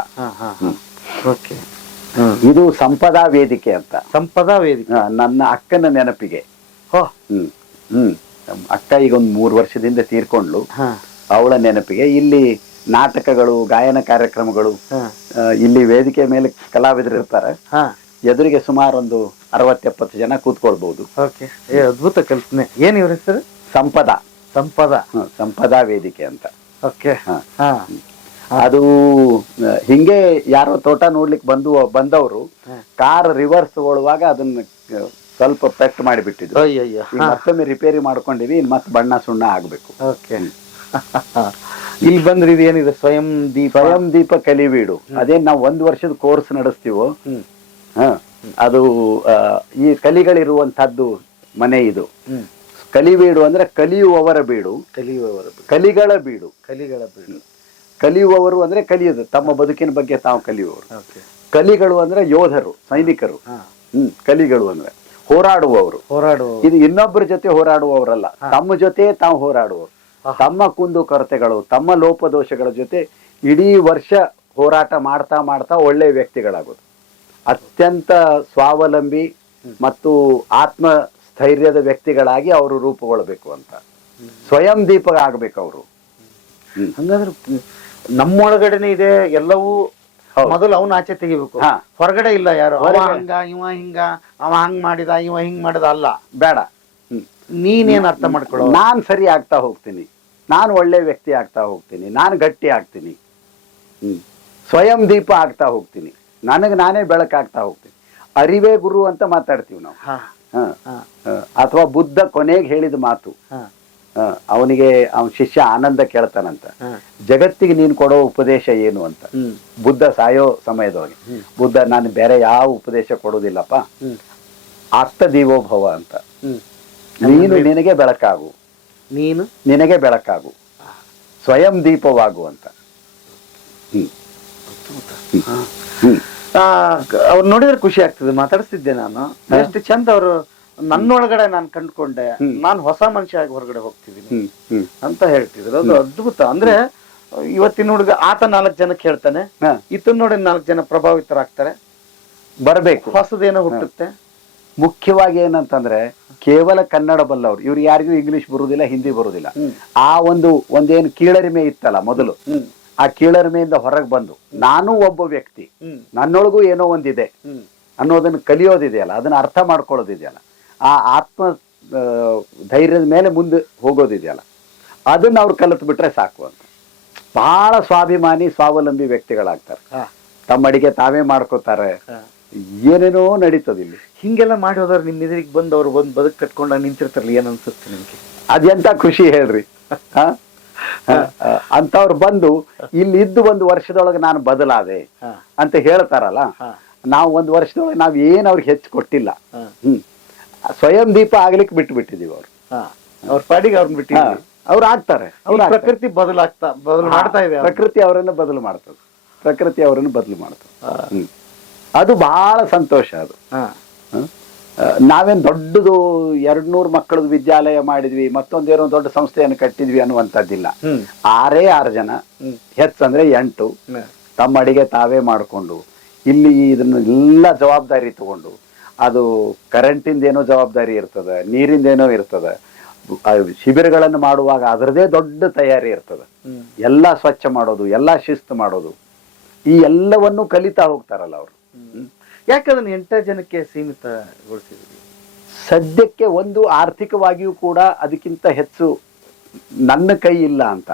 ಇದು ಸಂಪದಾ ವೇದಿಕೆ ಅಂತ. ಸಂಪದಾ ವೇದಿಕೆ ನನ್ನ ಅಕ್ಕನ ನೆನಪಿಗೆ. ಅಕ್ಕ ಈಗ ಒಂದು 3 ವರ್ಷದಿಂದ ತೀರ್ಕೊಂಡ್ಲು. ಅವಳ ನೆನಪಿಗೆ ಇಲ್ಲಿ ನಾಟಕಗಳು, ಗಾಯನ ಕಾರ್ಯಕ್ರಮಗಳು, ಇಲ್ಲಿ ವೇದಿಕೆ ಮೇಲೆ ಕಲಾವಿದರು ಇರ್ತಾರೆ. ಎದುರಿಗೆ ಸುಮಾರು ಒಂದು 60-70 ಜನ ಕೂತ್ಕೊಳ್ಬಹುದು. ಅದ್ಭುತ ಕಲ್ಪನೆ. ಏನ್ ಇವ್ರ ಹೆಸರು? ಸಂಪದ. ಸಂಪದಾ ವೇದಿಕೆ ಅಂತ. ಓಕೆ. ಅದು ಹಿಂಗೆ ಯಾರೋ ತೋಟ ನೋಡ್ಲಿಕ್ಕೆ ಬಂದವರು ಕಾರ್ ರಿವರ್ಸ್ ಓಡುವಾಗ ಅದನ್ನ ಸ್ವಲ್ಪ ಪೆಟ್ ಮಾಡಿಬಿಟ್ಟಿದ್ರು. ಮತ್ತೊಮ್ಮೆ ರಿಪೇರಿ ಮಾಡ್ಕೊಂಡಿವಿ, ಮತ್ತೆ ಬಣ್ಣ ಸುಣ್ಣ ಆಗ್ಬೇಕು. ಇಲ್ಲಿ ಬಂದ್ರೆ ಇದು ಏನಿದೆ? ಸ್ವಯಂ ದೀಪ ಕಲಿವೀಡು. ಅದೇನ್ ನಾವು 1 ವರ್ಷದ ಕೋರ್ಸ್ ನಡೆಸ್ತೀವೋ, ಅದು ಈ ಕಲಿಗಳಿರುವಂತಹದ್ದು ಮನೆ ಇದು. ಕಲಿವೀಡು ಅಂದ್ರೆ ಕಲಿಯುವವರ ಬೀಡು, ಕಲಿಗಳ ಬೀಡು. ಕಲಿಯುವವರು ಅಂದ್ರೆ ಕಲಿಯುವುದು, ತಮ್ಮ ಬದುಕಿನ ಬಗ್ಗೆ ತಾವು ಕಲಿಯುವವರು. ಕಲಿಗಳು ಅಂದ್ರೆ ಯೋಧರು, ಸೈನಿಕರು. ಕಲಿಗಳು ಅಂದ್ರೆ ಹೋರಾಡುವವರು. ಇದು ಇನ್ನೊಬ್ಬರ ಜೊತೆ ಹೋರಾಡುವವರಲ್ಲ, ತಮ್ಮ ಜೊತೆ ತಾವು ಹೋರಾಡುವವರು. ತಮ್ಮ ಕುಂದು ಕೊರತೆಗಳು, ತಮ್ಮ ಲೋಪದೋಷಗಳ ಜೊತೆ ಇಡೀ ವರ್ಷ ಹೋರಾಟ ಮಾಡ್ತಾ ಮಾಡ್ತಾ ಒಳ್ಳೆ ವ್ಯಕ್ತಿಗಳಾಗೋದು. ಅತ್ಯಂತ ಸ್ವಾವಲಂಬಿ ಮತ್ತು ಆತ್ಮ ಸ್ಥೈರ್ಯದ ವ್ಯಕ್ತಿಗಳಾಗಿ ಅವರು ರೂಪುಗೊಳ್ಬೇಕು ಅಂತ. ಸ್ವಯಂ ದೀಪ ಆಗ್ಬೇಕು ಅವರು. ಹಂಗಾದ್ರೆ ನಮ್ಮೊಳಗಡೆನೆ ಇದೆ ಎಲ್ಲವೂ. ಮೊದಲು ಅವನ ಆಚೆ ತೆಗಿಬೇಕು, ಹೊರಗಡೆ ಇಲ್ಲ ಯಾರು. ಹಂಗ ಇವ ಹಿಂಗ, ಅವ ಹಂಗ್ ಮಾಡಿದ, ಇವ ಹಿಂಗ್ ಮಾಡಿದ ಅಲ್ಲ. ಬೇಡ. ನೀನೇನ್ ಅರ್ಥ ಮಾಡ್ಕೊಳ್ಳೋ, ನಾನ್ ಸರಿ ಆಗ್ತಾ ಹೋಗ್ತೀನಿ, ನಾನು ಒಳ್ಳೆ ವ್ಯಕ್ತಿ ಆಗ್ತಾ ಹೋಗ್ತೀನಿ, ನಾನು ಗಟ್ಟಿ ಆಗ್ತೀನಿ, ಸ್ವಯಂ ದೀಪ ಆಗ್ತಾ ಹೋಗ್ತೀನಿ, ನನಗ್ ನಾನೇ ಬೆಳಕಾಗ್ತಾ ಹೋಗ್ತೀನಿ. ಅರಿವೇ ಗುರು ಅಂತ ಮಾತಾಡ್ತೀವಿ ನಾವು. ಅಥವಾ ಬುದ್ಧ ಕೊನೆಗೆ ಹೇಳಿದ ಮಾತು, ಅವನಿಗೆ ಅವನ ಶಿಷ್ಯ ಆನಂದ ಕೇಳ್ತಾನಂತ, ಜಗತ್ತಿಗೆ ನೀನು ಕೊಡೋ ಉಪದೇಶ ಏನು ಅಂತ. ಬುದ್ಧ ಸಾಯೋ ಸಮಯದೊಳಗೆ ಬುದ್ಧ, ನಾನು ಬೇರೆ ಯಾವ ಉಪದೇಶ ಕೊಡೋದಿಲ್ಲಪ್ಪ, ಆಪ್ತ ದೀವೋಭವ ಅಂತ. ನೀನು ನಿನಗೆ ಬೆಳಕಾಗು, ನೀನು ನಿನಗೆ ಬೆಳಕಾಗು, ಸ್ವಯಂ ದೀಪವಾಗು ಅಂತ. ಅವ್ರು ನೋಡಿದ್ರೆ ಖುಷಿ ಆಗ್ತದೆ. ಮಾತಾಡಿಸ್ತಿದ್ದೆ ನಾನು, ಎಷ್ಟು ಚಂದ ಅವರು ನನ್ನೊಳಗಡೆ ನಾನು ಕಂಡುಕೊಂಡೆ, ನಾನು ಹೊಸ ಮನುಷ್ಯ ಆಗಿ ಹೊರಗಡೆ ಹೋಗ್ತಿದ್ದೀನಿ ಅಂತ ಹೇಳ್ತಿದ್ರು. ಅದು ಅದ್ಭುತ. ಅಂದ್ರೆ ಇವತ್ತಿನ ಹುಡುಗ ಆತ 4 ಜನಕ್ಕೆ ಹೇಳ್ತಾನೆ, ಇತ್ತ ನೋಡಿ 4 ಜನ ಪ್ರಭಾವಿತರಾಗ್ತಾರೆ, ಬರ್ಬೇಕು, ಹೊಸದೇನೋ ಹುಟ್ಟುತ್ತೆ. ಮುಖ್ಯವಾಗಿ ಏನಂತಂದ್ರೆ, ಕೇವಲ ಕನ್ನಡ ಬಲ್ಲವ್ರು, ಇವ್ರು ಯಾರಿಗೂ ಇಂಗ್ಲಿಷ್ ಬರುದಿಲ್ಲ, ಹಿಂದಿ ಬರುದಿಲ್ಲ. ಆ ಒಂದೇನು ಕೀಳರಿಮೆ ಇತ್ತಲ್ಲ ಮೊದಲು, ಆ ಕೀಳರಿಮೆಯಿಂದ ಹೊರಗೆ ಬಂದು ನಾನೂ ಒಬ್ಬ ವ್ಯಕ್ತಿ, ನನ್ನೊಳಗೂ ಏನೋ ಒಂದಿದೆ ಅನ್ನೋದನ್ನ ಕಲಿಯೋದಿದೆಯಲ್ಲ, ಅದನ್ನ ಅರ್ಥ ಮಾಡ್ಕೊಳ್ಳೋದಿದೆಯಲ್ಲ, ಆ ಆತ್ಮ ಧೈರ್ಯದ ಮೇಲೆ ಮುಂದೆ ಹೋಗೋದಿದೆಯಲ್ಲ, ಅದನ್ನ ಅವ್ರು ಕಲಿತು ಬಿಟ್ರೆ ಸಾಕು ಅಂತ. ಬಹಳ ಸ್ವಾಭಿಮಾನಿ, ಸ್ವಾವಲಂಬಿ ವ್ಯಕ್ತಿಗಳಾಗ್ತಾರೆ. ತಮ್ಮ ಅಡಿಗೆ ತಾವೇ ಮಾಡ್ಕೋತಾರೆ, ಏನೇನೋ ನಡೀತದ ಇಲ್ಲಿ. ಹಿಂಗೆಲ್ಲ ಮಾಡಿ ಹೋದವ್ರು ನಿಮ್ಮ ಎದುರಿಗೆ ಬಂದು ಅವ್ರು ಬಂದು ಬದುಕು ಕಟ್ಕೊಂಡಾಗ ನಿಂತಿರ್ತಾರಲ್ಲ, ಏನ್ ಅನ್ಸುತ್ತೆ ನಿಮ್ಗೆ? ಅದೆಂತ ಖುಷಿ ಹೇಳ್ರಿ. ಅಂತವ್ರು ಬಂದು ಇಲ್ಲಿ ಇದ್ದು 1 ವರ್ಷದೊಳಗೆ ನಾನು ಬದಲಾದೆ ಅಂತ ಹೇಳ್ತಾರಲ್ಲ, ನಾವು 1 ವರ್ಷದೊಳಗೆ ನಾವ್ ಏನ್ ಅವ್ರಿಗೆ ಹೆಚ್ಚು ಕೊಟ್ಟಿಲ್ಲ. ಸ್ವಯಂ ದೀಪ ಆಗ್ಲಿಕ್ಕೆ ಬಿಟ್ಟು ಬಿಟ್ಟಿದೀವಿ. ಅವ್ರ ಪಾಡಿಗೆ ಅವ್ರನ್ನ ಬಿಟ್ಟಿದ್ದೀವಿ, ಅವ್ರು ಆಗ್ತಾರೆ. ಪ್ರಕೃತಿ ಬದಲು ಮಾಡ್ತಾ ಇದೆ. ಪ್ರಕೃತಿ ಅವರನ್ನು ಬದಲು ಮಾಡ್ತದೆ, ಪ್ರಕೃತಿ ಅವರನ್ನು ಬದಲು ಮಾಡ್ತದೆ. ಅದು ಬಹಳ ಸಂತೋಷ. ಅದು ನಾವೇನು ದೊಡ್ಡದು 200 ಮಕ್ಕಳದು ವಿದ್ಯಾಲಯ ಮಾಡಿದ್ವಿ, ಮತ್ತೊಂದೇನೋ ದೊಡ್ಡ ಸಂಸ್ಥೆಯನ್ನು ಕಟ್ಟಿದ್ವಿ ಅನ್ನುವಂಥದ್ದಿಲ್ಲ. 6 ಜನ, ಹೆಚ್ಚಂದ್ರೆ 8 ತಮ್ಮ ಅಡಿಗೆ ತಾವೇ ಮಾಡಿಕೊಂಡು ಇಲ್ಲಿ ಇದನ್ನೆಲ್ಲ ಜವಾಬ್ದಾರಿ ತಗೊಂಡು, ಅದು ಕರೆಂಟಿಂದೇನೋ ಜವಾಬ್ದಾರಿ ಇರ್ತದೆ, ನೀರಿಂದೇನೋ ಇರ್ತದೆ, ಶಿಬಿರಗಳನ್ನು ಮಾಡುವಾಗ ಅದರದೇ ದೊಡ್ಡ ತಯಾರಿ ಇರ್ತದೆ, ಎಲ್ಲ ಸ್ವಚ್ಛ ಮಾಡೋದು, ಎಲ್ಲ ಶಿಸ್ತು ಮಾಡೋದು, ಈ ಎಲ್ಲವನ್ನು ಕಲಿತಾ ಹೋಗ್ತಾರಲ್ಲ ಅವರು. ಯಾಕಂದ್ರೆ 8 ಜನಕ್ಕೆ ಸೀಮಿತಗೊಳಿಸಿದ್ರಿ? ಸದ್ಯಕ್ಕೆ ಒಂದು ಆರ್ಥಿಕವಾಗಿಯೂ ಕೂಡ ಅದಕ್ಕಿಂತ ಹೆಚ್ಚು ನನ್ನ ಕೈ ಇಲ್ಲ ಅಂತ.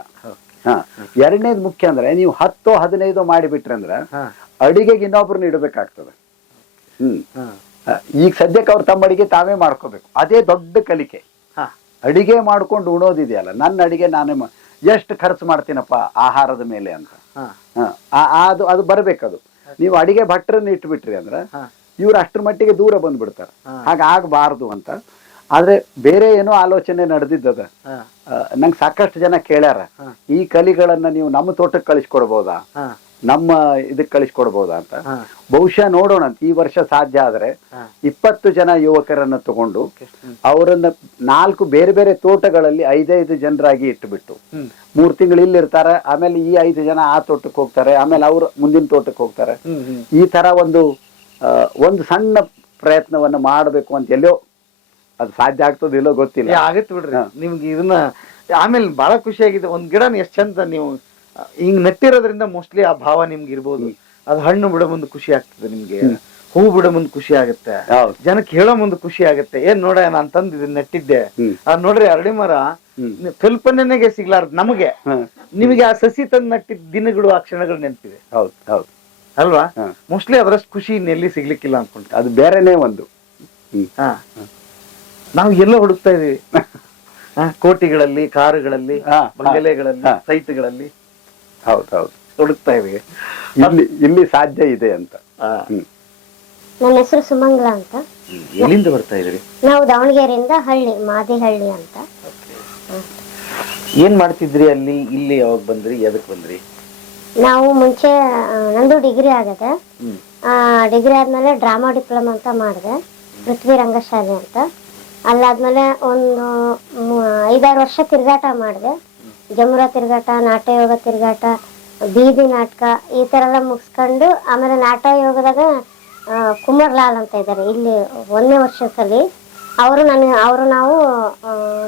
ಎರಡನೇದು ಮುಖ್ಯ ಅಂದ್ರೆ ನೀವು 10-15 ಮಾಡಿಬಿಟ್ರೆ ಅಂದ್ರೆ ಅಡಿಗೆಗೆ ಇನ್ನೊಬ್ರನ್ನ ಇಡಬೇಕಾಗ್ತದೆ. ಈಗ ಸದ್ಯಕ್ಕೆ ಅವ್ರು ತಮ್ಮ ಅಡಿಗೆ ತಾವೇ ಮಾಡ್ಕೋಬೇಕು, ಅದೇ ದೊಡ್ಡ ಕಲಿಕೆ. ಅಡಿಗೆ ಮಾಡ್ಕೊಂಡು ಉಣೋದಿದೆಯಲ್ಲ, ನನ್ನ ಅಡಿಗೆ ನಾನೇ ಎಷ್ಟು ಖರ್ಚು ಮಾಡ್ತೀನಪ್ಪ ಆಹಾರದ ಮೇಲೆ ಅಂತ, ಅದು ಬರ್ಬೇಕದು. ನೀವು ಅಡಿಗೆ ಭಟ್ರನ್ನ ಇಟ್ಬಿಟ್ರಿ ಅಂದ್ರೆ ಇವ್ರು ಅಷ್ಟ್ರ ಮಟ್ಟಿಗೆ ದೂರ ಬಂದ್ಬಿಡ್ತಾರೆ, ಹಾಗಾಗಬಾರ್ದು ಅಂತ. ಆದ್ರೆ ಬೇರೆ ಏನೋ ಆಲೋಚನೆ ನಡೆದಿದ್ದದ. ನಂಗೆ ಸಾಕಷ್ಟು ಜನ ಕೇಳ್ಯಾರ, ಈ ಕಲಿಗಳನ್ನ ನೀವು ನಮ್ಮ ತೋಟಕ್ಕೆ ಕಳಿಸ್ಕೊಡ್ಬೋದಾ, ನಮ್ಮ ಇದಕ್ಕೆ ಕಳಿಸ್ಕೊಡ್ಬೋದಾ ಅಂತ. ಬಹುಶಃ ನೋಡೋಣ ಅಂತ. ಈ ವರ್ಷ ಸಾಧ್ಯ ಆದ್ರೆ 20 ಜನ ಯುವಕರನ್ನ ತಗೊಂಡು ಅವರನ್ನ 4 ಬೇರೆ ಬೇರೆ ತೋಟಗಳಲ್ಲಿ 5-5 ಜನರಾಗಿ ಇಟ್ಟುಬಿಟ್ಟು 3 ತಿಂಗಳು ಇಲ್ಲಿ ಇರ್ತಾರೆ, ಆಮೇಲೆ ಈ 5 ಜನ ಆ ತೋಟಕ್ಕೆ ಹೋಗ್ತಾರೆ, ಆಮೇಲೆ ಅವ್ರು ಮುಂದಿನ ತೋಟಕ್ಕೆ ಹೋಗ್ತಾರೆ. ಈ ತರ ಒಂದು ಸಣ್ಣ ಪ್ರಯತ್ನವನ್ನ ಮಾಡಬೇಕು ಅಂತ. ಎಲ್ಲೋ ಅದು ಸಾಧ್ಯ ಆಗ್ತದಿಲ್ಲೋ ಗೊತ್ತಿಲ್ಲ, ಆಗತ್ತೆ ಬಿಡ್ರಿ. ನಿಮ್ಗೆ ಇದನ್ನ ಆಮೇಲೆ ಬಹಳ ಖುಷಿಯಾಗಿದೆ. ಒಂದ್ ಗಿಡನ ಎಷ್ಟ್ ಚಂದ ನೀವು ಹಿಂಗ್ ನೆಟ್ಟಿರೋದ್ರಿಂದ ಮೋಸ್ಟ್ಲಿ ಆ ಭಾವ ನಿಮ್ಗೆ ಇರ್ಬೋದು. ಅದು ಹಣ್ಣು ಬಿಡೋ ಮುಂದೆ ಖುಷಿ ಆಗ್ತದೆ, ನಿಮ್ಗೆ ಹೂ ಬಿಡೋ ಮುಂದೆ ಖುಷಿ ಆಗುತ್ತೆ, ಜನಕ್ಕೆ ಹೇಳೋ ಮುಂದೆ ಖುಷಿ ಆಗುತ್ತೆ. ಏನ್ ನೋಡ ನಾನ್ ತಂದಿದ್ದೆ ನೆಟ್ಟಿದ್ದೆ, ಅದ್ ನೋಡ್ರಿ ಅರಳಿ ಮರ ಕಲ್ಪನೆಗೆ ಸಿಗ್ಲಾರ್ದು ನಮಗೆ, ನಿಮಗೆ ಆ ಸಸಿ ತಂದು ನಟ್ಟಿದ್ದ ದಿನಗಳು, ಆ ಕ್ಷಣಗಳು ನೆನಪಿದೆ. ಹೌದು ಹೌದು ಅಲ್ವಾ? ಮೋಸ್ಟ್ಲಿ ಅದರಷ್ಟು ಖುಷಿ ಇನ್ನೆಲ್ಲಿ ಸಿಗ್ಲಿಕ್ಕಿಲ್ಲ ಅನ್ಕೊಂಡೆ. ಅದು ಬೇರೆನೆ ಒಂದು. ನಾವು ಎಲ್ಲೋ ಹುಡುಕ್ತಾ ಇದೀವಿ, ಕೋಟಿಗಳಲ್ಲಿ, ಕಾರುಗಳಲ್ಲಿ, ಬಂಗಲೆಗಳಲ್ಲಿ, ಸೈಟ್ಗಳಲ್ಲಿ. ಹೌದೌದು, ಹುಡುಕ್ತಾ ಇದೀವಿ. ಇಲ್ಲಿ ಸಾಧ್ಯ ಇದೆ ಅಂತ. ನನ್ನ ಹೆಸರು ಸುಮಂಗ್ಲಾ ಅಂತ. ಎಲ್ಲಿಂದ ಬರ್ತಾ ಇದ್ರಿ? ನಾವು ದಾವಣಗೆರೆಯಿಂದ ಮಾದಿಹಳ್ಳಿ ಅಂತ. ಏನ್ ಮಾಡ್ತಿದ್ರಿ ಅಲ್ಲಿ? ಇಲ್ಲಿ ಯಾವಾಗ ಬಂದ್ರಿ? ಎದಕ್ ಬಂದ್ರಿ? ನಾವು ಮುಂಚೆ ನಂದು ಡಿಗ್ರಿ ಆಗದೆ, ಡಿಗ್ರಿ ಆದ್ಮೇಲೆ ಡ್ರಾಮಾ ಡಿಪ್ಲೊಮಾ ಅಂತ ಮಾಡಿದೆ, ಪೃಥ್ವಿ ರಂಗಶಾಲೆ ಅಂತ. ಅಲ್ಲಾದ್ಮೇಲೆ ಒಂದು 5-6 ವರ್ಷ ತಿರುಗಾಟ ಮಾಡಿದೆ. ಜಮುರಾ ತಿರುಗಾಟ, ನಾಟ್ಯ ಯೋಗ ತಿರುಗಾಟ, ಬೀದಿ ನಾಟಕ, ಈ ತರ ಎಲ್ಲ ಮುಗಿಸ್ಕೊಂಡು ಆಮೇಲೆ ನಾಟ್ಯ ಯೋಗದಾಗ ಕುಮಾರ್ ಲಾಲ್ ಅಂತ ಇದ್ದಾರೆ ಇಲ್ಲಿ 1ನೇ ವರ್ಷದಲ್ಲಿ. ಅವರು ನಾವು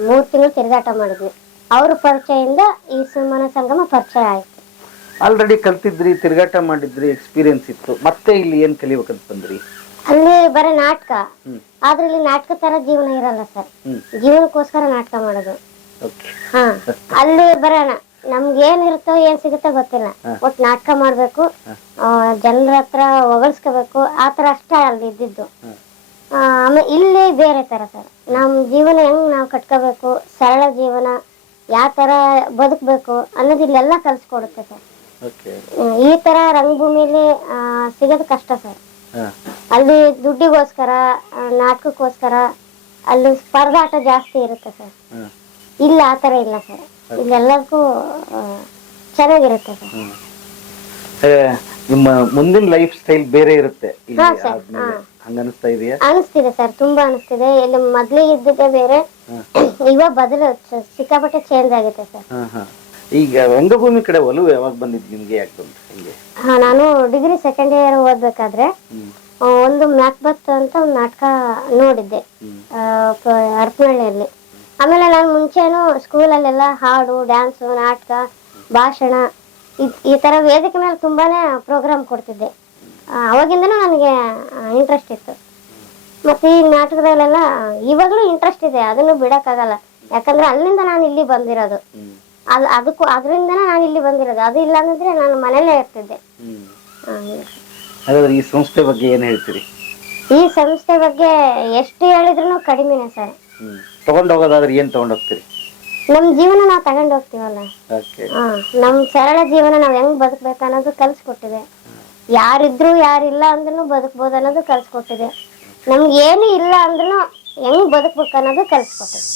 3 ತಿಂಗಳು ತಿರುಗಾಟ ಮಾಡಿದ್ವಿ. ಅವ್ರ ಪರಿಚಯದಿಂದ ಈ ಸುಮನ ಸಂಗಮ ಪರಿಚಯ ಆಯ್ತು. ಆಲ್ರೆಡಿ ಕಲ್ತಿದ್ರಿ, ತಿರುಗಾಟ ಮಾಡಿದ್ರಿ, ಎಕ್ಸ್ಪೀರಿಯನ್ಸ್ ಇತ್ತು, ಮತ್ತೆ ಇಲ್ಲಿ ಏನ್ ಕಲಿಬೇಕಂತ ಬಂದ್ರಿ? ಅಲ್ಲಿ ಬರೀ ನಾಟಕ, ಆದ್ರೆ ಇಲ್ಲಿ ನಾಟಕ ತರ ಜೀವನ ಇರಲ್ಲ ಸರ್, ಜೀವನಕ್ಕೋಸ್ಕರ ನಾಟಕ ಮಾಡೋದು. ಅಲ್ಲಿ ಬರೋಣ, ನಮ್ಗೆ ಏನ್ ಇರುತ್ತೋ ಏನ್ ಸಿಗುತ್ತೋ ಗೊತ್ತಿಲ್ಲ, ಒಟ್ ನಾಟಕ ಮಾಡ್ಬೇಕು, ಜನರ ಹತ್ರ ಹೊಗಳ್ಸ್ಕೋಬೇಕು, ಆತರ ಅಷ್ಟೇ ಅಲ್ಲಿ ಇದ್ದಿದ್ದು. ಆಮೇಲೆ ಇಲ್ಲಿ ಬೇರೆ ತರ ಸರ್, ನಮ್ ಜೀವನ ಹೆಂಗ್ ನಾವ್ ಕಟ್ಕೋಬೇಕು, ಸರಳ ಜೀವನ ಯಾವ ತರ ಬದುಕ್ಬೇಕು ಅನ್ನೋದು ಇಲ್ಲೆಲ್ಲ ಕಲ್ಸ್ಕೊಡುತ್ತೆ ಸರ್. ಈ ತರ ರಂಗಭೂಮಿಲಿ ಸಿಗೋದು ಕಷ್ಟ ಸರ್. ಅಲ್ಲಿ ದುಡ್ಡಿಗೋಸ್ಕರ, ನಾಟಕಕ್ಕೋಸ್ಕರ ಅಲ್ಲಿ ಸ್ಪರ್ಧಾಟ ಜಾಸ್ತಿ ಇರುತ್ತೆ ಸರ್. ಇಲ್ಲ ಆತರ ಇಲ್ಲ ಸರ್, ಇಲ್ಲೆಲ್ಲದಕ್ಕೂ ಚೆನ್ನಾಗಿರುತ್ತೆ ಸರ್. ನಿಮ್ಮ ಮುಂದಿನ ಲೈಫ್ ಸ್ಟೈಲ್ ಬೇರೆ ಇರುತ್ತೆ ಅನಿಸ್ತಾ ಇದೆಯಾ? ಅನಿಸ್ತಿದೆ ಸರ್, ತುಂಬಾ ಅನಿಸ್ತಿದೆ. ಇಲ್ಲಿ ಮೊದ್ಲಿಗೆ ಇದ್ದಿದ್ದೆ ಬೇರೆ, ಇವಾಗ ಬದಲು ಸಿಕ್ಕಾಪಟ್ಟೆ ಚೇಂಜ್ ಆಗುತ್ತೆ ಸರ್. ಈಗ ರಂಗಭೂಮಿ ಕಡೆ ಒಲವು ಯಾವಾಗ ಬಂದಿದ್ ನಿಮ್ಗೆ? ಯಾಕೆ ಬಂತು ಹಿಂಗೆ? ನಾನು ಡಿಗ್ರಿ 2nd ಇಯರ್ ಓದ್ಬೇಕಾದ್ರೆ ಒಂದು ಮ್ಯಾಕ್ಬತ್ ಅಂತ ಒಂದು ನಾಟಕ ನೋಡಿದ್ದೆ ಹರಪನಹಳ್ಳಿಯಲ್ಲಿ. ಆಮೇಲೆ ನಾನು ಮುಂಚೆನು ಸ್ಕೂಲಲ್ಲೆಲ್ಲ ಹಾಡು, ಡ್ಯಾನ್ಸು, ನಾಟಕ, ಭಾಷಣ ಈ ತರ ವೇದಿಕೆ ಮೇಲೆ ತುಂಬಾನೇ ಪ್ರೋಗ್ರಾಮ್ ಕೊಡ್ತಿದ್ದೆ. ಅವಾಗಿಂದನೂ ನನಗೆ ಇಂಟ್ರೆಸ್ಟ್ ಇತ್ತು. ಮತ್ತೆ ಈ ನಾಟಕದಲ್ಲೆಲ್ಲ ಇವಾಗಲೂ ಇಂಟ್ರೆಸ್ಟ್ ಇದೆ, ಅದನ್ನು ಬಿಡಕ್ಕಾಗಲ್ಲ. ಯಾಕಂದ್ರೆ ಅಲ್ಲಿಂದ ನಾನು ಇಲ್ಲಿ ಬಂದಿರೋದು, ಅದರಿಂದನೇ ನಾನು ಇಲ್ಲಿ ಬಂದಿರೋದು. ಅದು ಇಲ್ಲ ಅಂದ್ರೆ ನಾನು ಮನೇಲೇ ಇರ್ತಿದ್ದೆ. ಹಾಗಾದ್ರೆ ಈ ಸಂಸ್ಥೆ ಬಗ್ಗೆ ಏನ್ ಹೇಳ್ತೀರಿ? ಈ ಸಂಸ್ಥೆ ಬಗ್ಗೆ ಎಷ್ಟು ಹೇಳಿದ್ರು ಕಡಿಮೆನೆ ಸರ್. ತಗೊಂಡೋಗೋದಾದ್ರೆ ಏನ್ ತಗೊಂಡೋಗ್ತೀರಿ? ನಮ್ ಜೀವನ ನಾವು ತಗೊಂಡ್ ಹೋಗ್ತೀವಲ್ಲ, ನಮ್ ಸರಳ ಜೀವನ ನಾವ್ ಹೆಂಗ್ ಬದುಕ್ಬೇಕು ಅನ್ನೋದು ಕಲ್ಸ್ಕೊಟ್ಟಿದೆ. ಯಾರಿದ್ರು ಯಾರಿಲ್ಲ ಅಂದ್ರೂ ಬದುಕ್ಬೋದು ಅನ್ನೋದು ಕಲ್ಸ್ಕೊಟ್ಟಿದೆ. ನಮ್ಗೆ ಏನು ಇಲ್ಲ ಅಂದ್ರೂ ಹೆಂಗ್ ಬದುಕ್ಬೇಕು ಅನ್ನೋದು ಕಲ್ಸ್ಕೊಟ್ಟಿದೆ.